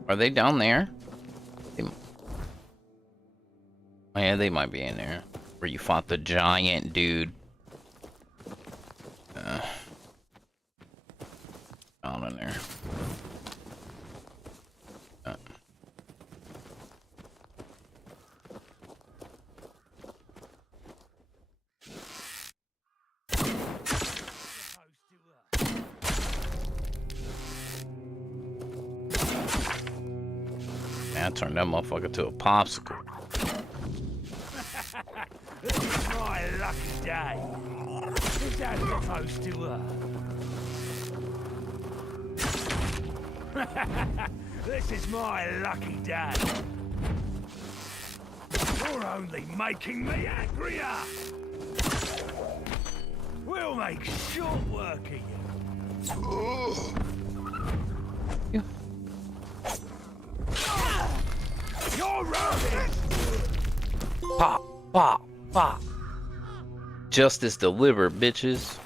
Are they down there? Yeah, they might be in there. Where you fought the giant dude. Down in there. Man, I turned that motherfucker to a popsicle. This is my lucky day. Is that supposed to This is my lucky day. You're only making me angrier. We'll make short work of you. You're rubbish. Pop, pop, pop. Justice delivered, bitches.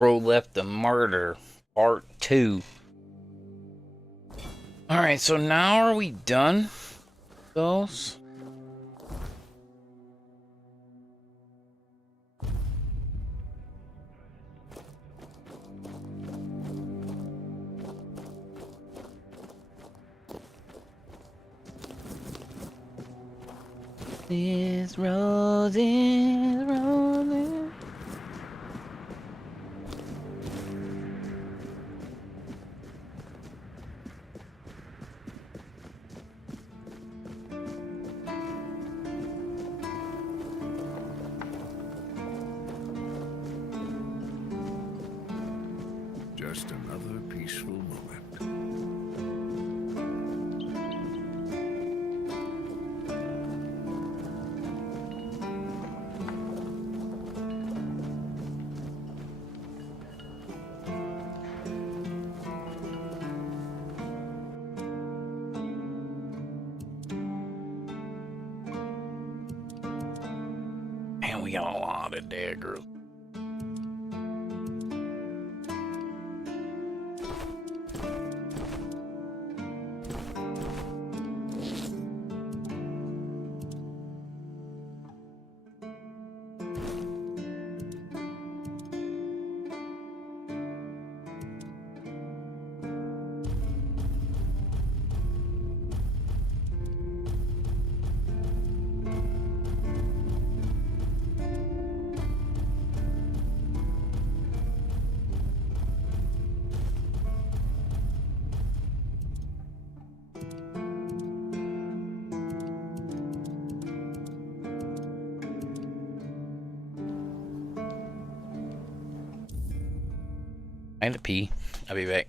Bro left the murder, part 2. Alright, so now are we done? Those? This rose is rolling. Just another peaceful moment. Man, we got a lot of daggers. I need to pee. I'll be back.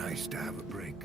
nice to have a break.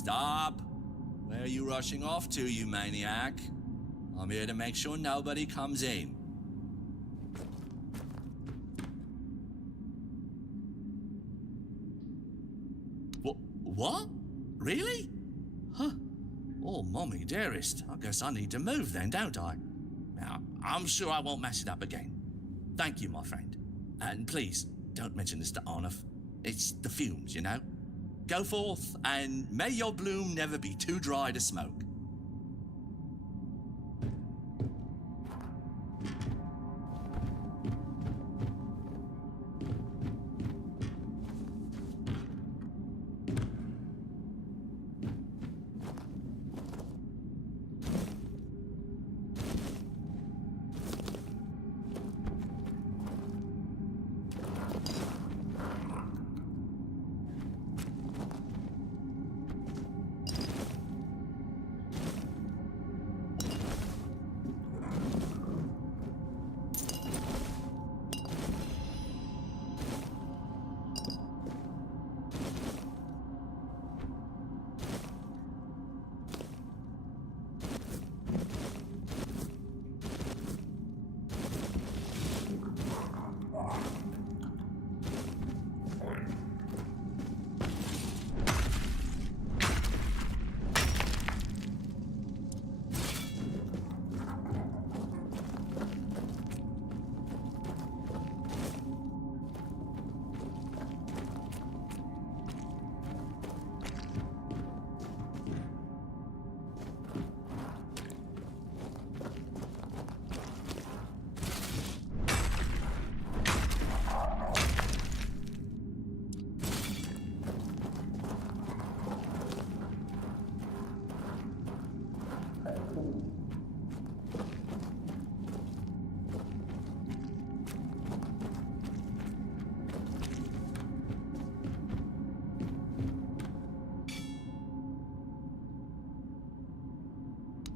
Stop! Where are you rushing off to, you maniac? I'm here to make sure nobody comes in. What? Really? Huh. Oh, mommy dearest. I guess I need to move then, don't I? Now, I'm sure I won't mess it up again. Thank you, my friend. And please, don't mention this to Arnulf. It's the fumes, you know? Go forth, and may your bloom never be too dry to smoke.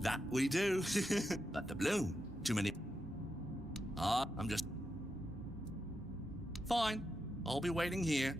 That we do. But the bloom. Too many. I'm just... Fine. I'll be waiting here.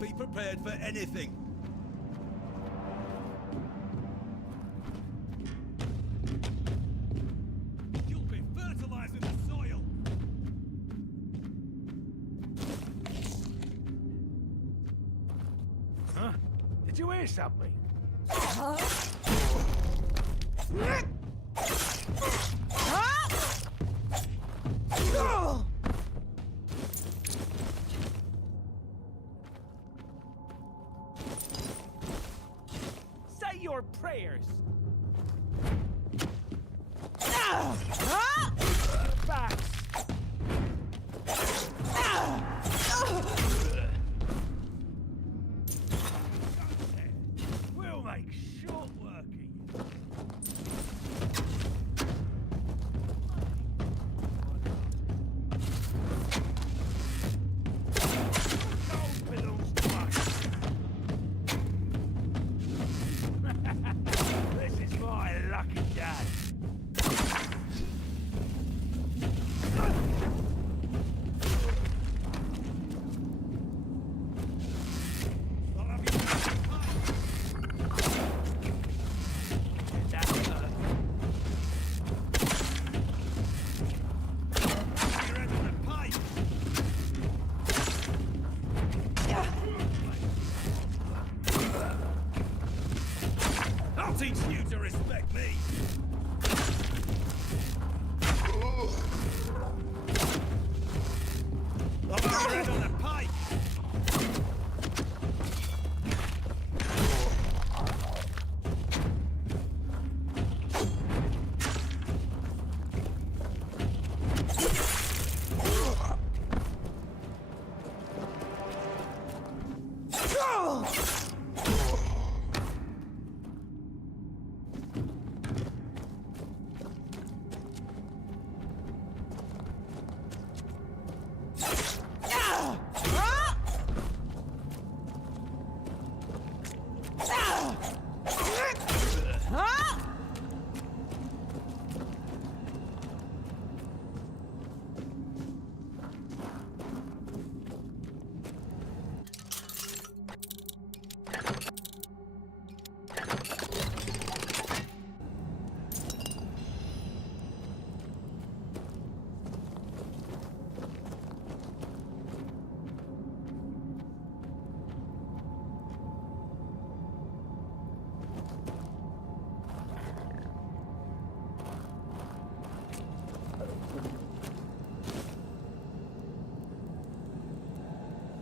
Be prepared for anything. You'll be fertilizing the soil. Huh? Did you hear something? Say your prayers. Facts. We'll make short work of you. Gold belongs to us. This is my lucky day. I'll teach you to respect me. I'll have your head on a pike.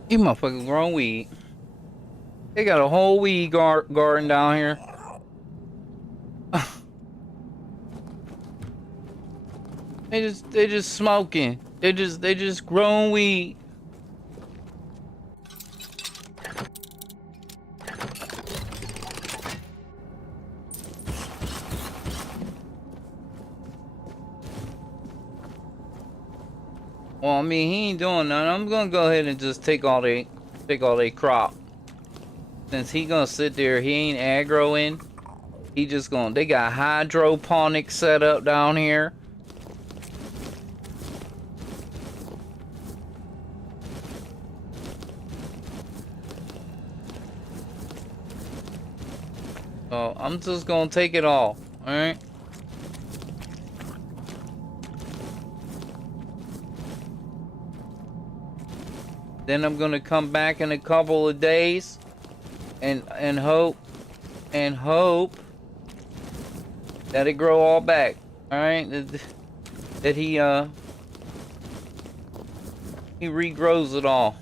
You motherfuckers growing weed. They got a whole weed garden down here. They just smoking. They just growing weed. Well, I mean, he ain't doing nothing. I'm gonna go ahead and just take all they crop. Since he gonna sit there, he ain't aggroing. He just gonna. They got hydroponics set up down here. So I'm just gonna take it all. All right. Then I'm gonna come back in a couple of days and hope that it grow all back. All right, that he regrows it all.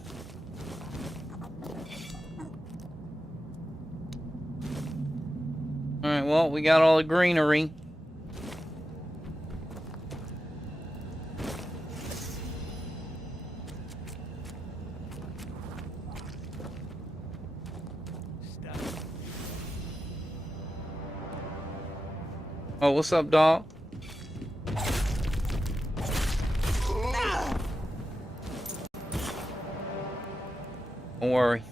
All right, well, we got all the greenery. Oh, what's up, dog? Don't worry.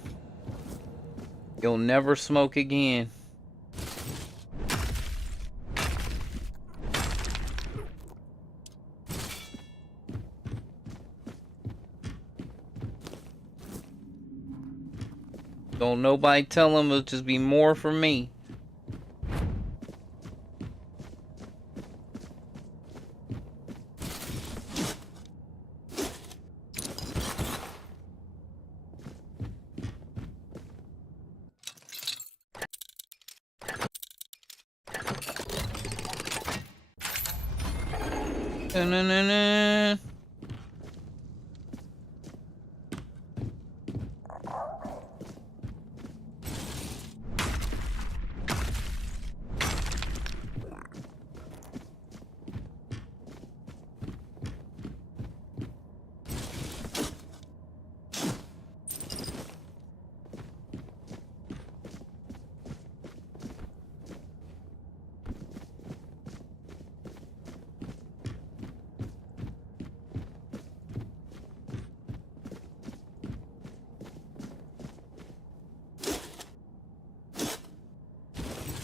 You'll never smoke again. Don't nobody tell him it'll just be more for me. Na-na-na-na.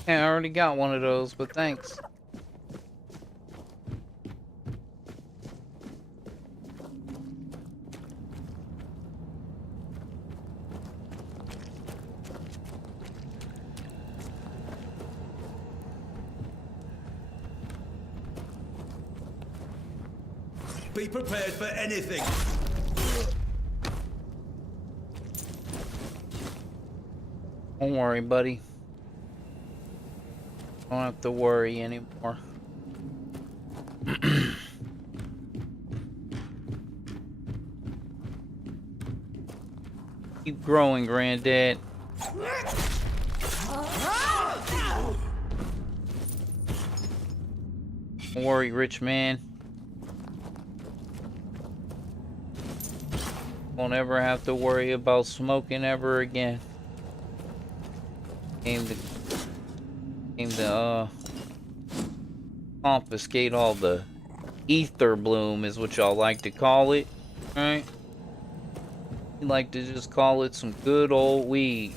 Yeah, I already got one of those, but thanks. Be prepared for anything. Don't worry, buddy. Don't have to worry anymore. Keep growing, Granddad. Don't worry, rich man. Won't ever have to worry about smoking ever again. Came to confiscate all the ether bloom is what y'all like to call it, right? You like to just call it some good old weed.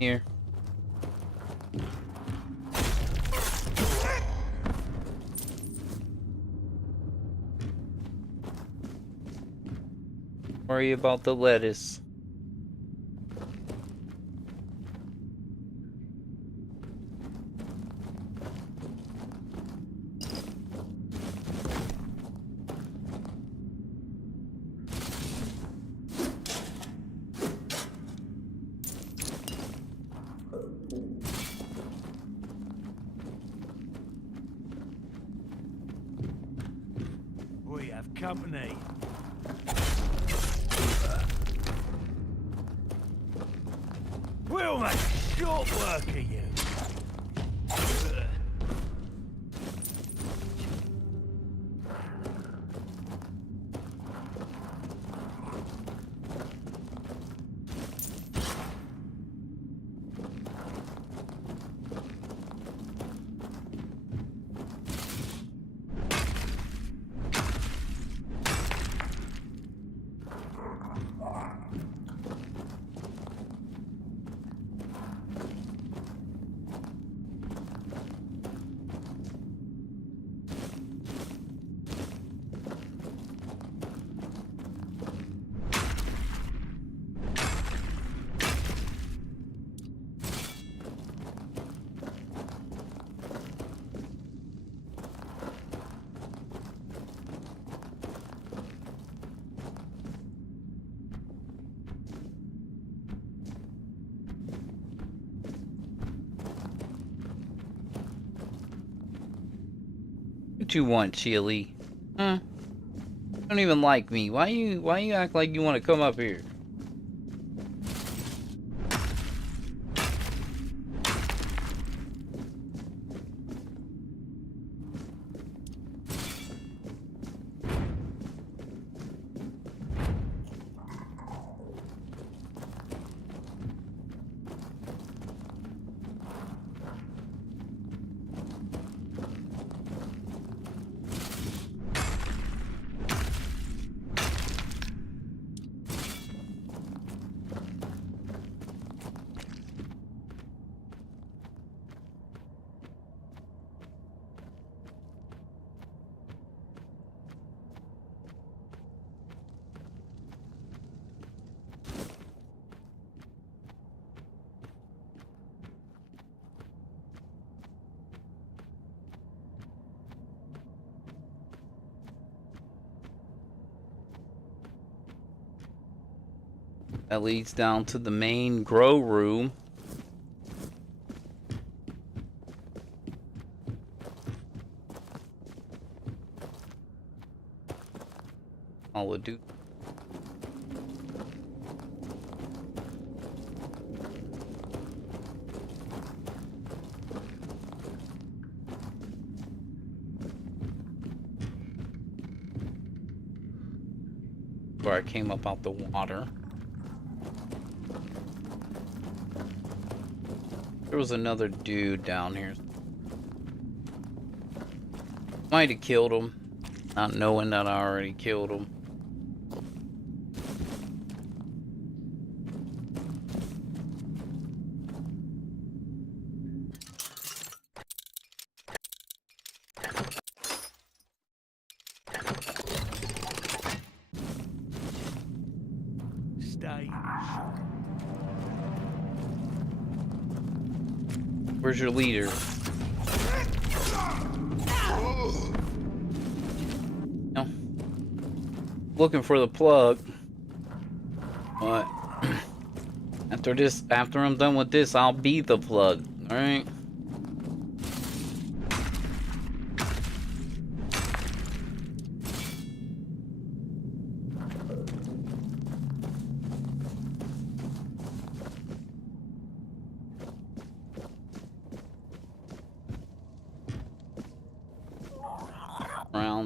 Here. Worry about the lettuce. We have company. We'll make short work of you. What you want, Chili? Huh? You don't even like me. Why you act like you want to come up here? That leads down to the main grow room. All the dude. Where I came up out the water. There was another dude down here. Might have killed him, not knowing that I already killed him. Stay. Where's your leader? No. Looking for the plug. But after I'm done with this, I'll be the plug. All right.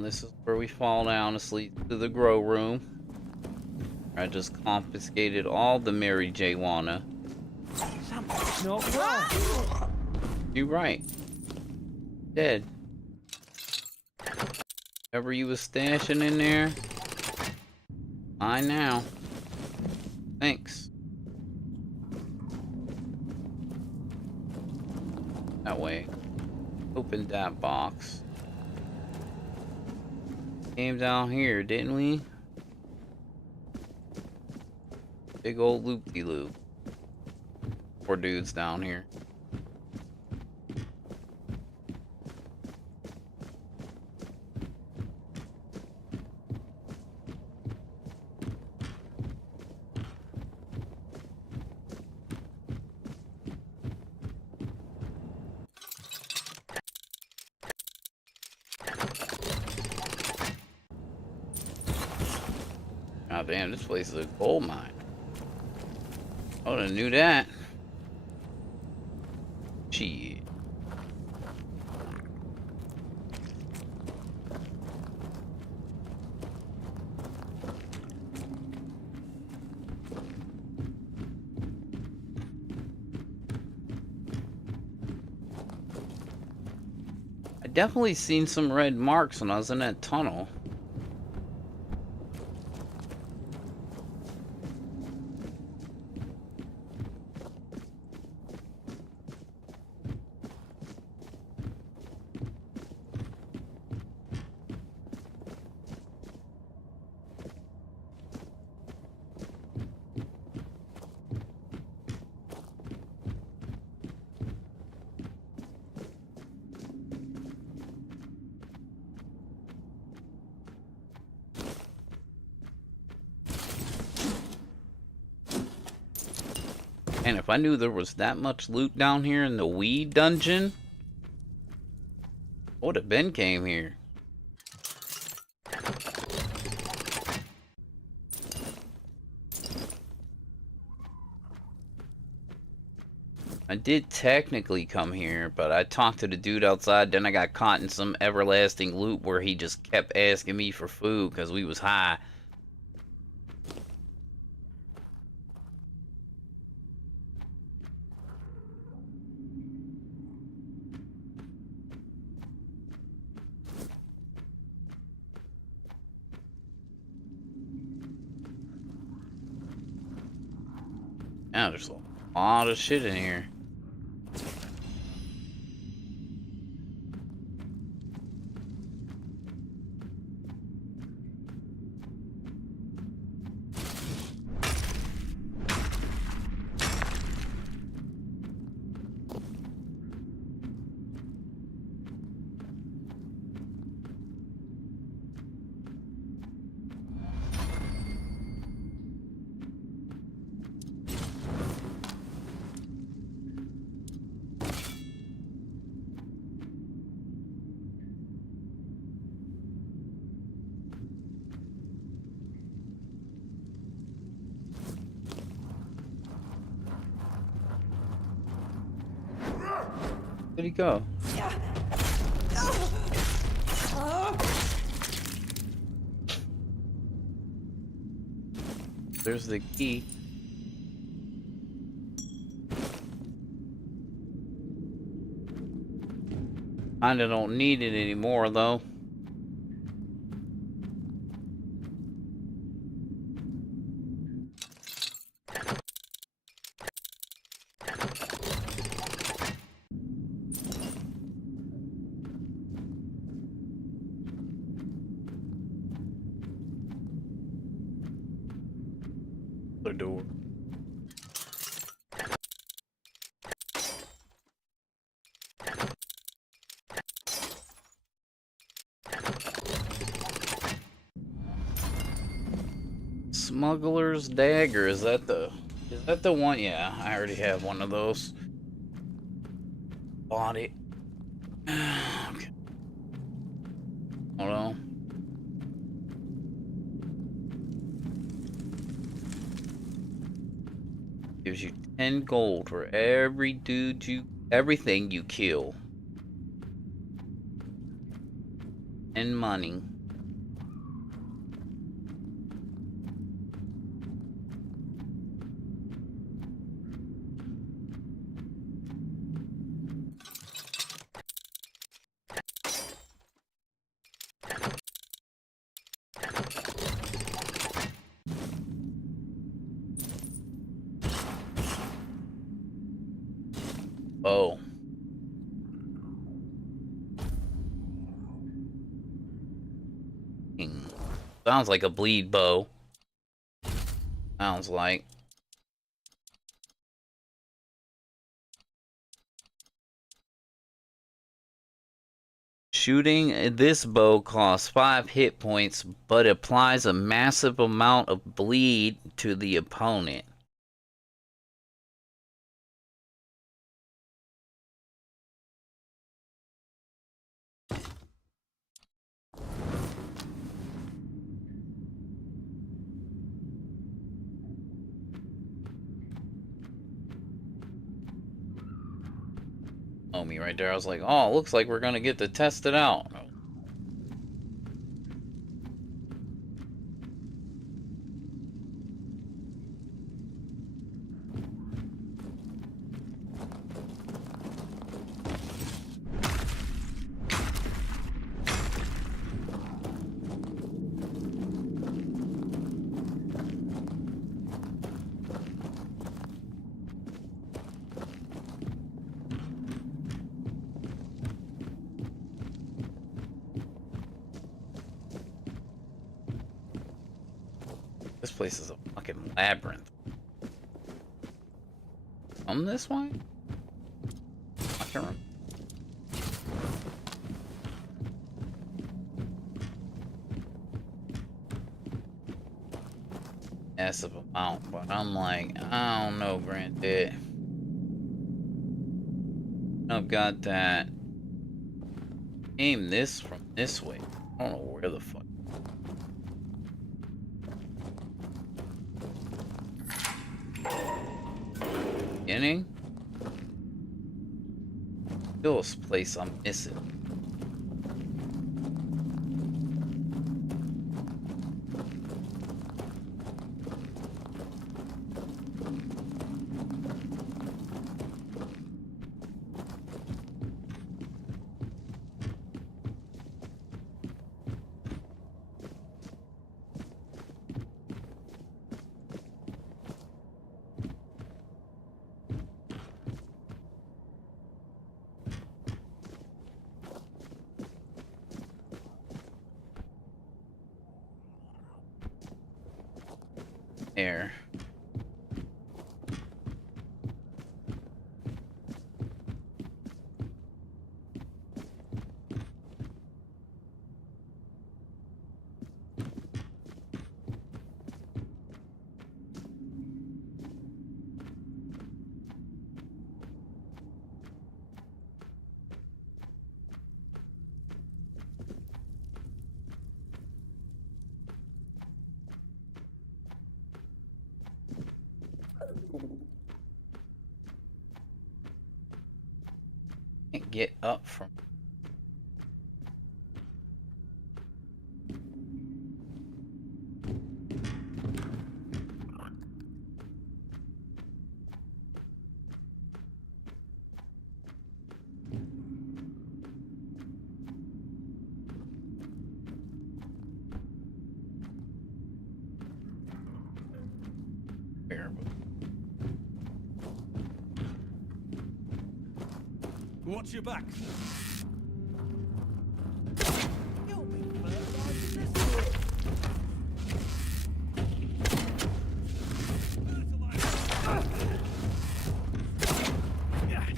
This is where we fall down asleep to the grow room. I just confiscated all the Mary J. Wanna. Something's not right. You right. Dead. Whatever you was stashing in there. Mine now. Thanks. That way. Opened that box. Came down here, didn't we? Big old loop-de-loop. Four dudes down here. God damn, this place is a gold mine. I would have knew that. Shit. I definitely seen some red marks when I was in that tunnel. And if I knew there was that much loot down here in the weed dungeon, I would have been came here. I did technically come here, but I talked to the dude outside, then I got caught in some everlasting loop where he just kept asking me for food because we was high. Now there's a lot of shit in here. Where'd he go? There's the key. Kinda don't need it anymore though. The door. Smuggler's dagger, is that the one? Yeah, I already have one of those. Bought it. Okay. Hold on. Gives you 10 gold for everything you kill. And money. Oh. Sounds like a bleed bow. Sounds like. Shooting this bow costs 5 hit points, but applies a massive amount of bleed to the opponent. Oh, me right there. I was like, oh, looks like we're gonna get to test it out. This place is a fucking labyrinth. Come this way? I can't remember. Massive amount, but I'm like, I don't know, Granddad. I've got that. Aim this from this way. I don't know where the fuck. Beginning? This place I'm missing. There. get up from? Watch your back.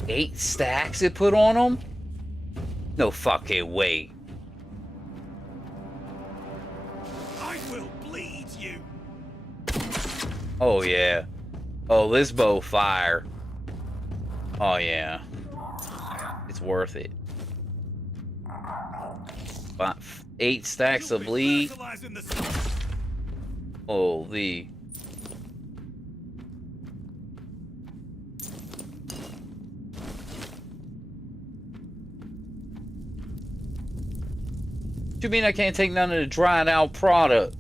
Eight stacks it put on them? No fucking way. I will bleed you. Oh yeah. Oh, this bow fire. Oh yeah. It's worth it. But 8 stacks of bleed. Holy. What you mean I can't take none of the dried out product?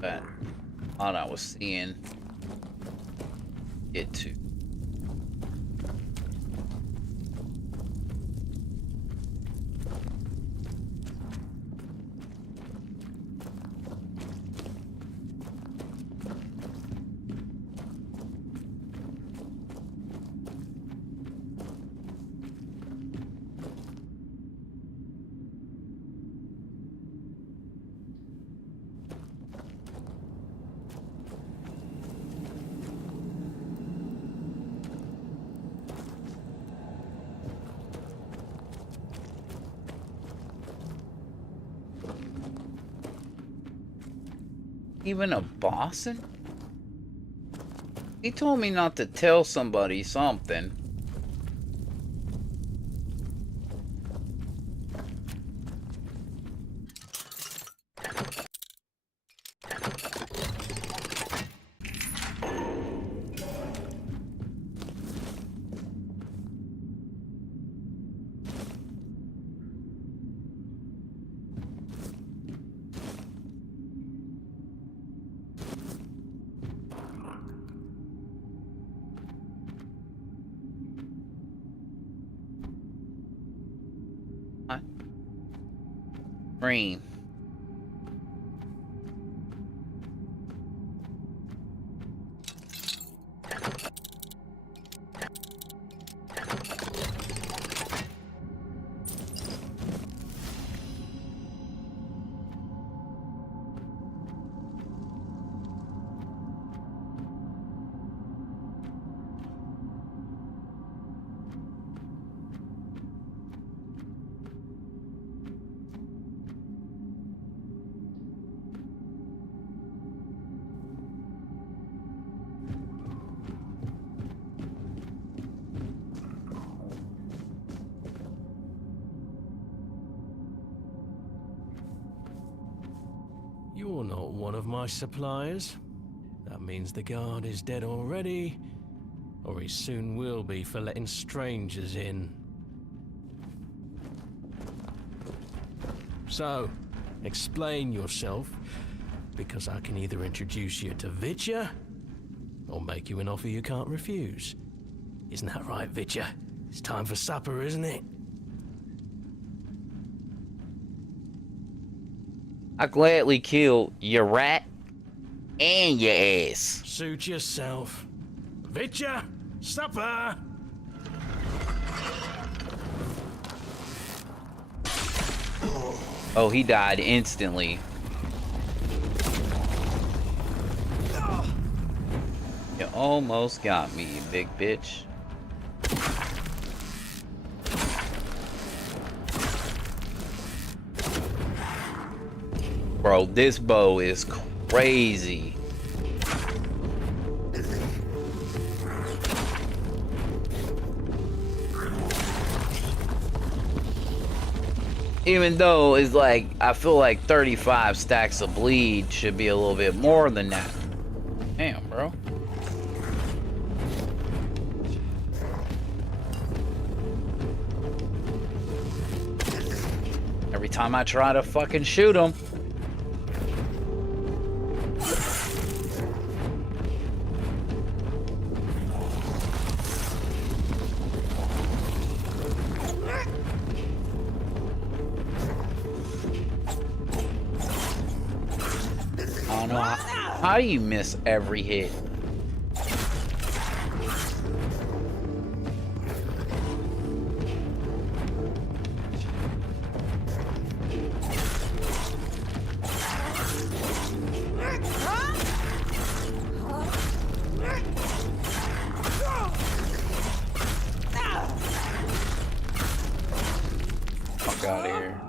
That all I was seeing get to. Even a bossin'? He told me not to tell somebody something. Green. You're not one of my suppliers. That means the guard is dead already, or he soon will be for letting strangers in. So, explain yourself, because I can either introduce you to Vitya, or make you an offer you can't refuse. Isn't that right, Vitya? It's time for supper, isn't it? I gladly kill your rat and your ass. Suit yourself. Vitya, supper! Oh, he died instantly. You almost got me, you big bitch. Bro, this bow is crazy. Even though it's like, I feel like 35 stacks of bleed should be a little bit more than that. Damn, bro. Every time I try to fucking shoot him. I don't know how do you miss every hit? Fuck out of here.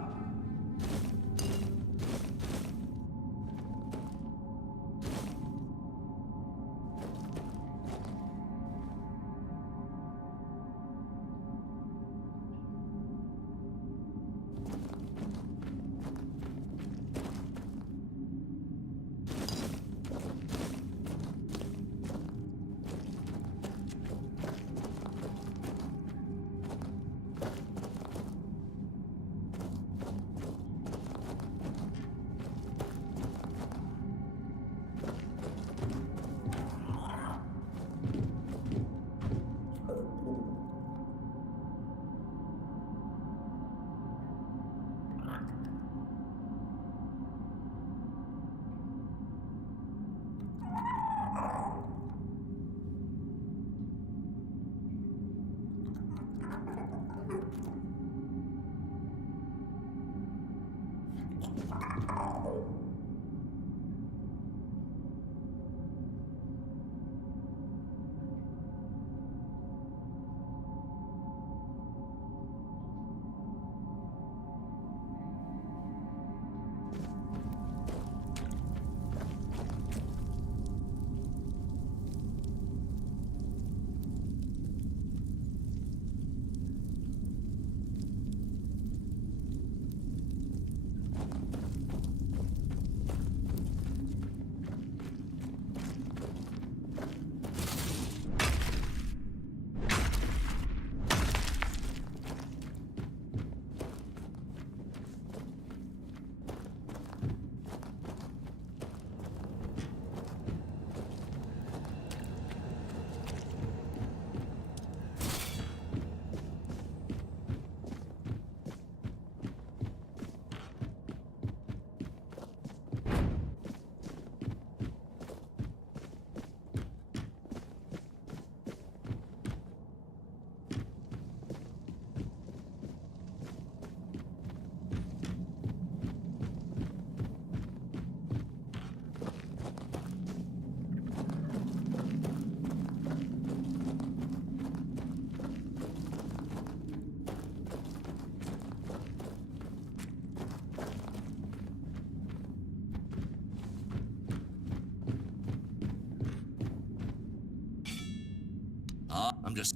I'm just...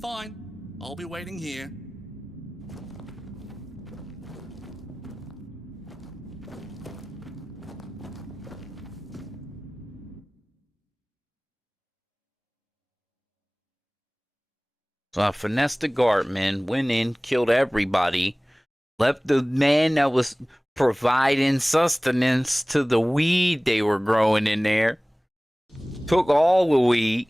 Fine. I'll be waiting here. So I finessed the guardman, went in, killed everybody, left the man that was providing sustenance to the weed they were growing in there. took all the wheat,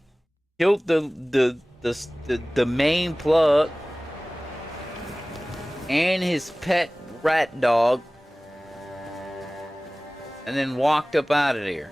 killed the main plug and his pet rat dog, and then walked up out of there.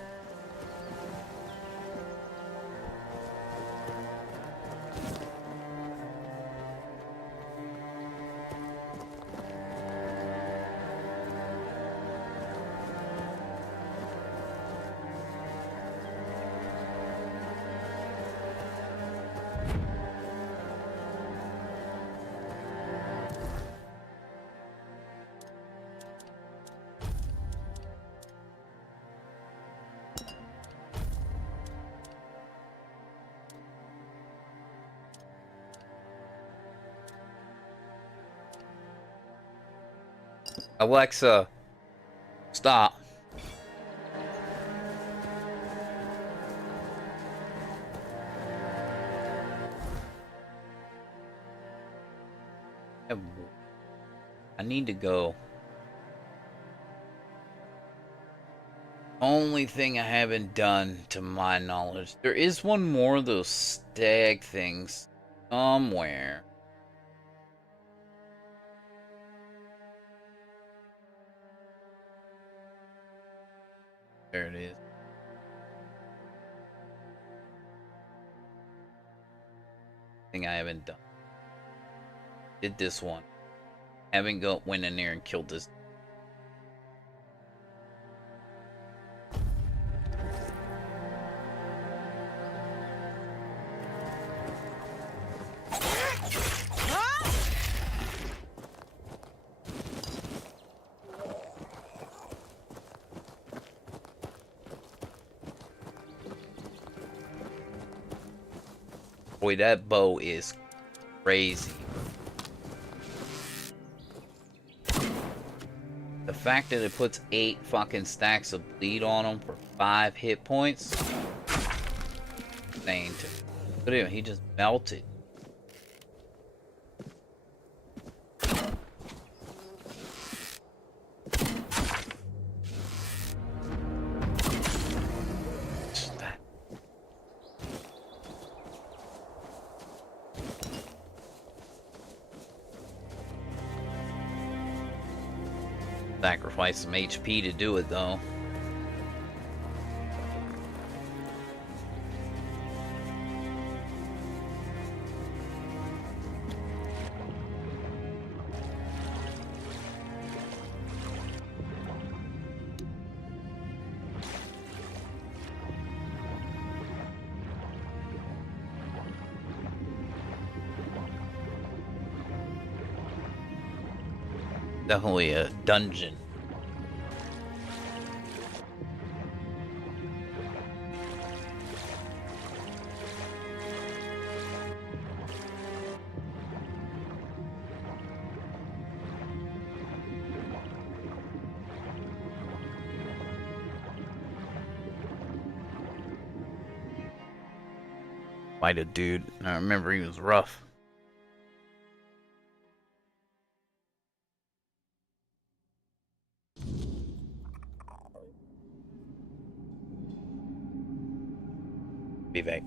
Alexa, stop. I need to go. Only thing I haven't done, to my knowledge. There is one more of those stag things somewhere. There it is. Thing I haven't done. Did this one. Haven't went in there and killed this. Boy, that bow is crazy. The fact that it puts 8 fucking stacks of bleed on him for 5 hit points. Insane to me. Look at him, he just melted. Sacrifice some HP to do it, though. Definitely a dungeon. Fight a dude. I remember he was rough. Be back.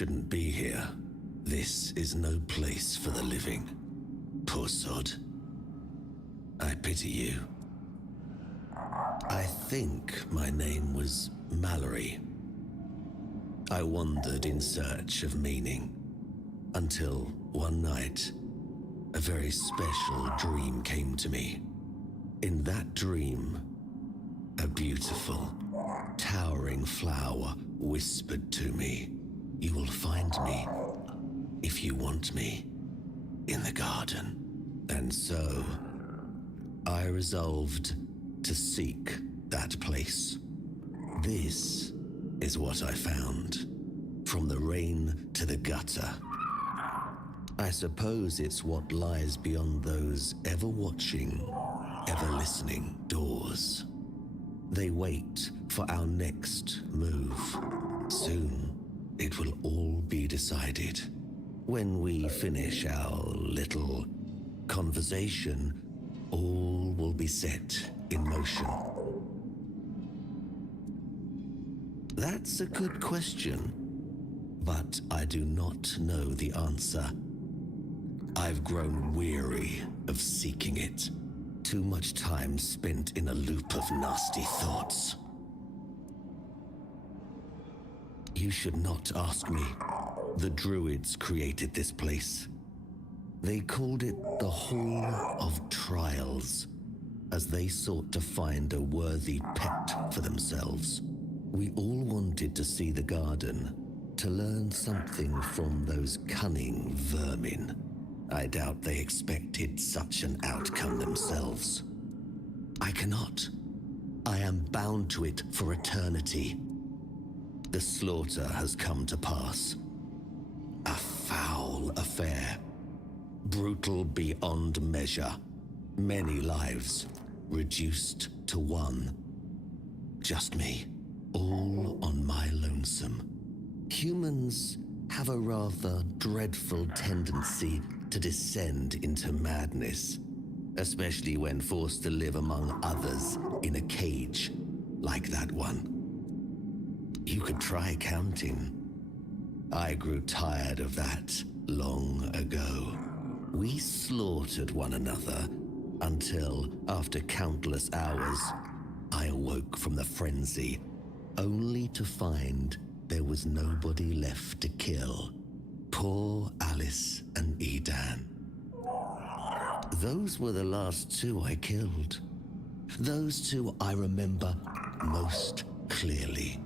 shouldn't be here. This is no place for the living. Poor sod. I pity you. I think my name was Mallory. I wandered in search of meaning, until one night, a very special dream came to me. In that dream, a beautiful, towering flower whispered to me, "You will find me, if you want me, in the garden." And so, I resolved to seek that place. This is what I found, from the rain to the gutter. I suppose it's what lies beyond those ever-watching, ever-listening doors. They wait for our next move. Soon, it will all be decided. When we finish our little conversation, all will be set in motion. That's a good question, but I do not know the answer. I've grown weary of seeking it. Too much time spent in a loop of nasty thoughts. You should not ask me. The Druids created this place. They called it the Hall of Trials, as they sought to find a worthy pet for themselves. We all wanted to see the garden, to learn something from those cunning vermin. I doubt they expected such an outcome themselves. I cannot. I am bound to it for eternity. The slaughter has come to pass. A foul affair. Brutal beyond measure. Many lives reduced to one. Just me, all on my lonesome. Humans have a rather dreadful tendency to descend into madness, especially when forced to live among others in a cage like that one. You could try counting. I grew tired of that long ago. We slaughtered one another until, after countless hours, I awoke from the frenzy, only to find there was nobody left to kill. Poor Alice and Edan. Those were the last two I killed. Those two I remember most clearly.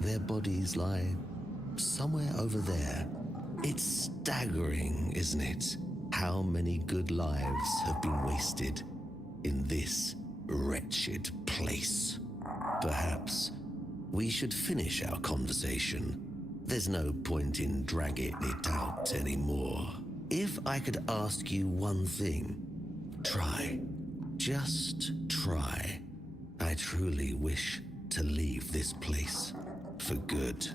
Their bodies lie somewhere over there. It's staggering, isn't it? How many good lives have been wasted in this wretched place. Perhaps we should finish our conversation. There's no point in dragging it out anymore. If I could ask you one thing, try. Just try. I truly wish to leave this place for good.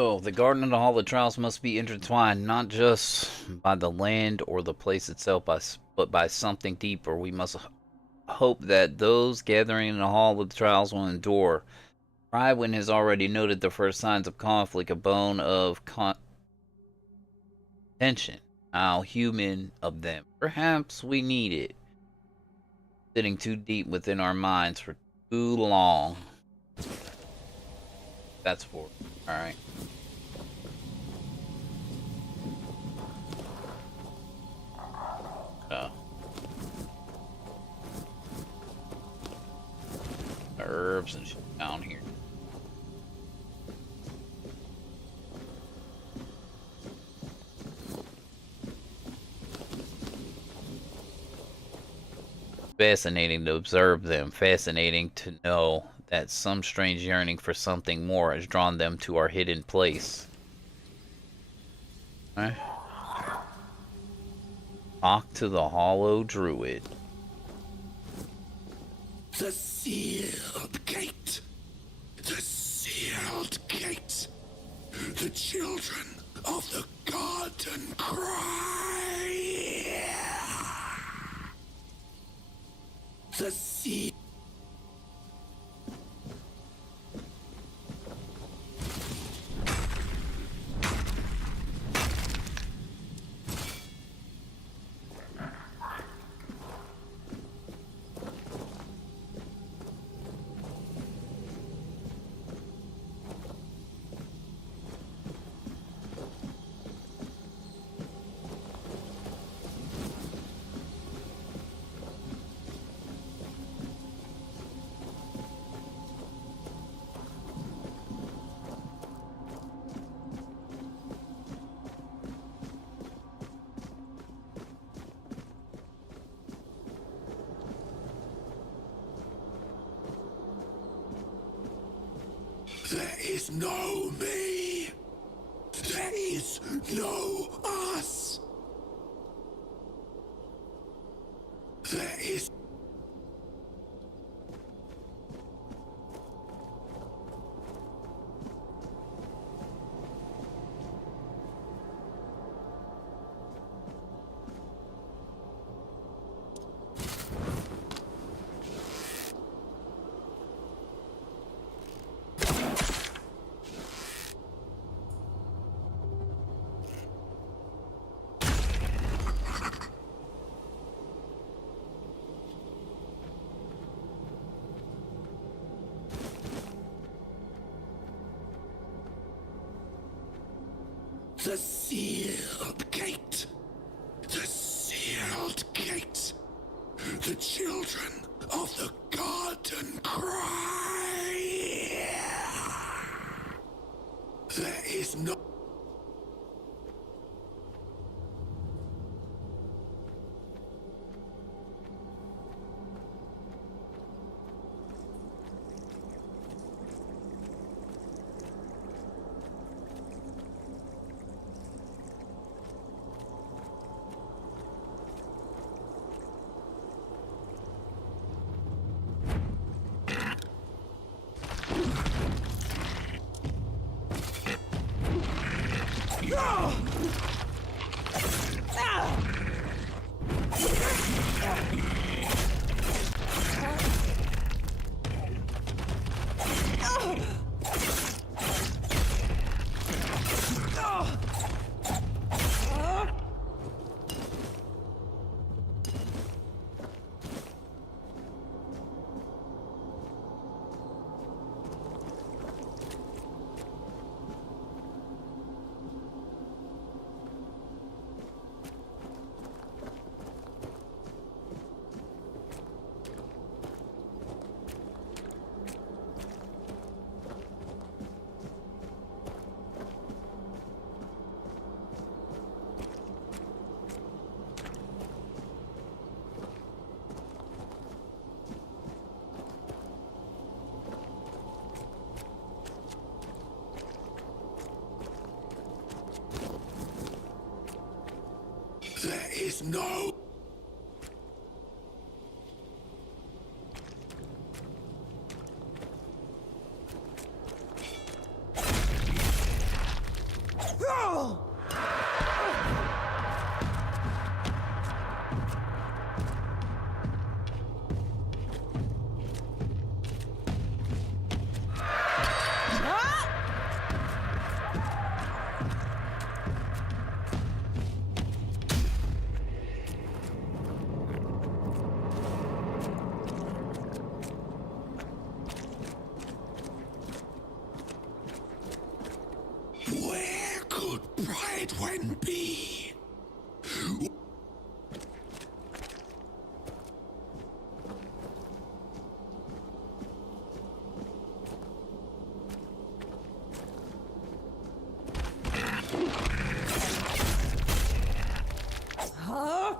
Oh, the garden and the hall of trials must be intertwined, not just by the land or the place itself, but by something deeper. We must hope that those gathering in the hall of the trials will endure. Rywin has already noted the first signs of conflict, a bone of tension. How human of them. Perhaps we need it. Sitting too deep within our minds for too long. That's for alright. Herbs and shit down here. Fascinating to observe them. Fascinating to know that some strange yearning for something more has drawn them to our hidden place. Alright. Talk to the hollow druid. The sealed gate. The sealed gate. The children of the garden cry. The sea. There is no me. There is no us. There is. The sealed gate. The sealed gate. The children of the garden cry. There is no. There is no. can be. Huh?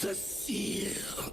The seal.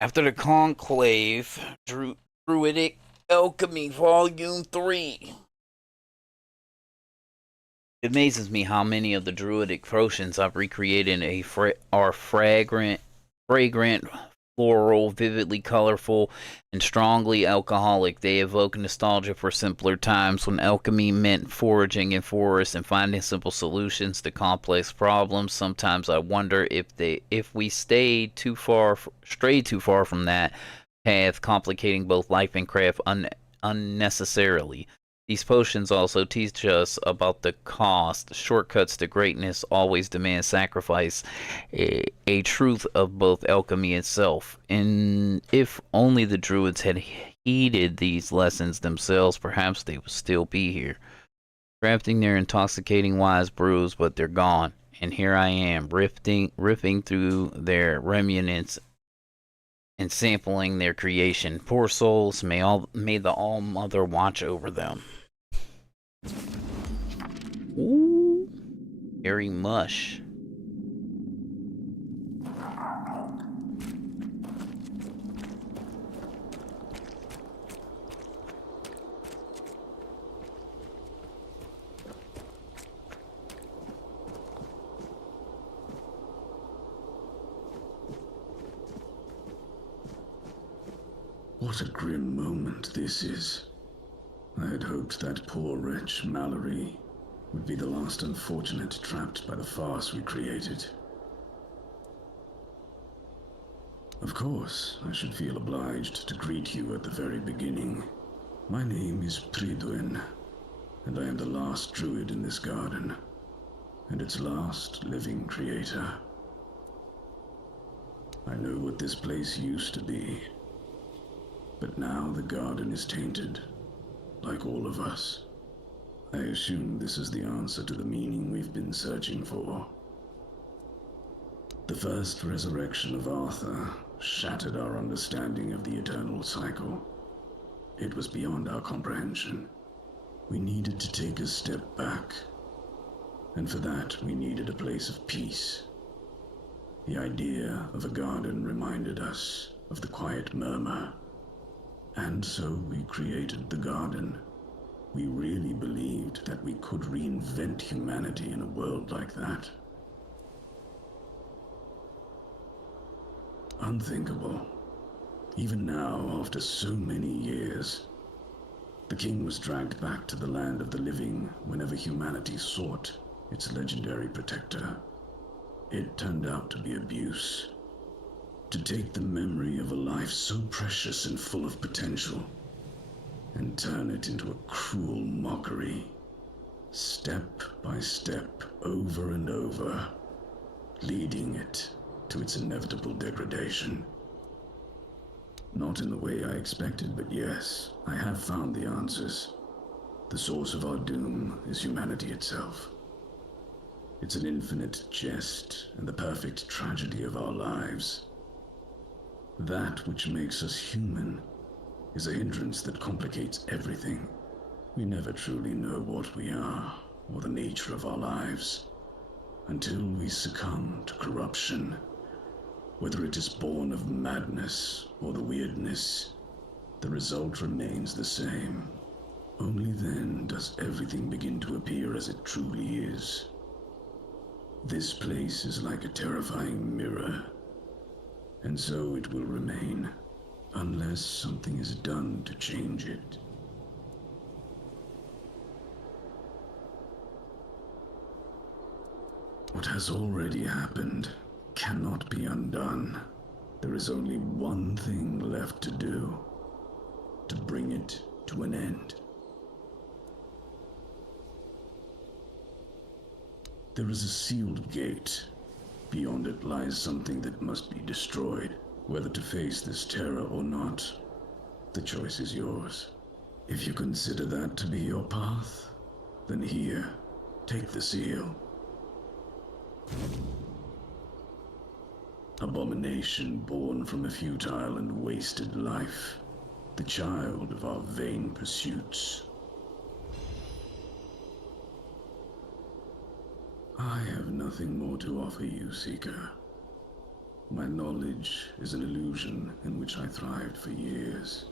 After the Conclave, Druidic Alchemy Volume 3. It amazes me how many of the druidic potions I've recreated are fragrant, floral, vividly colorful, and strongly alcoholic. They evoke nostalgia for simpler times when alchemy meant foraging in forests and finding simple solutions to complex problems. Sometimes I wonder if we strayed too far from that path, complicating both life and craft unnecessarily. These potions also teach us about the cost. Shortcuts to greatness always demand sacrifice, a truth of both alchemy itself. And if only the druids had heeded these lessons themselves, perhaps they would still be here, crafting their intoxicating wise brews, but they're gone. And here I am, riffing through their remnants and sampling their creation. Poor souls, may the All-Mother watch over them. Ooh, hairy mush. What a grim moment this is. I had hoped that poor wretch Mallory would be the last unfortunate trapped by the farce we created. Of course, I should feel obliged to greet you at the very beginning. My name is Prydwen, and I am the last druid in this garden, and its last living creator. I know what this place used to be, but now the garden is tainted, like all of us. I assume this is the answer to the meaning we've been searching for. The first resurrection of Arthur shattered our understanding of the eternal cycle. It was beyond our comprehension. We needed to take a step back, and for that we needed a place of peace. The idea of a garden reminded us of the quiet murmur, and so we created the garden. We really believed that we could reinvent humanity in a world like that. Unthinkable. Even now, after so many years, the king was dragged back to the land of the living whenever humanity sought its legendary protector. It turned out to be abuse. To take the memory of a life so precious and full of potential and turn it into a cruel mockery, step by step, over and over, leading it to its inevitable degradation. Not in the way I expected, but yes, I have found the answers. The source of our doom is humanity itself. It's an infinite jest and the perfect tragedy of our lives. That which makes us human is a hindrance that complicates everything. We never truly know what we are or the nature of our lives until we succumb to corruption. Whether it is born of madness or the weirdness, the result remains the same. Only then does everything begin to appear as it truly is. This place is like a terrifying mirror, and so it will remain, unless something is done to change it. What has already happened cannot be undone. There is only one thing left to do, to bring it to an end. There is a sealed gate. Beyond it lies something that must be destroyed. Whether to face this terror or not, the choice is yours. If you consider that to be your path, then here, take the seal. Abomination born from a futile and wasted life, the child of our vain pursuits. I have nothing more to offer you, Seeker. My knowledge is an illusion in which I thrived for years.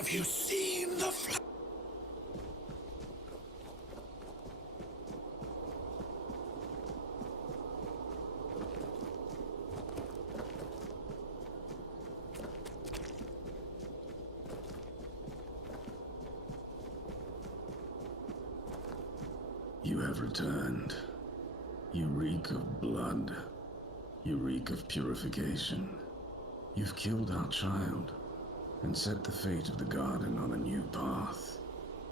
Have you seen the You have returned. You reek of blood. You reek of purification. You've killed our child and set the fate of the garden on a new path.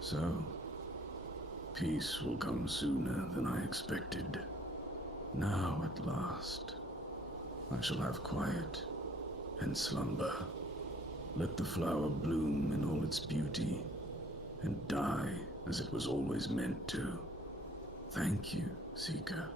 So, peace will come sooner than I expected. Now, at last, I shall have quiet and slumber. Let the flower bloom in all its beauty and die as it was always meant to. Thank you, Seeker.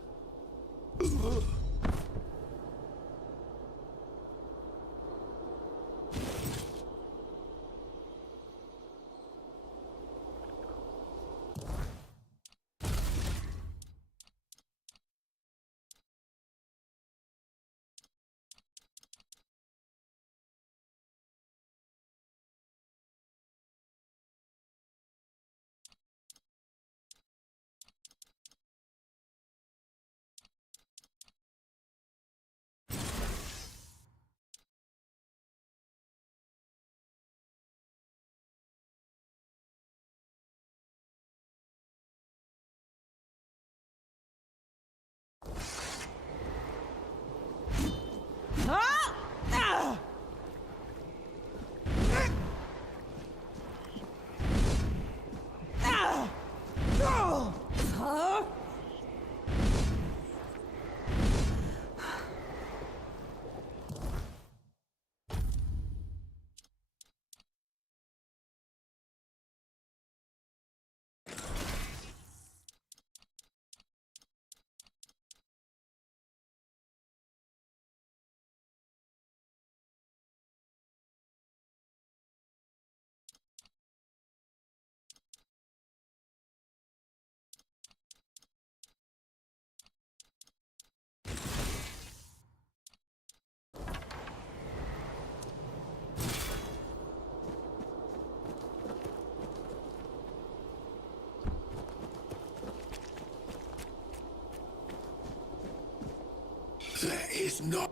There is no...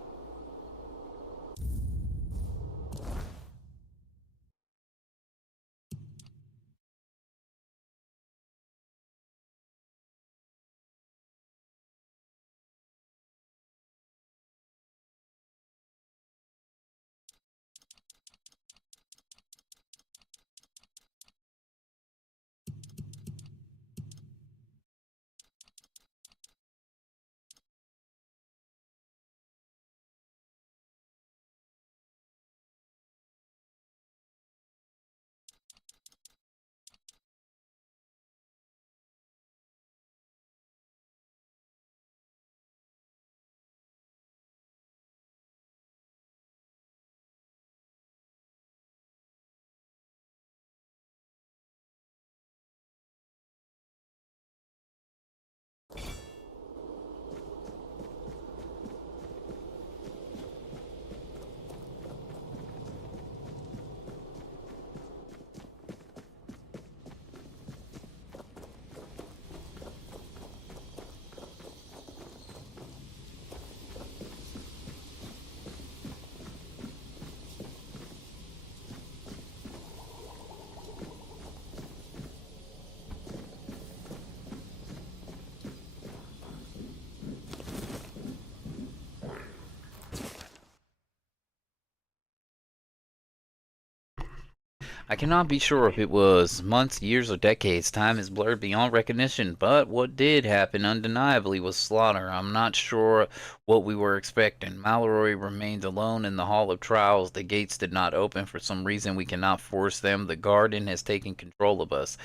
I cannot be sure if it was months, years, or decades. Time is blurred beyond recognition, but what did happen undeniably was slaughter. I'm not sure what we were expecting. Mallory remained alone in the Hall of Trials. The gates did not open for some reason we cannot force them. The Garden has taken control of us.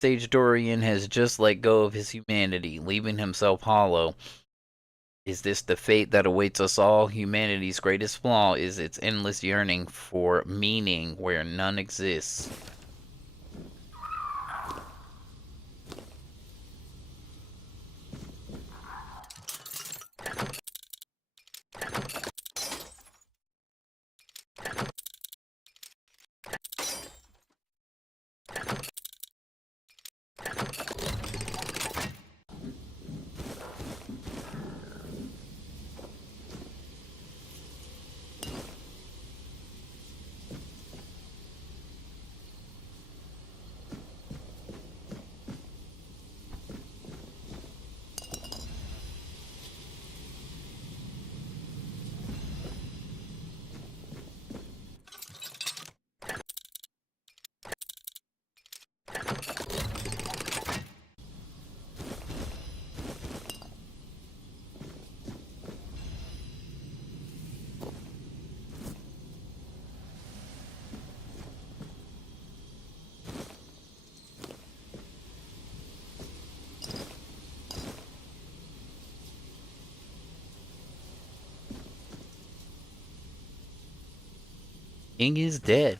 Sage Dorian has just let go of his humanity, leaving himself hollow. Is this the fate that awaits us all? Humanity's greatest flaw is its endless yearning for meaning where none exists. King is dead.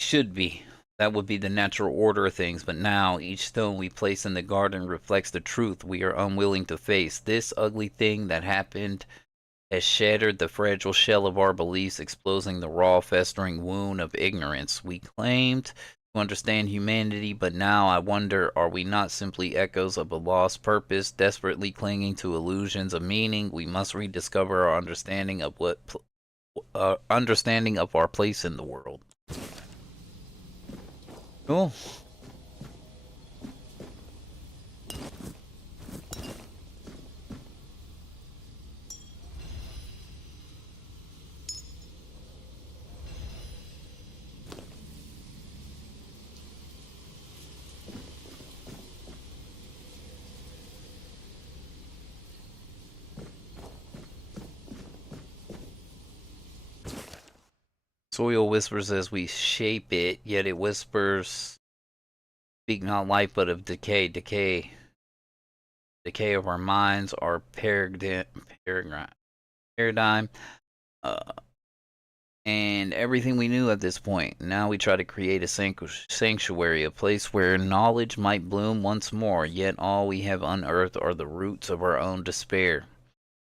Should be. That would be the natural order of things, but now each stone we place in the garden reflects the truth we are unwilling to face. This ugly thing that happened has shattered the fragile shell of our beliefs, exposing the raw, festering wound of ignorance. We claimed to understand humanity, but now I wonder, are we not simply echoes of a lost purpose, desperately clinging to illusions of meaning? We must rediscover our understanding of our place in the world. Cool. Soil whispers as we shape it, yet it whispers, speak not life but of decay, decay of our minds, our paradigm, and everything we knew at this point. Now we try to create a sanctuary, a place where knowledge might bloom once more, yet all we have unearthed are the roots of our own despair.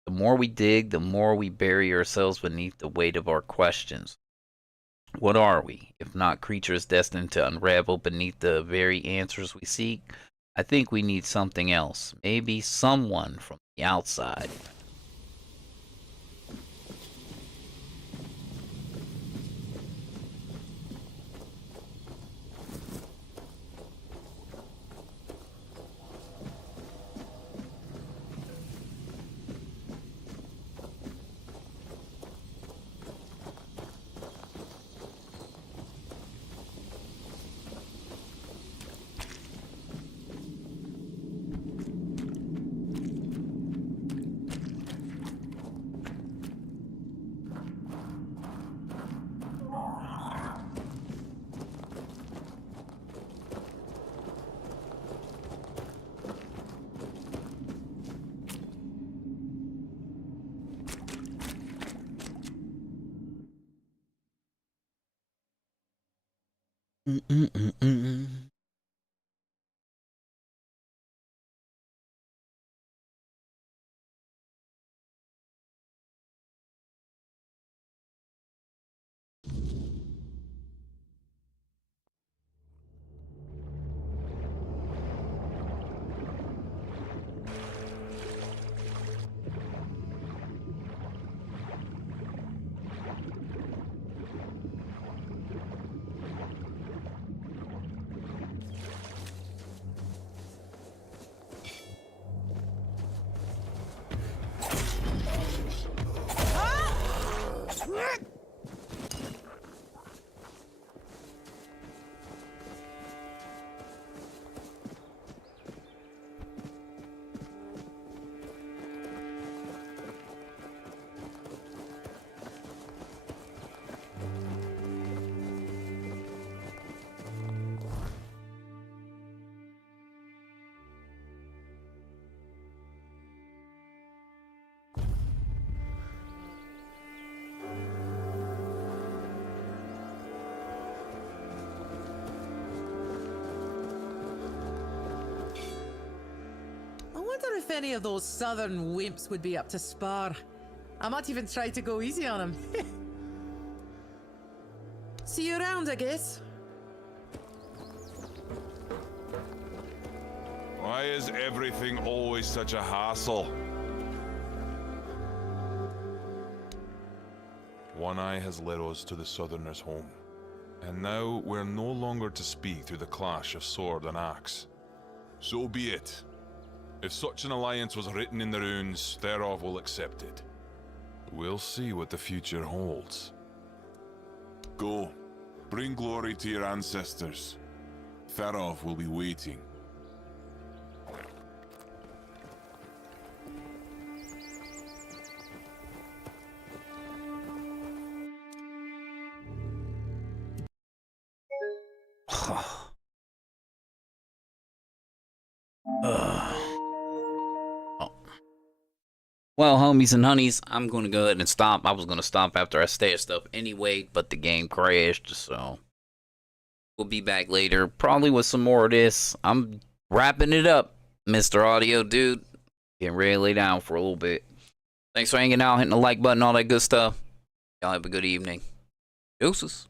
The more we dig, the more we bury ourselves beneath the weight of our questions. What are we, if not creatures destined to unravel beneath the very answers we seek? I think we need something else. Maybe someone from the outside. I wonder if any of those southern wimps would be up to spar. I might even try to go easy on them. See you around, I guess. Why is everything always such a hassle? One Eye has led us to the Southerners' home, and now we're no longer to speak through the clash of sword and axe. So be it. If such an alliance was written in the runes, thereof we'll accept it. We'll see what the future holds. Go. Bring glory to your ancestors. Thereof will be waiting. Well, homies and honeys, I'm going to go ahead and stop. I was going to stop after I stashed stuff anyway, but the game crashed, so we'll be back later, probably with some more of this. I'm wrapping it up, Mr. Audio Dude. Getting ready to lay down for a little bit. Thanks for hanging out, hitting the like button, all that good stuff. Y'all have a good evening. Deuces.